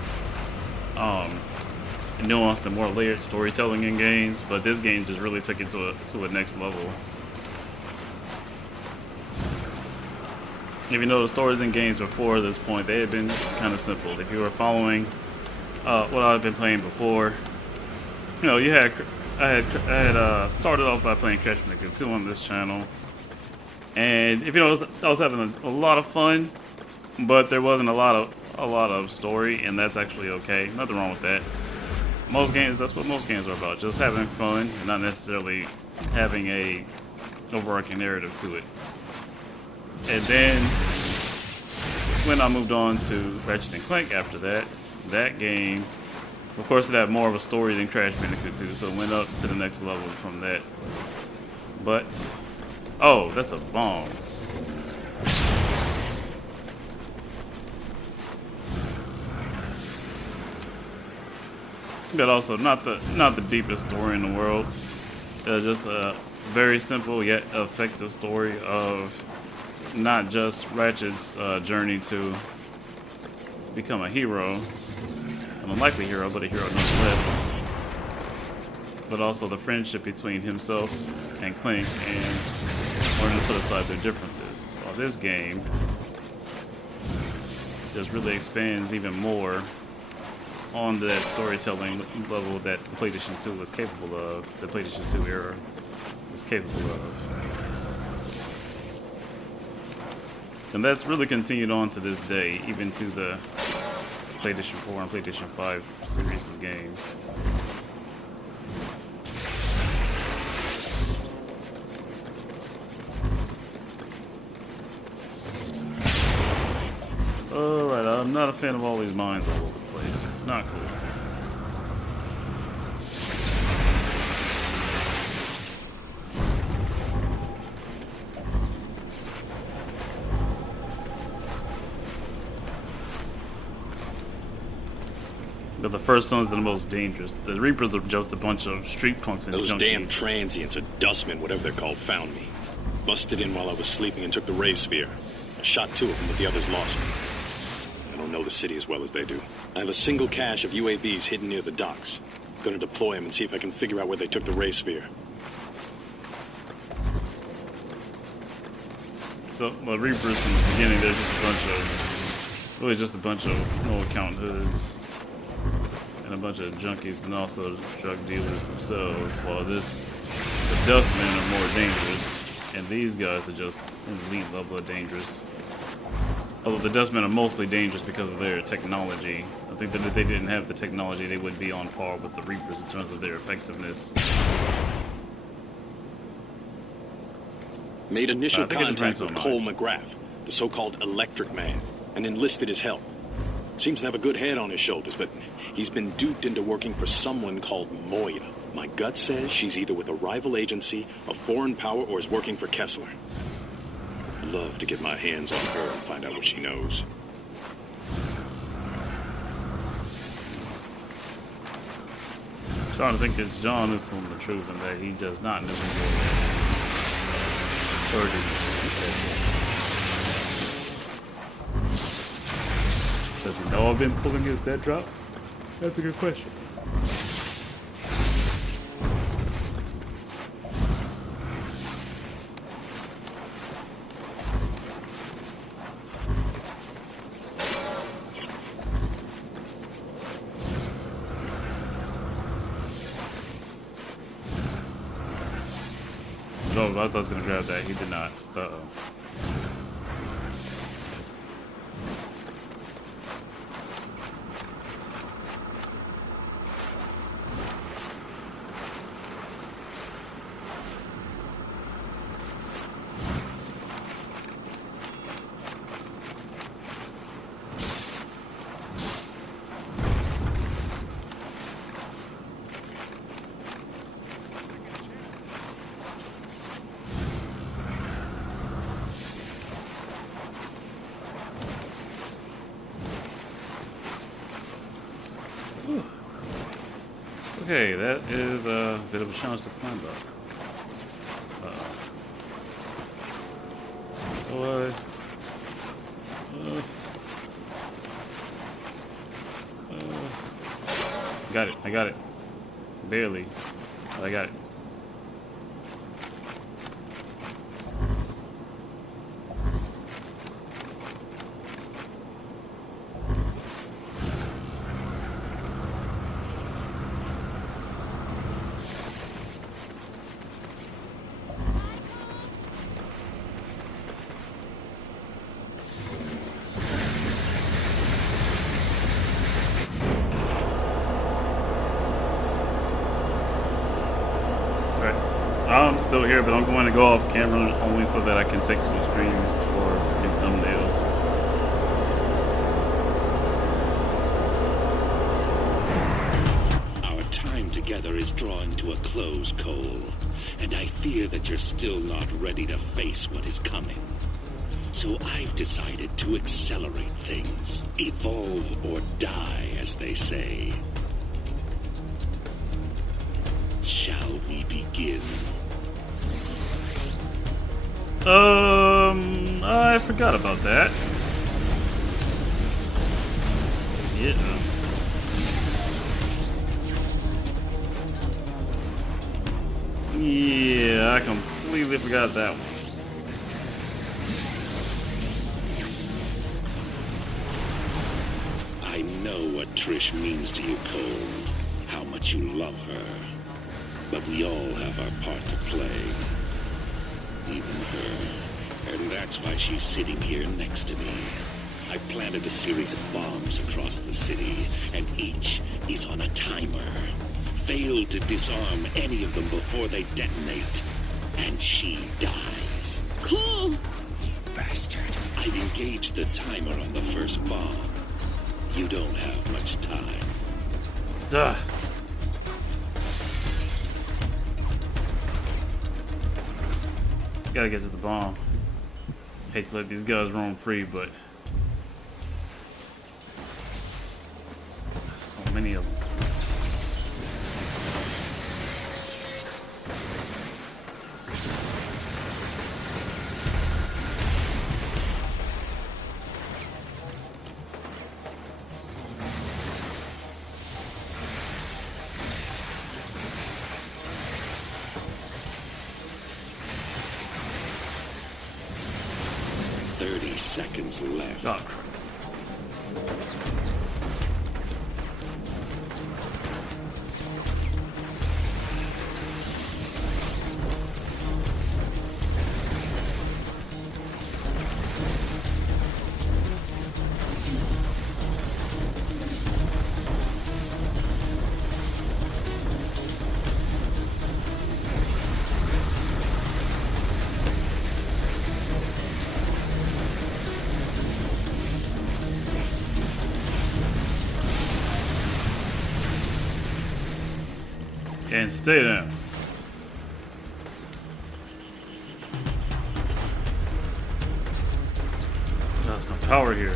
nuanced and more layered storytelling in games, but this game just really took it to a next level. If you know the stories in games before this point, they had been kind of simple. If you were following what I've been playing before, you know, I had started off by playing Crash Bandicoot 2 on this channel, and if you know, I was having a lot of fun, but there wasn't a lot of story, and that's actually okay. Nothing wrong with that. Most games, that's what most games are about, just having fun and not necessarily having a overarching narrative to it. And then when I moved on to Ratchet and Clank after that game, of course, it had more of a story than Crash Bandicoot 2, so it went up to the next level from that. But, oh, that's a bomb. But also, not the deepest story in the world. Just a very simple yet effective story of not just Ratchet's journey to become a hero. An unlikely hero, but a hero nonetheless. But also the friendship between himself and Clank, and learning to put aside their differences. While this game just really expands even more on that storytelling level that the PlayStation 2 was capable of, the PlayStation 2 era was capable of. And that's really continued on to this day, even to the PlayStation 4 and PlayStation 5 series of games. Alright, I'm not a fan of all these mines all over the place. Not cool. But the first ones are the most dangerous. The Reapers are just a bunch of street punks and Those junkies. damn transients, or Dustmen, whatever they're called, found me. Busted in while I was sleeping and took the ray sphere. I shot 2 of them, but the others lost me. I don't know the city as well as they do. I have a single cache of UAVs hidden near the docks. I'm gonna deploy them and see if I can figure out where they took the ray sphere. So, the Reapers from the beginning, they're just a bunch of, really just a bunch of no-account hoods. And a bunch of junkies and also drug dealers themselves, while the Dustmen are more dangerous, and these guys are just an elite level of dangerous. Although the Dustmen are mostly dangerous because of their technology. I think that if they didn't have the technology, they would be on par with the Reapers in terms of their effectiveness. Made initial contact with on Cole McGrath, the so-called Electric Man, and enlisted his help. Seems to have a good head on his shoulders, but he's been duped into working for someone called Moya. My gut says she's either with a rival agency, a foreign power, or is working for Kessler. I'd love to get my hands on her and find out what she knows. I'm trying to think it's John is telling the truth and that he does not know who Moya is. Does he know I've been pulling his dead drop? That's a good question. No, I thought I was gonna grab that. He did not. Uh-oh. Okay, that is a bit of a challenge to climb up. I got it. Barely. But I got it. I'm still here, but I'm going to go off camera only so that I can take some screens for new thumbnails. Our time together is drawing to a close, Cole, and I fear that you're still not ready to face what is coming. So I've decided to accelerate things. Evolve or die, as they say. Shall we begin? I forgot about that. Yeah. Yeah, I completely forgot that one. know what Trish means to you, Cole. How much you love her. But we all have our part to play. Even her. And that's why she's sitting here next to me. I planted a series of bombs across the city, and each is on a timer. Fail to disarm any of them before they detonate, and she dies. Cool. Bastard. I've engaged the timer on the first bomb. You don't have much time. Ugh. Gotta get to the bomb. Hate to let these guys roam free, but so many of them. Seconds left. Oh. And stay there. There's no power here.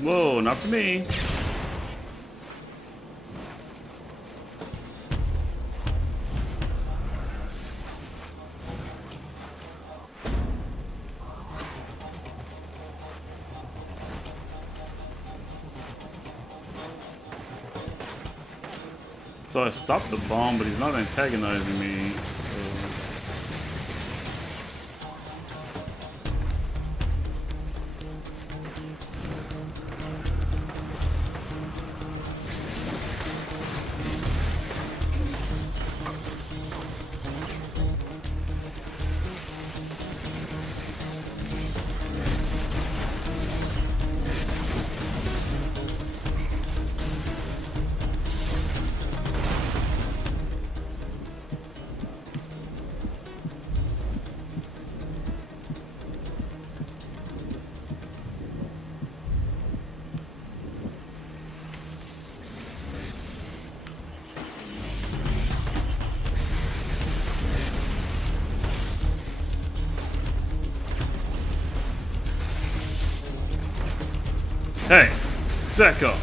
Whoa, not for me. So I stopped the bomb, but he's not antagonizing me. Hey, back up.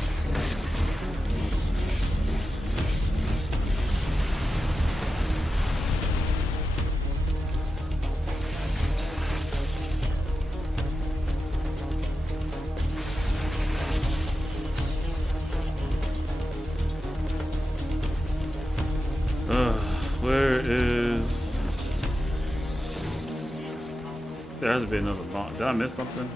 There has to be another bomb. Did I miss something?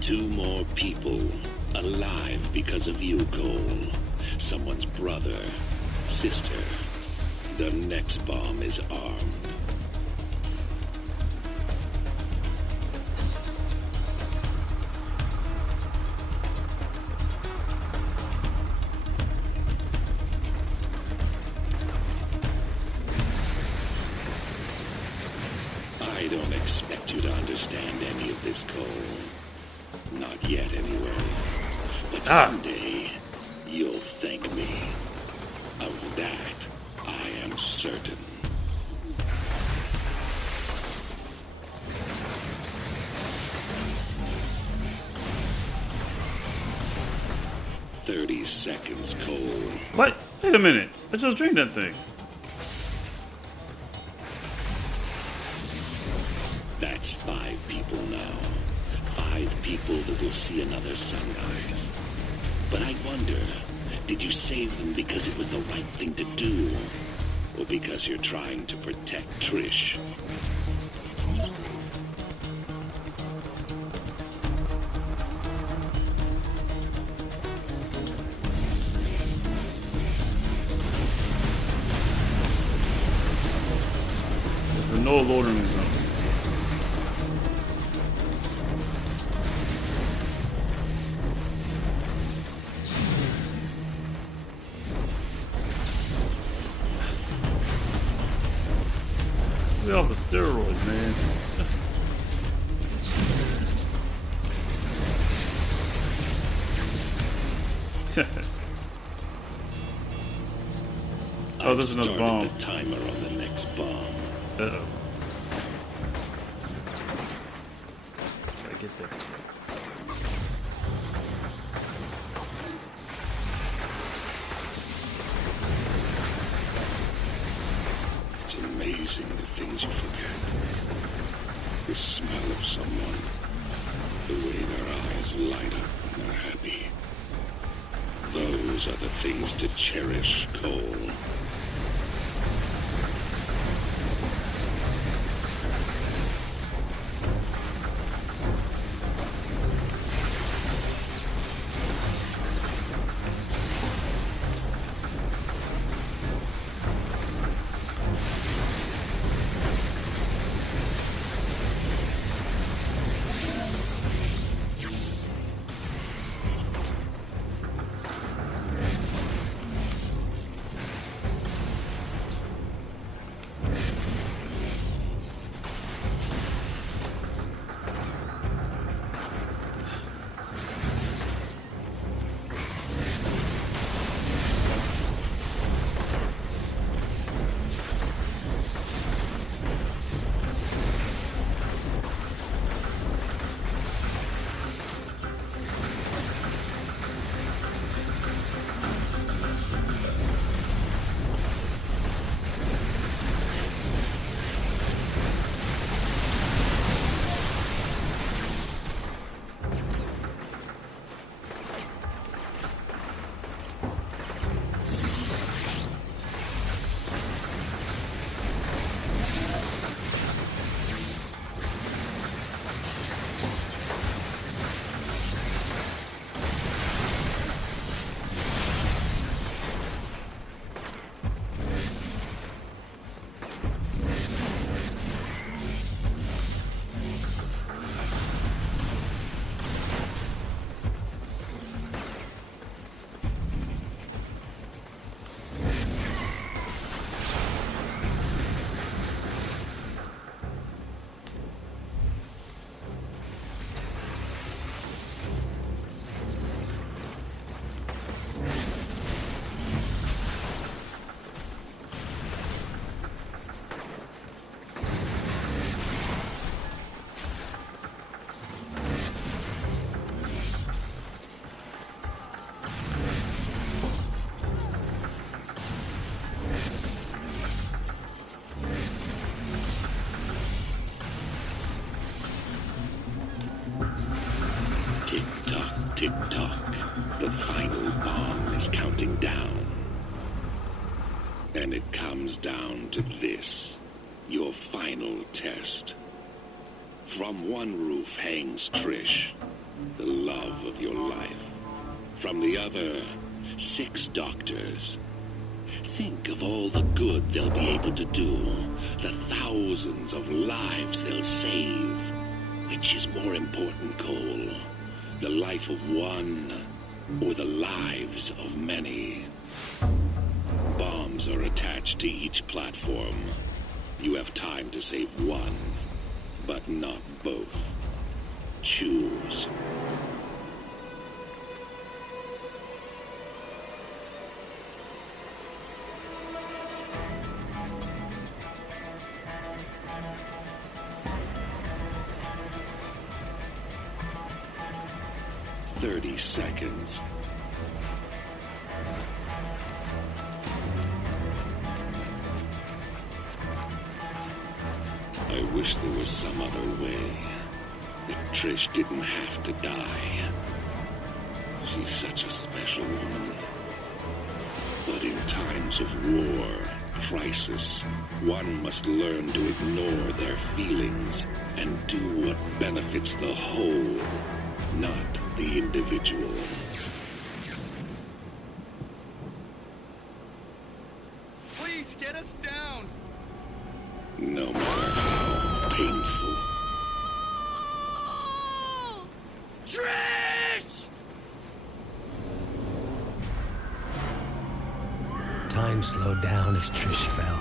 Two more people alive because of you, Cole. Someone's brother, sister. The next bomb is armed. I don't expect you to understand any of this, Cole. Not yet, anyway. But someday, you'll thank me. Of that, I am certain. "30 seconds, Cole." What? Wait a minute. I just drank that thing. That's 5 people now. 5 people that will see another sunrise. But I wonder, did you save them because it was the right thing to do? Or because you're trying to protect Trish? There's no loitering zone. Get off the steroids, man. Oh, there's another bomb. The timer on the next bomb. Uh-oh. Gotta get there. It's amazing the things you forget. The smell of someone. The way their eyes light up when they're happy. Those are the things to cherish, Cole. Tick-tock. The final bomb is counting down. And it comes down to this, your final test. From one roof hangs Trish, the love of your life. From the other, 6 doctors. Think of all the good they'll be able to do, the thousands of lives they'll save. Which is more important, Cole? The life of one, or the lives of many? Bombs are attached to each platform. You have time to save one, but not both. Choose. "30 seconds. I wish there was some other way. That Trish didn't have to die. She's such a special woman. But in times of war, crisis, one must learn to ignore their feelings and do what benefits the whole, not the individual." Please get us down! No matter how painful. Trish! Time slowed down as Trish fell.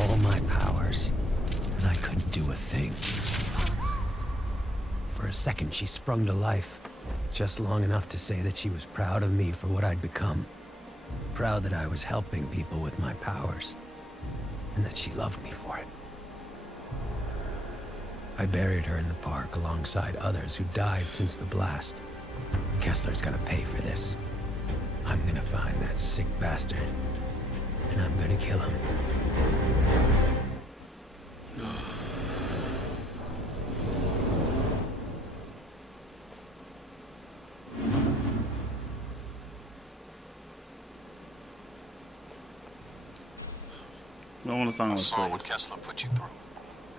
All my powers, and I couldn't do a thing. For a second, she sprung to life, just long enough to say that she was proud of me for what I'd become. Proud that I was helping people with my powers, and that she loved me for it. I buried her in the park alongside others who died since the blast. Kessler's gonna pay for this. I'm gonna find that sick bastard, and I'm gonna kill him. I want a song I with saw what praise. Kessler put you through.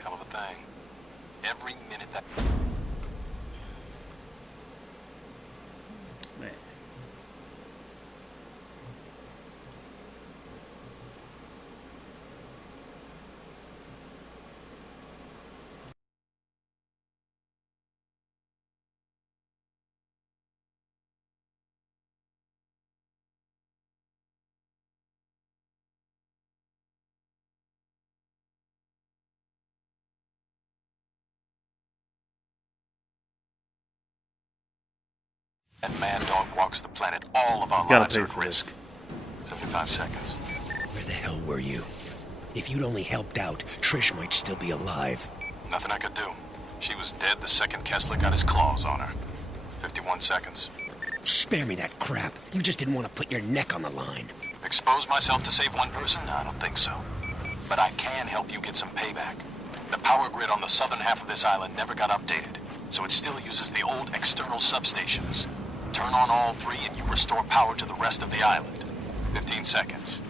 Hell of a thing. Every minute that... Man. That mad dog walks the planet. All of our He's gotta lives pay are at for risk. this. 75 seconds. Where the hell were you? If you'd only helped out, Trish might still be alive. Nothing I could do. She was dead the second Kessler got his claws on her. 51 seconds. Spare me that crap. You just didn't want to put your neck on the line. Expose myself to save one person? I don't think so. But I can help you get some payback. The power grid on the southern half of this island never got updated, so it still uses the old external substations. Turn on all 3 and you restore power to the rest of the island. 15 seconds.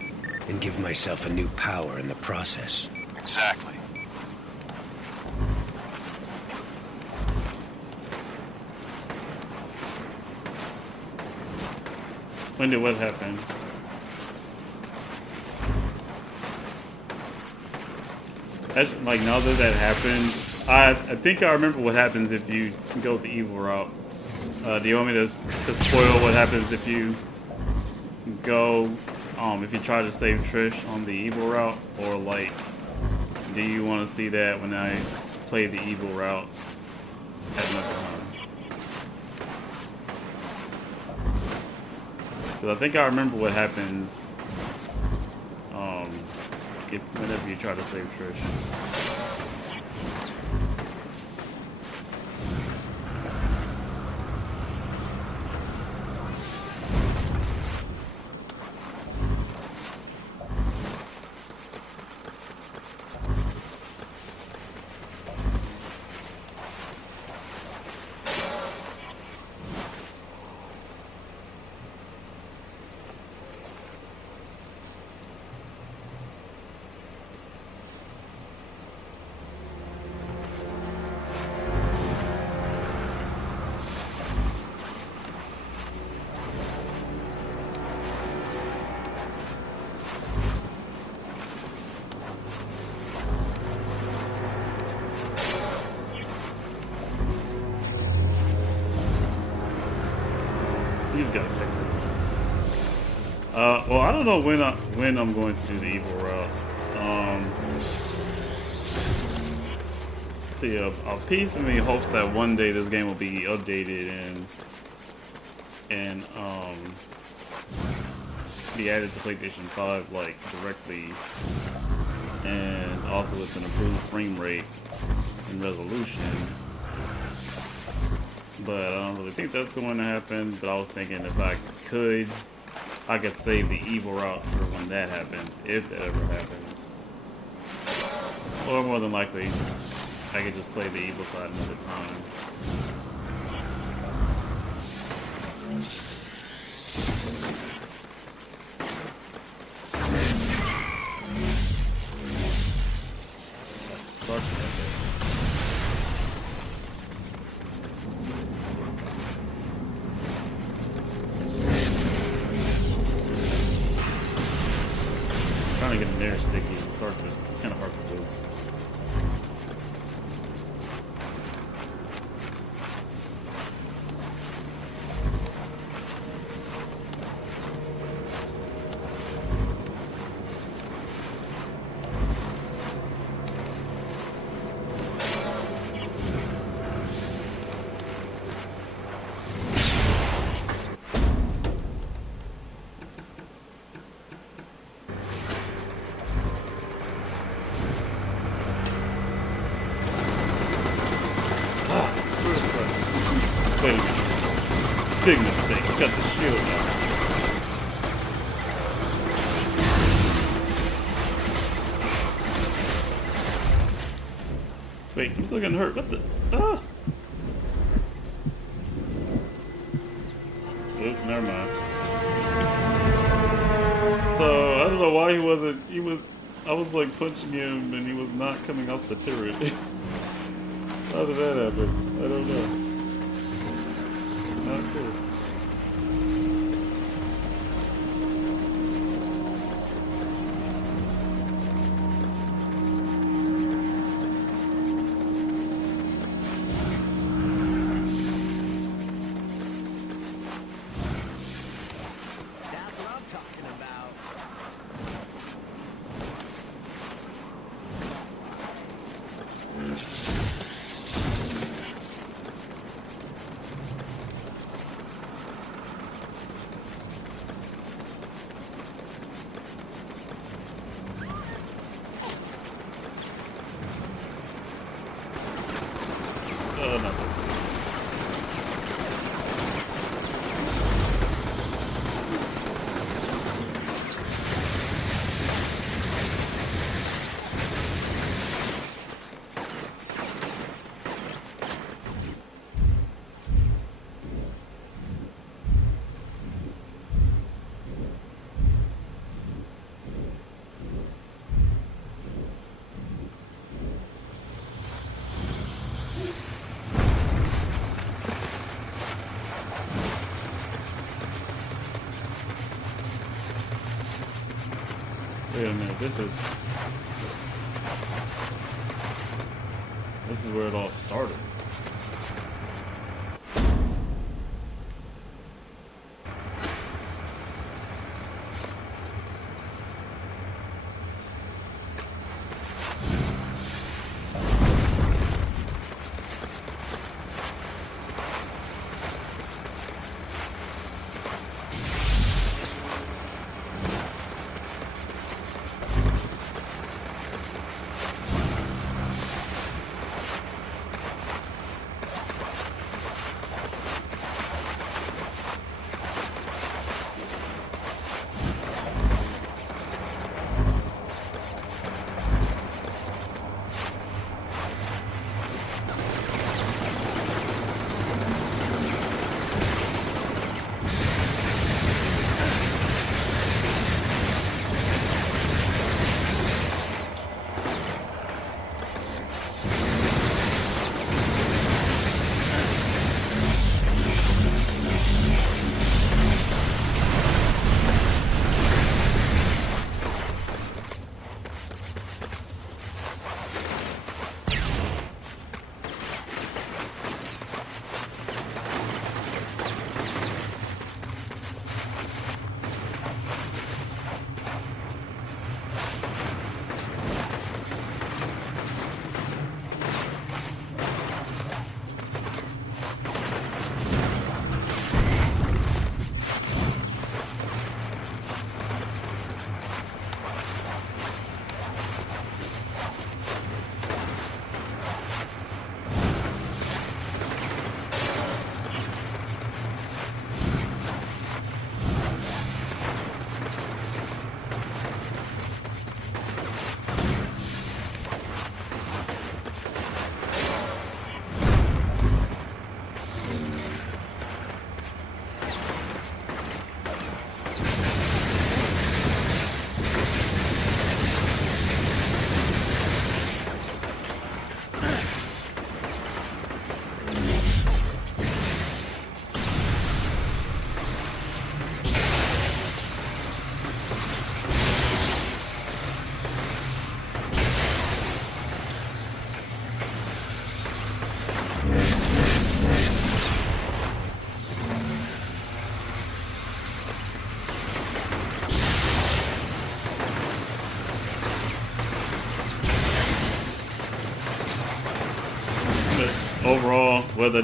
And give myself a new power in the process. Exactly. When did what happen? Like, now that happened, I think I remember what happens if you go the evil route. Do you want me to spoil what happens if you go, if you try to save Trish on the evil route? Or, like, do you want to see that when I play the evil route at another time? Because I think I remember what happens, whenever you try to save Trish. got pickers. Well, I don't know when I'm going to do the evil route. See, a piece of me hopes that one day this game will be updated and be added to PlayStation 5 like directly, and also with an improved frame rate and resolution. But I don't really think that's going to happen. But I was thinking if I could save the evil route for when that happens, if that ever happens. Or more than likely, I could just play the evil side another time. Trying to get in there sticky. It's kind of hard to do. Wait a minute. Big mistake. Got the shield out. Wait, I'm still getting hurt. What the? Ah! Oop, never mind. So, I don't know why I was like punching him and he was not coming off the turret. How did that happen? I don't know. Not cool. That's what I'm talking about. No. Wait a minute, this is where it all started. overall, whether I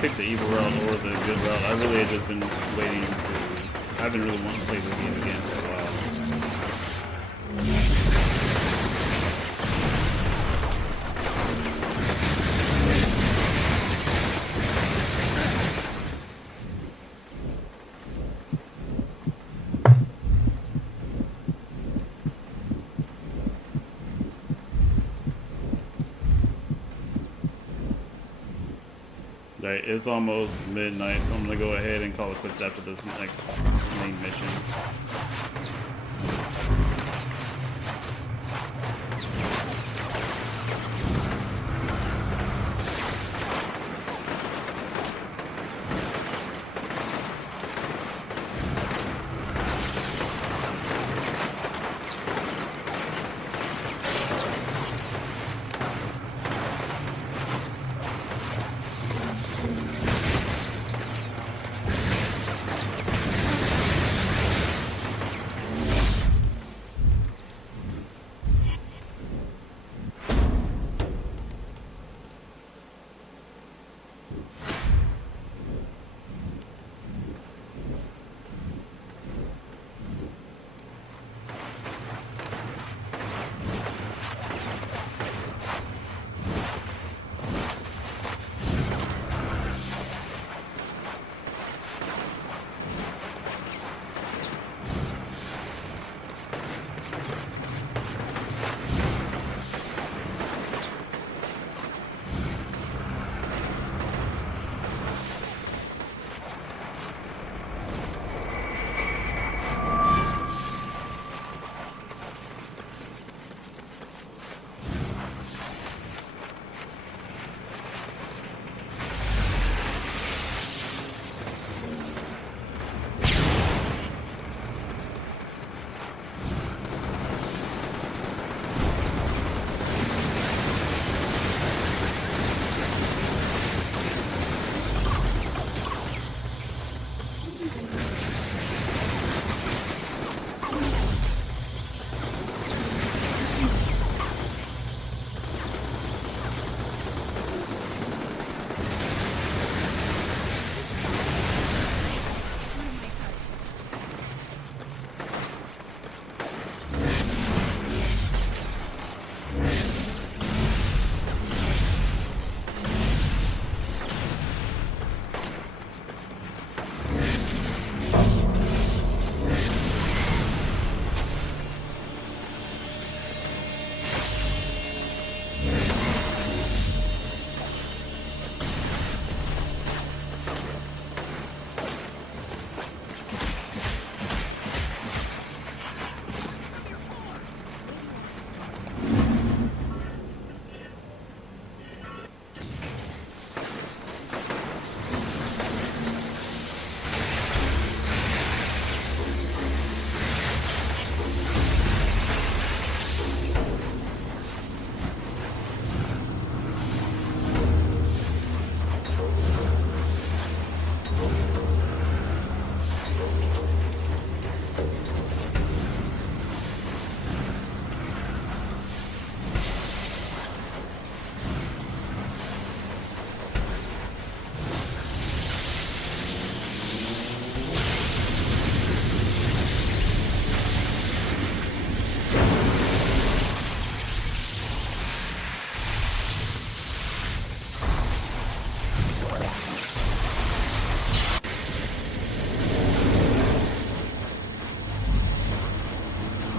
pick the evil route or the good route, I really have just been waiting to. I haven't really wanted to play this game again for a while. Right, it's almost midnight, so I'm gonna go ahead and call it quits after this next main mission.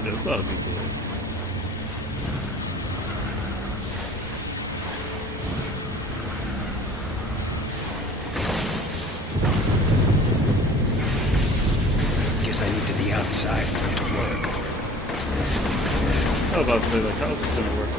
This ought to be good. Guess I need to be outside for it to work. I was about to say, like, how's this gonna work?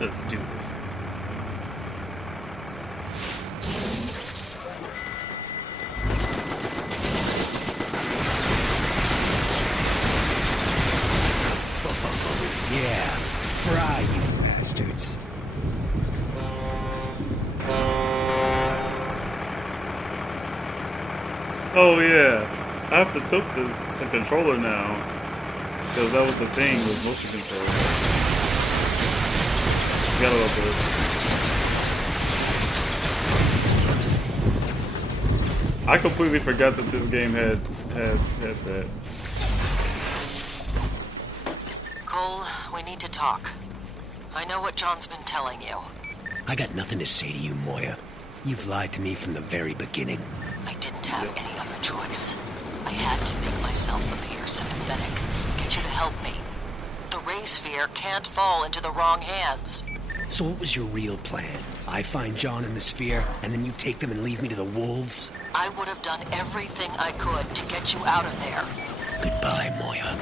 Let's do this. Yeah, fry, you bastards. Oh yeah, I have to tilt the controller now, because that was the thing with motion control. Gotta love this. I completely forgot that this game had that. Cole, we need to talk. I know what John's been telling you. I got nothing to say to you, Moya. You've lied to me from the very beginning. I didn't have any other choice. I had to make myself appear sympathetic, get you to help me. The ray sphere can't fall into the wrong hands. So what was your real plan? I find John in the sphere, and then you take them and leave me to the wolves? I would have done everything I could to get you out of there. Goodbye, Moya.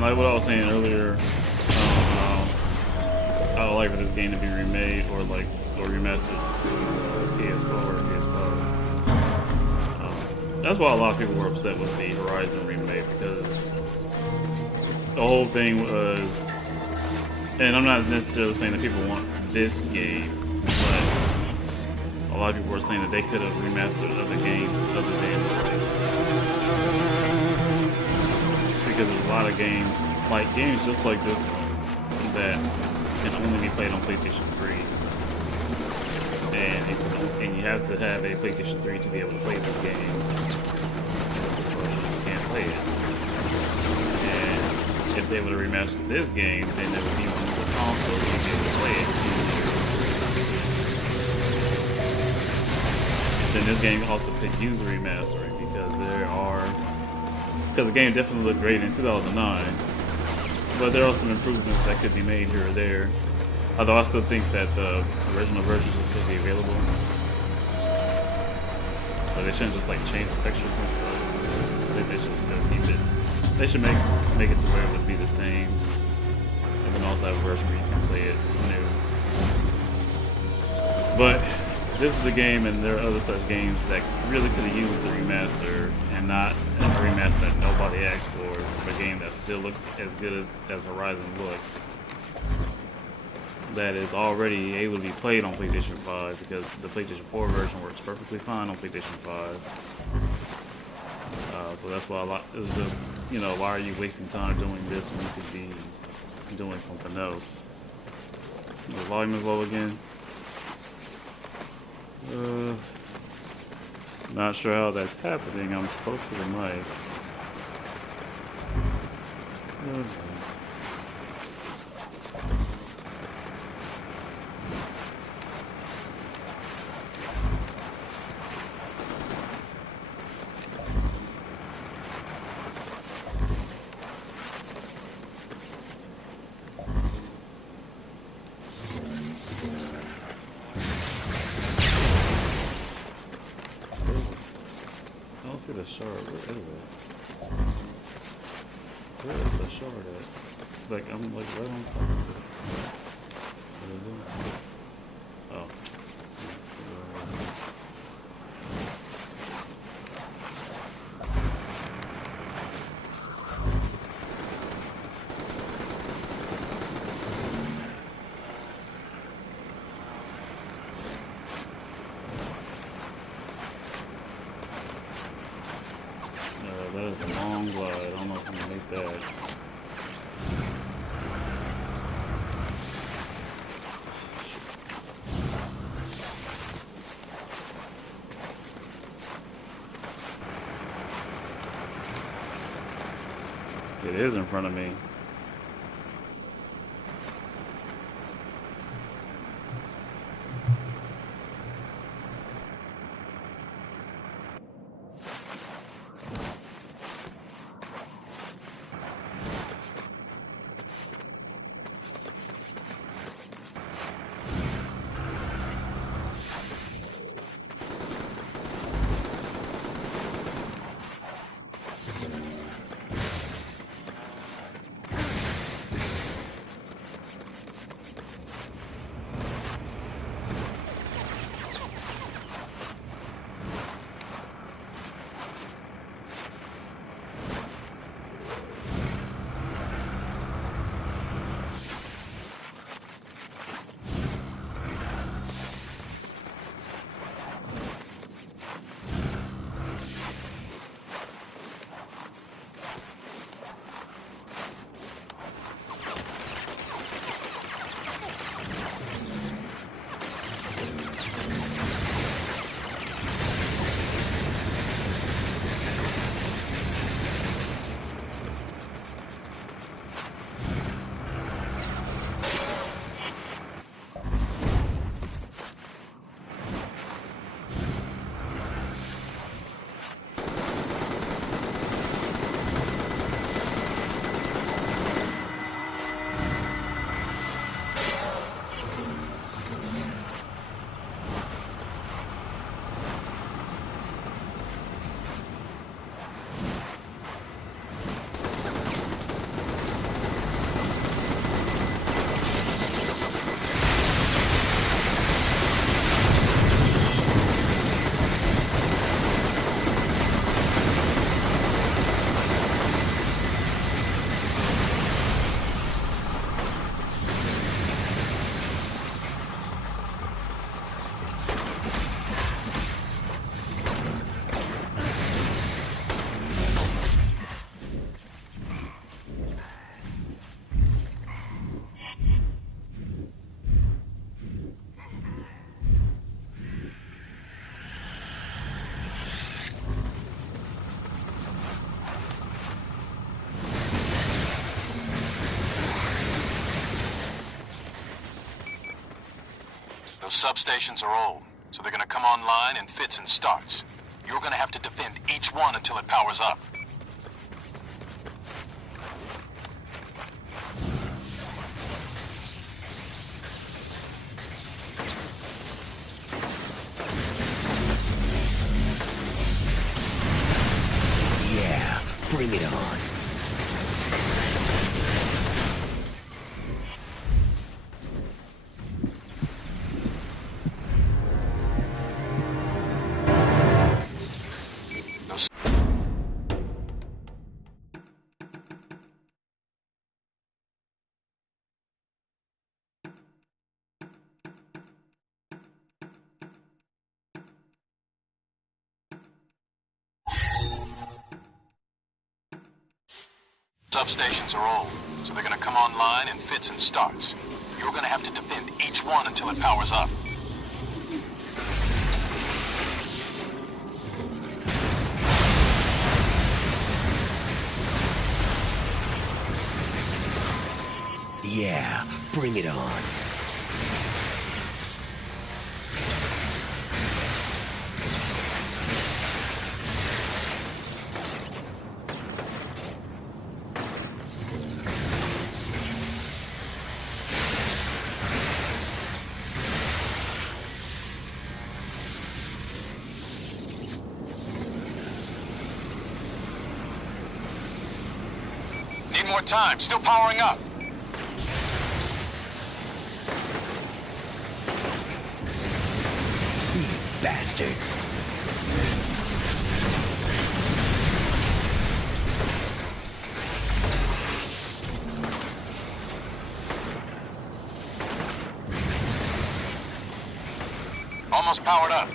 Like what I was saying earlier, I would like for this game to be remade or remastered to PS4 or PS5. That's why a lot of people were upset with the Horizon remake, because the whole thing was, and I'm not necessarily saying that people want this game, but a lot of people were saying that they could have remastered other games other than because there's a lot of games, like games just like this one, that can only be played on PlayStation 3. And you have to have a PlayStation 3 to be able to play this game. You can't play it. And if they would have remastered this game, then it would be on the console to be able to play it. Then this game also could use remastering, because the game definitely looked great in 2009, but there are some improvements that could be made here or there. Although I still think that the original versions will still be available, but they shouldn't just like change the textures and stuff. I think they should still keep it. They should make it to where it would be the same, and then also have a version where you can play it new. But this is a game, and there are other such games that really could have used the remaster and not they asked for a game that still looks as good as Horizon looks. That is already able to be played on PlayStation 5 because the PlayStation 4 version works perfectly fine on PlayStation 5. So that's why it's just, you know, why are you wasting time doing this when you could be doing something else? The volume is low again. Not sure how that's happening. I'm close to the mic. The shard, where is it? Where is the shard at? Like, I'm like right on top of it. What are they doing? Oh. That is a long glide. I don't know if I'm gonna make that. It is in front of me. Those substations are old, so they're gonna come online in fits and starts. You're gonna have to defend each one until it powers up. Yeah, bring it on. Substations are old, so they're gonna come online in fits and starts. You're gonna have to defend each one until it powers up. Yeah, bring it on. Need more time, still powering up. Bastards. Almost powered up.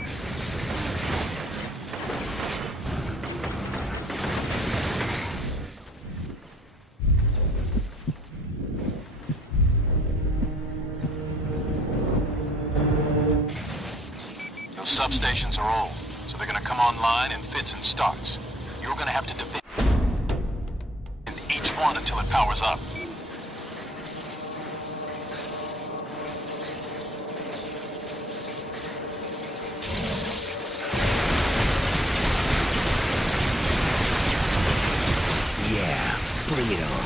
Substations are old, so they're gonna come online in fits and starts. You're gonna have to defend each one until it powers up. Yeah, bring it on.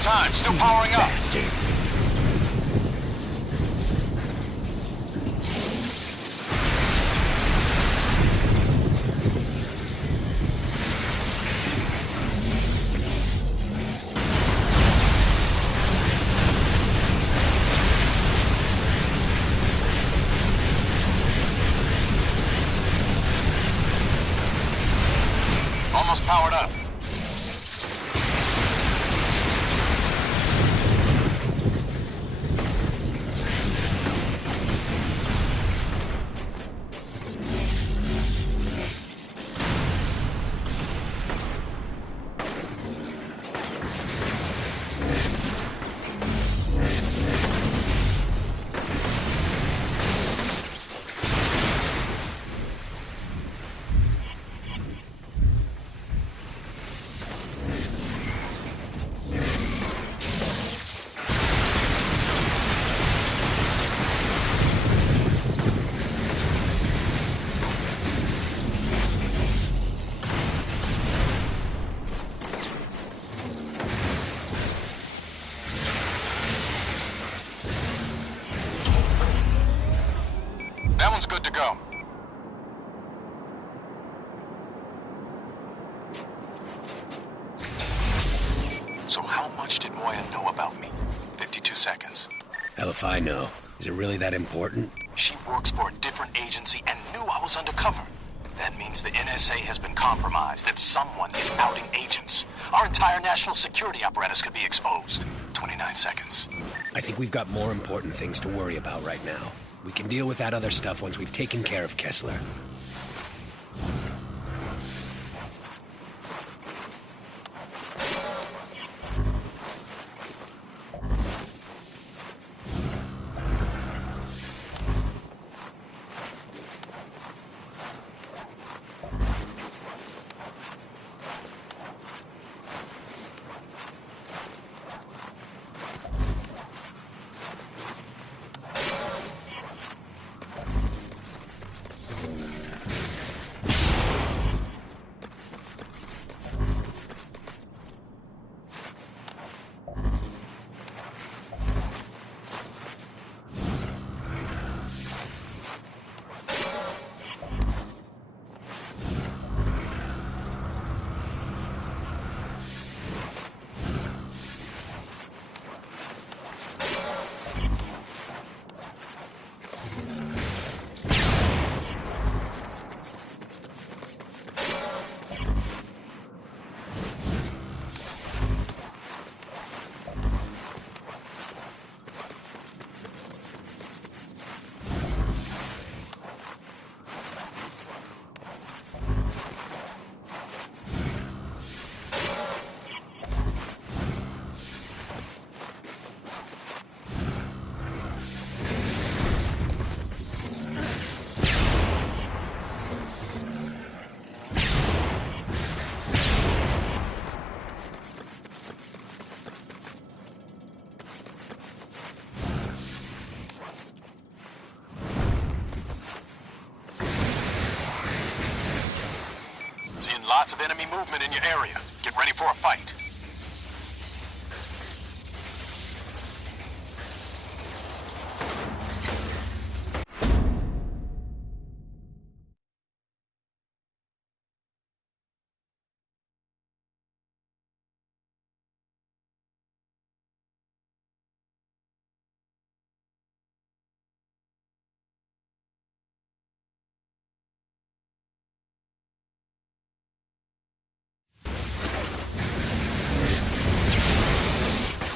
Time, still powering up. Bastards. Almost powered up. That one's good to go. So how much did Moya know about me? 52 seconds. Hell if I know. Is it really that important? She works for a different agency and knew I was undercover. That means the NSA has been compromised, that someone is outing agents. Our entire national security apparatus could be exposed. 29 seconds. I think we've got more important things to worry about right now. We can deal with that other stuff once we've taken care of Kessler. Seeing lots of enemy movement in your area. Get ready for a fight.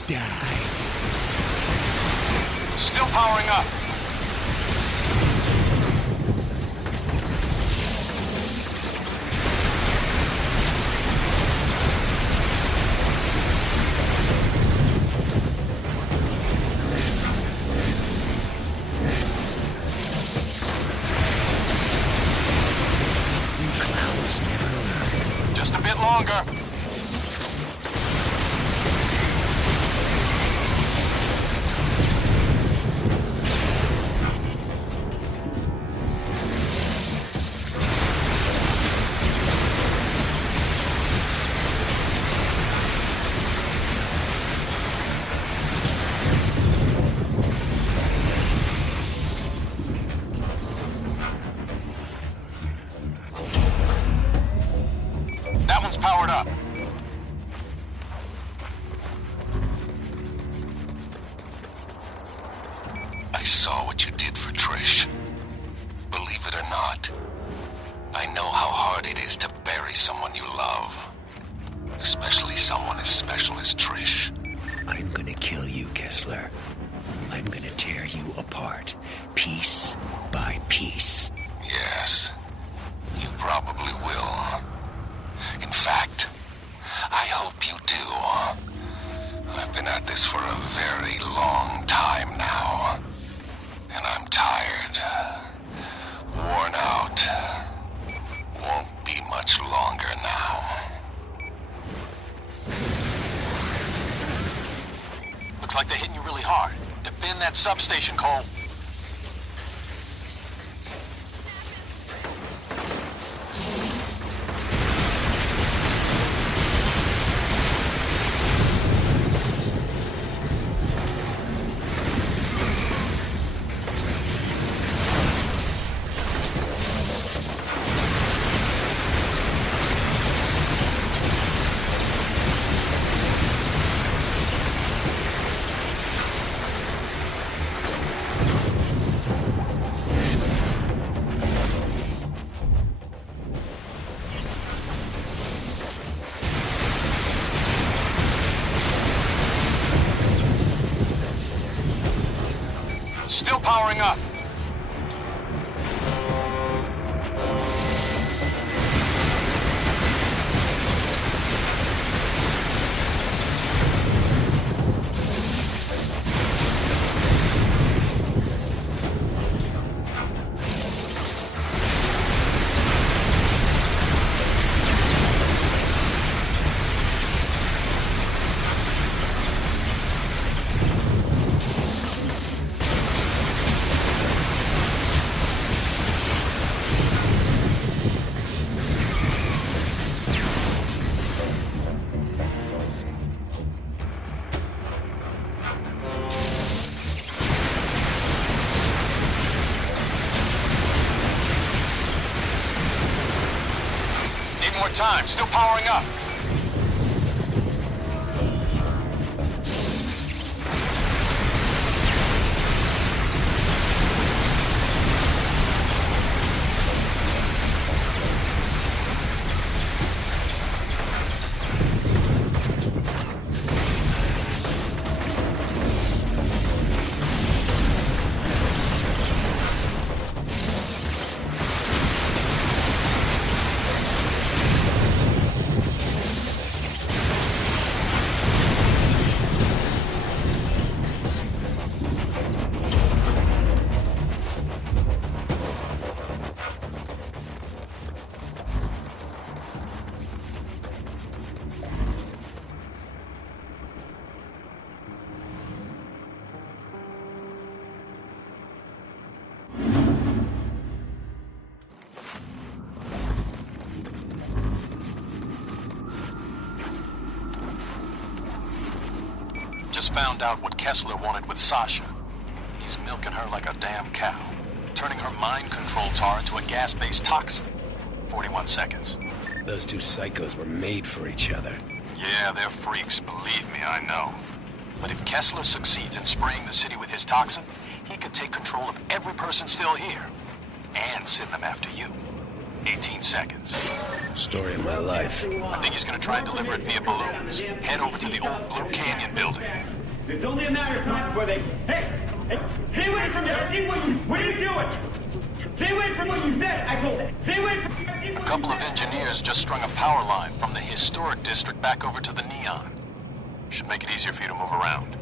Die. Still powering up. You clowns never learn. Just a bit longer. That one's powered up. I saw what you did for Trish. Believe it or not, I know how hard it is to bury someone you love. Especially someone as special as Trish. I'm gonna kill you, Kessler. I'm gonna tear you apart, piece by piece. Yes, you probably will. In fact, I hope you do. I've been at this for a very long time now. And I'm tired. Worn out. Won't be much longer now. Looks like they're hitting you really hard. Defend that substation, Cole. Still powering up. More time, still powering up. just found out what Kessler wanted with Sasha. He's milking her like a damn cow, turning her mind control tar into a gas-based toxin. 41 seconds. Those two psychos were made for each other. Yeah, they're freaks, believe me, I know. But if Kessler succeeds in spraying the city with his toxin, he could take control of every person still here. And send them after you. 18 seconds. Story of my life. I think he's gonna try and deliver it via balloons. Head over to the old Blue Canyon building. It's only a matter of time before they... Hey! Stay away from there! What are you doing? Stay away from what you said! I told you! Stay away from... A couple of engineers just strung a power line from the historic district back over to the Neon. Should make it easier for you to move around.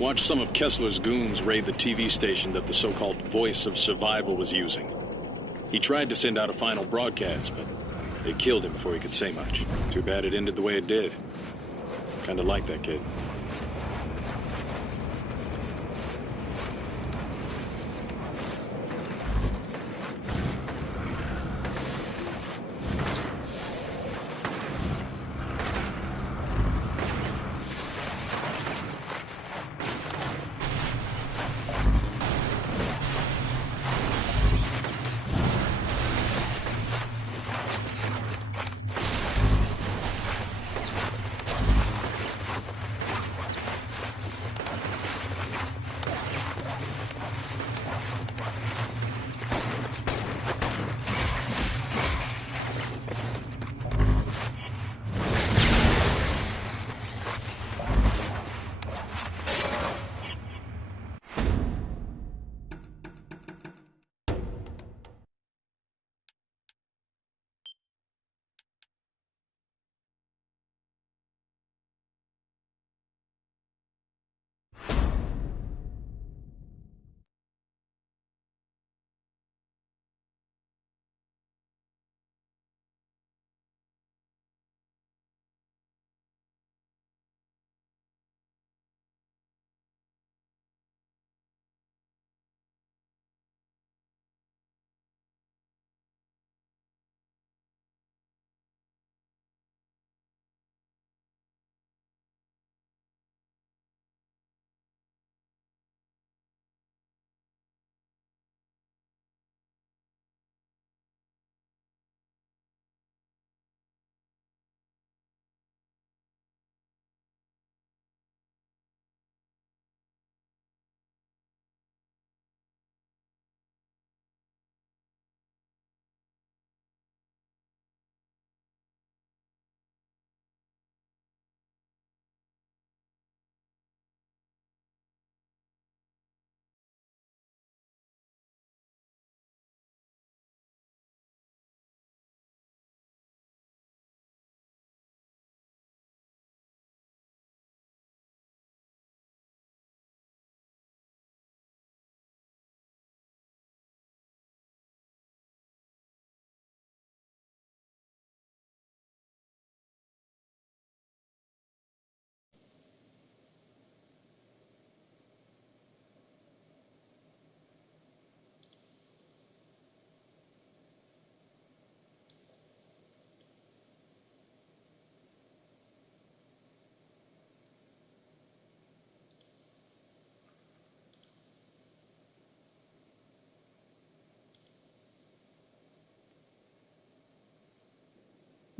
Watched some of Kessler's goons raid the TV station that the so-called Voice of Survival was using. He tried to send out a final broadcast, but they killed him before he could say much. Too bad it ended the way it did. Kinda like that kid.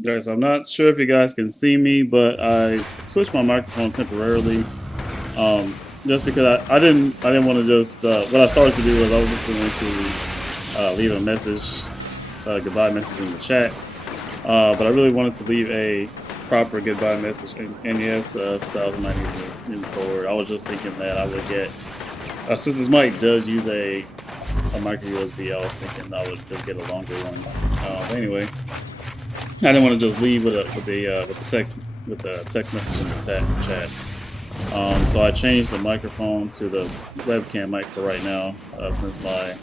Guys, I'm not sure if you guys can see me, but I switched my microphone temporarily, just because I didn't want to just what I started to do was I was just going to leave a message, goodbye message in the chat, but I really wanted to leave a proper goodbye message, and yes, Styles might need to move forward. I was just thinking that I would get, since this mic does use a micro USB, I was thinking I would just get a longer one. Anyway. I didn't want to just leave with the text message in the chat. So I changed the microphone to the webcam mic for right now, since my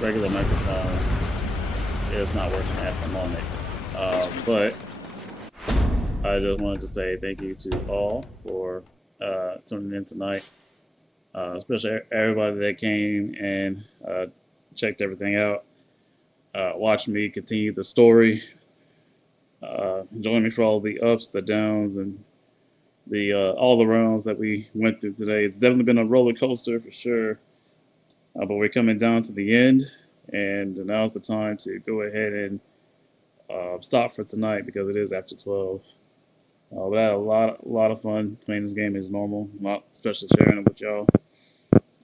regular microphone is not working at the moment. But I just wanted to say thank you to all for tuning in tonight, especially everybody that came and checked everything out, watched me continue the story, join me for all the ups, the downs, and the all the rounds that we went through today. It's definitely been a roller coaster for sure, but we're coming down to the end, and now's the time to go ahead and stop for tonight because it is after 12. But I had a lot of fun playing this game as normal, especially sharing it with y'all.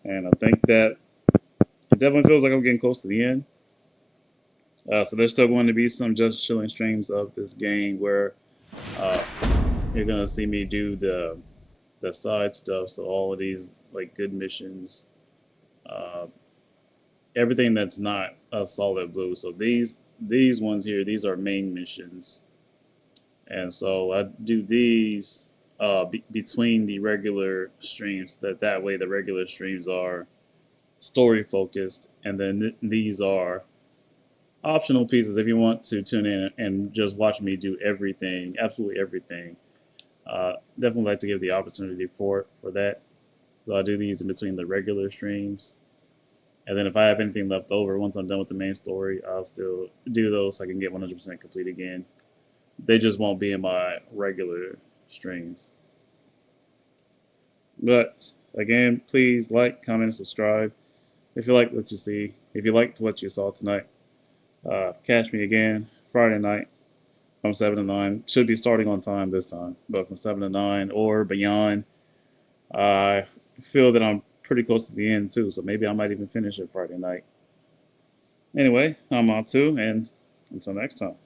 And I think that it definitely feels like I'm getting close to the end. So there's still going to be some just chilling streams of this game where you're gonna see me do the side stuff. So all of these like good missions, everything that's not a solid blue. So these ones here, these are main missions. And so I do these between the regular streams. That way the regular streams are story focused, and then these are optional pieces if you want to tune in and just watch me do everything, absolutely everything. Definitely like to give the opportunity for that. So I do these in between the regular streams. And then if I have anything left over, once I'm done with the main story, I'll still do those so I can get 100% complete again. They just won't be in my regular streams. But again, please like, comment, subscribe if you like what you see. If you liked what you saw tonight, catch me again Friday night from 7 to 9. Should be starting on time this time, but from 7 to 9 or beyond. I feel that I'm pretty close to the end too, so maybe I might even finish it Friday night. Anyway, I'm Atu, and until next time.